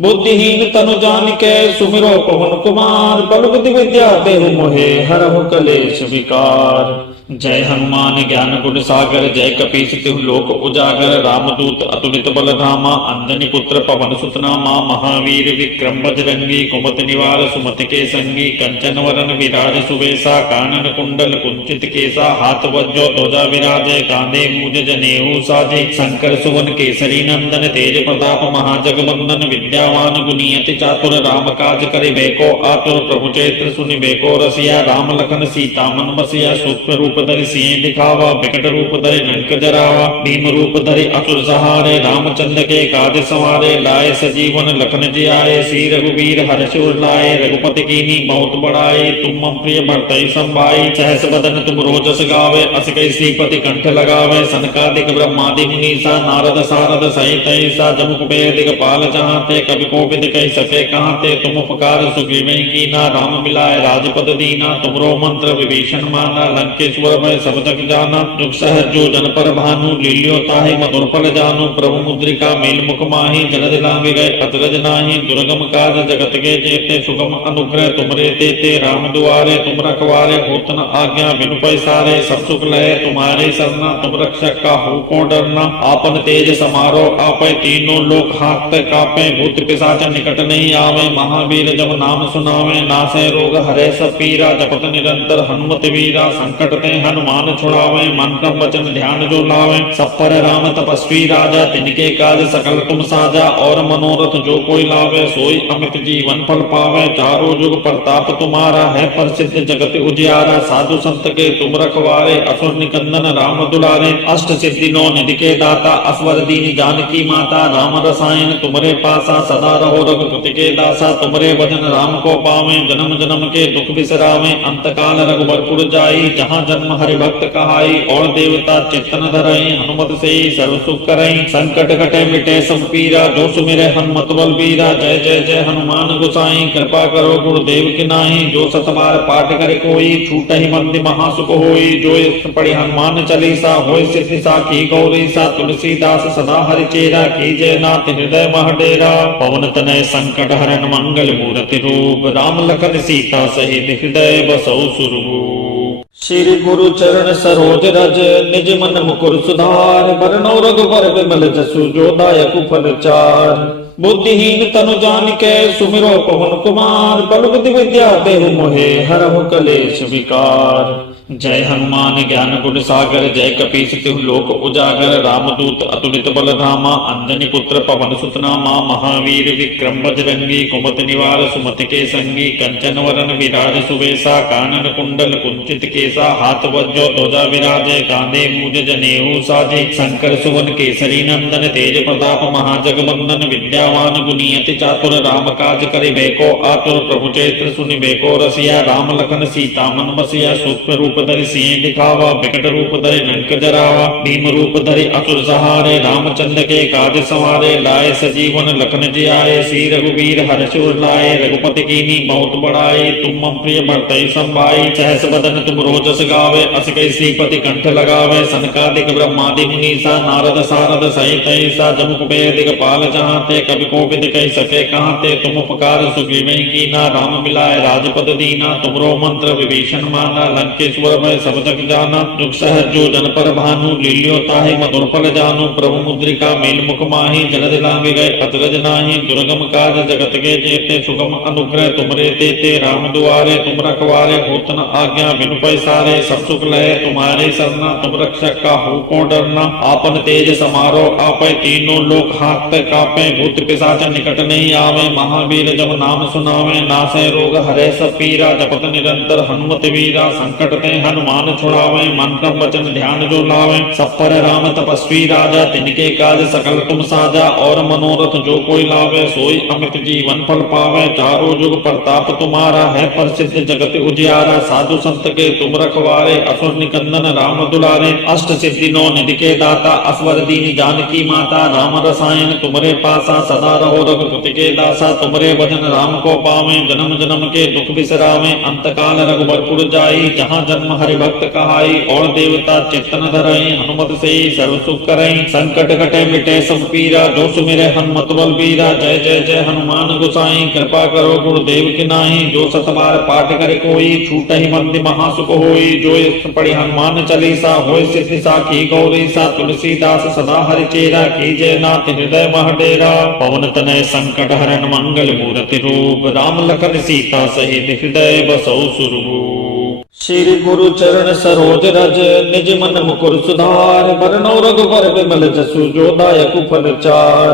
बुद्धिहीन तनु जानिके सुमिरो पवन कुमार बल बुद्धि विद्या देहु मोहे हरहु कलेश विकार। जय हनुमान ज्ञान गुण सागर जय कपीस तिहु लोक उजागर रामदूत अतुलित बल धामा अंजनी पुत्र पवन सुत नामा महावीर विक्रम बजरंगी कुमति निवार सुमति के संगी कंचन वरन विराज सुवेशा कानन कुंडल कुंचित केसा हाथ वज्रो ध्वजा विराजे कांधे मूज जनेऊ साजे शंकर सुवन केसरी नंदन तेज प्रताप महाजगवंदन विद्यावान गुणियति चातुर राम काज करिबे को आतुर प्रभु चैत्र सुनिबे को रसिया राम लखन सीता मन बसिया सूक्ष्म रूप धरि सिंह दिखावा विकट रूप धरि लंक जरावा भीम रूप धरि असुर सहारे रामचंद्र के काज सवारे लाए सजीवन लखन जियाए श्री रघुवीर हर्ष उर लाए रघुपति कीनी बहुत बड़ाई तुम मम प्रिय भरतहि संभाई सहस बदन तुम रोजस गावे अस कई श्रीपति कंठ लगावे सनकादिक ब्रह्मादि मुनीसा नारद सारद सहित ऐसा जम कुबेर दिगपाल चाहते कवि कोविद कह सके कहते तुम उपकार सुग्रीव कीना राम मिलाए राजपद दीना तुमरो मंत्र विभीषण माना लंकेश्वर मैं सब जग जाना दुख सहज जो जन पर भानु लील्यो ताहि मधुर फल जानु प्रभु मुद्रिका मेल मुख माहि जलद लांग गए अतरज नाही दुर्गम काज जगत के जेते सुगम अनुग्रह तुमरे तेते राम दुआरे तुम रखवारे होत न आज्ञा बिनु पैसारे सब सुख लहे तुम्हारे सरना तुम रक्षक का हो को डरना आपन तेज समारो आपै तीनों लोक हाथ कापे भूत पिशाच निकट नहीं आवे महावीर जब नाम सुनावे नासै रोग हरे सब पीरा जपत निरंतर हनुमत वीरा संकट ते हनुमान छुड़ावे मन क्रम वचन ध्यान जो लावे सब पर राम तपस्वी राजा तिनके काज सकल तुम साजा और मनोरथ जो कोई लावे सोई अमित जीवन फल पावे चारों जुग प्रताप तुम्हारा है प्रसिद्ध जगत उजियारा साधु संत के तुम रखवारे असुर निकंदन राम दुलारे अष्ट सिद्धि नौ निधि के दाता असवर दीन जानकी माता राम रसायन तुमरे पासा सदा रहो रघुपति के दासा तुमरे भजन राम को पावे जन्म जन्म के दुख बिसरावे अंत काल रघुबरपुर जाई जहाँ जन्म हरि भक्त कहाई और देवता चित्तन धरई हनुमत से सर्व सुख करई संकट कटे मिटे सब पीरा जो सुमिरे हनुमत बल बीरा जय जय जय हनुमान गोसाई कृपा करो गुरुदेव की नाई जो सतबार पाठ करे कोई छूट ही मंद महासुख होई जो पढ़ी हनुमान चालीसा होय सिद्धि साखी गौरी सा तुलसीदास सदा हरि चेरा की जय नाथ हृदय महडेरा पवन तनय संकट हरन मंगल मूर्ति रूप राम लखन सीता सहित हृदय बसौ सुरभूप श्री गुरु चरण सरोज रज निज मन मुकुर सुधार बरनौ रघुबर विमल जसु जो दायक फल चार बुद्धिहीन तनु जानिके सुमिरो पवन कुमार बल बुद्धि विद्या देहु मोहे हरहु कलेश विकार जय हनुमान ज्ञान गुण सागर जय कपीस तिहु लोक उजागर रामदूत अतुलित बल धामा अंजनी पुत्र पवन सुत नामा महावीर विक्रम बजरंगी कुमति निवार सुमति के संगी कंचन वरन विराज सुवेशा कानन कुंडल कुंचित केसा हाथ वज्रो ध्वजा विराजे कांधे मूज जनेऊ साजे शंकर सुवन केसरी नंदन तेज प्रताप महाजगवंदन विद्यावान गुणियति चातुर राम काज करिबे को आतुर प्रभु चैत्र सुनिबे को रसिया राम लखन सीता मन बसिया सूक्ष्म रूप धरि सिंह दिखावा विकट रूप धरि लंक जरावा भीम रूप धरि असुर सहारे रामचंद्र के काज सवारे लाए सजीवन लखन जियाए श्री रघुवीर हर्षुर लाए रघुपति कीनी बहुत बड़ाई तुम मम प्रिय भरतहि संभाई सहस बदन तुम रोजस गावे अस कई श्रीपति कंठ लगावे सनकादिक ब्रह्मादि मुनीसा नारद सारद सहित ऐसा जम कुबेर दिगपाल चाहते कवि कोविद कह सके कहाते तुम उपकार सुग्रीव कीना राम मिलाए राजपद दीना तुमरो मंत्र विभीषण माना लंकेश्वर मैं सब जग जाना दुख सहज जो जन पर भानु लील्यो ताहि मधुर फल जानु प्रभु मुद्रिका मेल मुख माही जलद लांग गए अतरज नाही दुर्गम काज जगत के जेते सुगम अनुग्रह तुमरे तेते राम दुआरे तुम रखवारे होत न आज्ञा बिनु पैसारे सब सुख लहे तुम्हारे सरना तुम रक्षक का हो को डरना आपन तेज समारो आपे तीनों लोक हाथ कापे भूत पिशाच निकट नहीं आवे महावीर जब नाम सुनावे नासे रोग हरे सब पीरा जपत निरंतर हनुमत वीरा संकट ते हनुमान छुड़ावे मन क्रम वचन ध्यान जो लावे सब पर राम तपस्वी राजा तिनके काज सकल तुम साजा और मनोरथ जो कोई लावे सोई अमित जीवन फल पावे चारों जुग प्रताप तुम्हारा है प्रसिद्ध जगत उजियारा साधु संत के तुम रखवारे असुर निकंदन राम दुलारे अष्ट सिद्धि नौ निधि के दाता असवर दीन जानकी माता राम रसायन तुमरे पासा सदा रहो रघुपति के दासा तुमरे भजन राम को पावे जन्म जन्म के दुख बिसरावे अंत काल रघुबरपुर जाई जहाँ जन्म हरि भक्त कहाई और देवता चित्तन धरई हनुमत से सर्व सुख करई संकट कटे मिटे सब पीरा जो सुमिरे हनुमत बल बीरा जय जय जय हनुमान गोसाई कृपा करो गुरुदेव की नाई जो सतबार पाठ करे कोई छूट ही मंद महासुख होई जो पढ़ी हनुमान चालीसा होय सिद्धि साखी गौरी सा तुलसीदास सदा हरि चेरा की जय नाथ हृदय महडेरा पवन तनय संकट हरन मंगल मूर्ति रूप राम लखन सीता सहित हृदय बसौ सुरभूप श्री गुरु चरण सरोज रज निज मन मुकुर सुधार बरनौ रघुबर विमल जसु जो दायक फल चार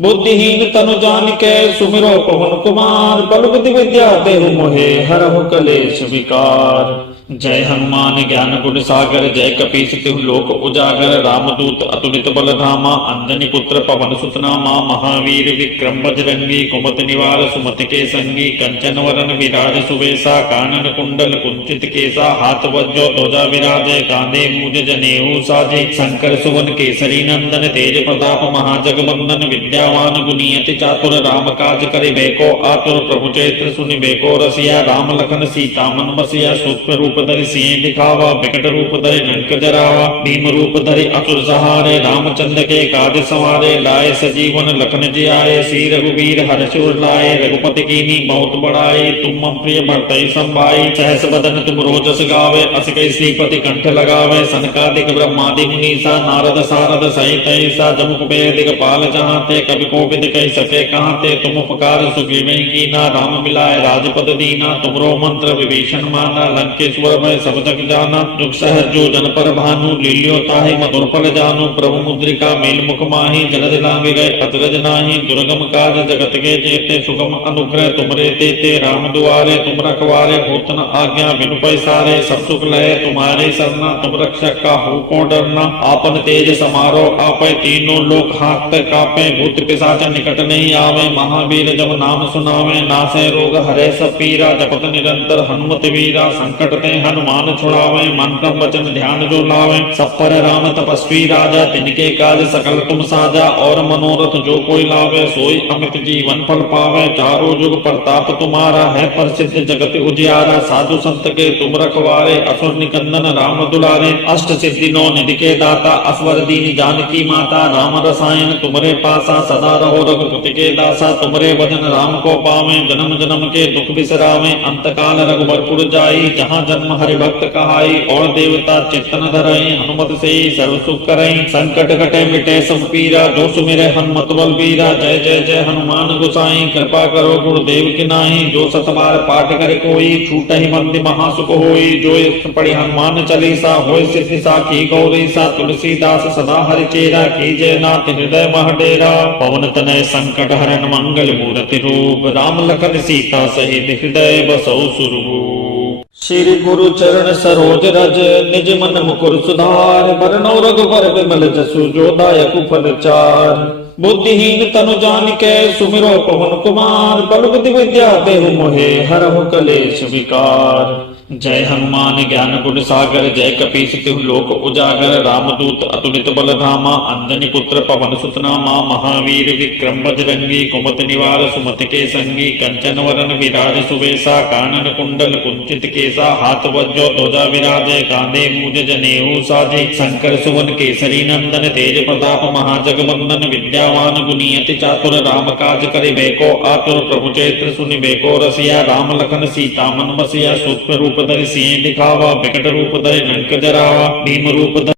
बुद्धिहीन तनु जानिके सुमिरो पवन कुमार बल बुद्धि विद्या देहु मोहे हरहु कलेश विकार जय हनुमान ज्ञान गुण सागर जय कपीस तिहु लोक उजागर रामदूत अतुलित बल धामा अंजनी पुत्र पवन सुत नामा महावीर विक्रम बजरंगी कुमति निवार सुमति के संगी कंचन वरन विराज सुवेशा कानन कुंडल कुंचित केसा हाथ वज्रो ध्वजा विराजे कांधे मूज जनेऊ साजे शंकर सुवन केसरी नंदन तेज प्रताप महाजगवंदन विद्यावान गुणियति चातुर राम काज करिबे को आतुर प्रभु चैत्र सुनिबे को रसिया राम लखन सीता मन बसिया सूक्ष्म रूप धरि सिंह दिखावा विकट रूप धरि लंक जरावा भीम रूप धरि असुर सहारे रामचंद्र के काज सवारे लाए सजीवन लखन जियाए श्री रघुवीर हर्षुर लाए रघुपति कीनी बहुत बड़ाई तुम मम प्रिय भरतहि संभाई सहस बदन तुम रोजस गावे अस कई श्रीपति कंठ लगावे सनकादिक ब्रह्मादि मुनीसा नारद सारद सहित ऐसा जम कुबेर दिगपाल चाहते कवि कोविद कह सके कहाते तुम उपकार सुग्रीव कीना राम मिलाए राजपद दीना तुमरो मंत्र विभीषण माना लंकेश्वर गुर मैं सब जग जाना। जुग सहज जो जन पर भानु, लील्यो ताहि मधुर फल जानू। प्रभु मुद्रिका मेल मुख माही, जलद लांग गए अचरज नाही। दुर्गम काज जगत के जेते, सुगम अनुग्रह तुमरे तेते। राम दुआरे तुम रखवारे, होत न आज्ञा बिनु पैसारे। सब सुख लहे तुम्हारे सरना, तुम रक्षक का हो को डरना। आपन तेज समारो आपै, तीनों लोक हाथ कापे। भूत पिशाच निकट नहीं आवे, महावीर जब नाम सुनावे। नासे रोग हरे सब पीरा, जपत निरंतर हनुमत वीरा। संकट ते हनुमान छुड़ावे, मन क्रम वचन ध्यान जो लावे। सब पर राम तपस्वी राजा, तिनके काज सकल तुम साजा। और मनोरथ जो कोई लावे, सोई अमित जीवन फल पावे। चारों जुग प्रताप तुम्हारा है, प्रसिद्ध जगत उजियारा। साधु संत के तुम रखवारे, असुर निकंदन राम दुलारे। अष्ट सिद्धि नौ निधि के दाता, असवर दीन जानकी माता। राम रसायन तुमरे पासा, सदा रहो रघुपति के दासा। तुमरे भजन राम को पावे, जन्म जन्म के दुख बिसरावे। अंत काल रघुबरपुर जाई, जहाँ जन्म हरि भक्त कहाई। और देवता चित्तन धरई, हनुमत से सर्व सुख करई। संकट कटे मिटे सब पीरा, जो सुमिरे हनुमत बल बीरा। जय जय जय हनुमान गोसाई, कृपा करो गुरुदेव की नाई। जो सत बार पाठ करे कोई, छूटहि बंदी महासुख होई। जो पढ़ि हनुमान चालीसा, होय सिद्धि साखी गौरीसा। तुलसीदास सदा हरिचेरा, कीजय नाथ हृदय मह डेरा। पवन तनय संकट हरन, मंगल मूर्ति रूप। राम लखन सीता सहित हृदय बसौ सुरभूप। श्री गुरु चरण सरोज रज, निज मन मुकुर सुधार। बरनौ रघुबर बिमल जसु, जो दायक फल चार। बुद्धिहीन तनु जानिके, सुमिरो पवन कुमार। बल बुद्धि विद्या देहु मोहे, हरहु कलेश विकार। जय हनुमान ज्ञान गुण सागर, जय कपीस तिहु लोक उजागर। रामदूत अतुलित बल धामा, अंजनी पुत्र पवन सुत नामा। महावीर विक्रम बजरंगी, कुमति निवार सुमति के संगी। कंचन वरन विराज सुबेसा, कानन कुंडल कुंचित केसा। हाथ वज्रो ध्वजा विराजे, कांधे मूज जनेऊ साजे। शंकर सुवन केसरी नंदन, तेज प्रताप महाजगवंदन। विद्यावान गुणी अति चातुर, राम काज करिबे को आतुर। प्रभु चरित्र सुनिबे को रसिया, राम लखन सीता मन बसिया। सूक्ष्म रूप धरि सिंह दिखावा, विकट रूप धरि लंक जरावा। भीम रूप धरि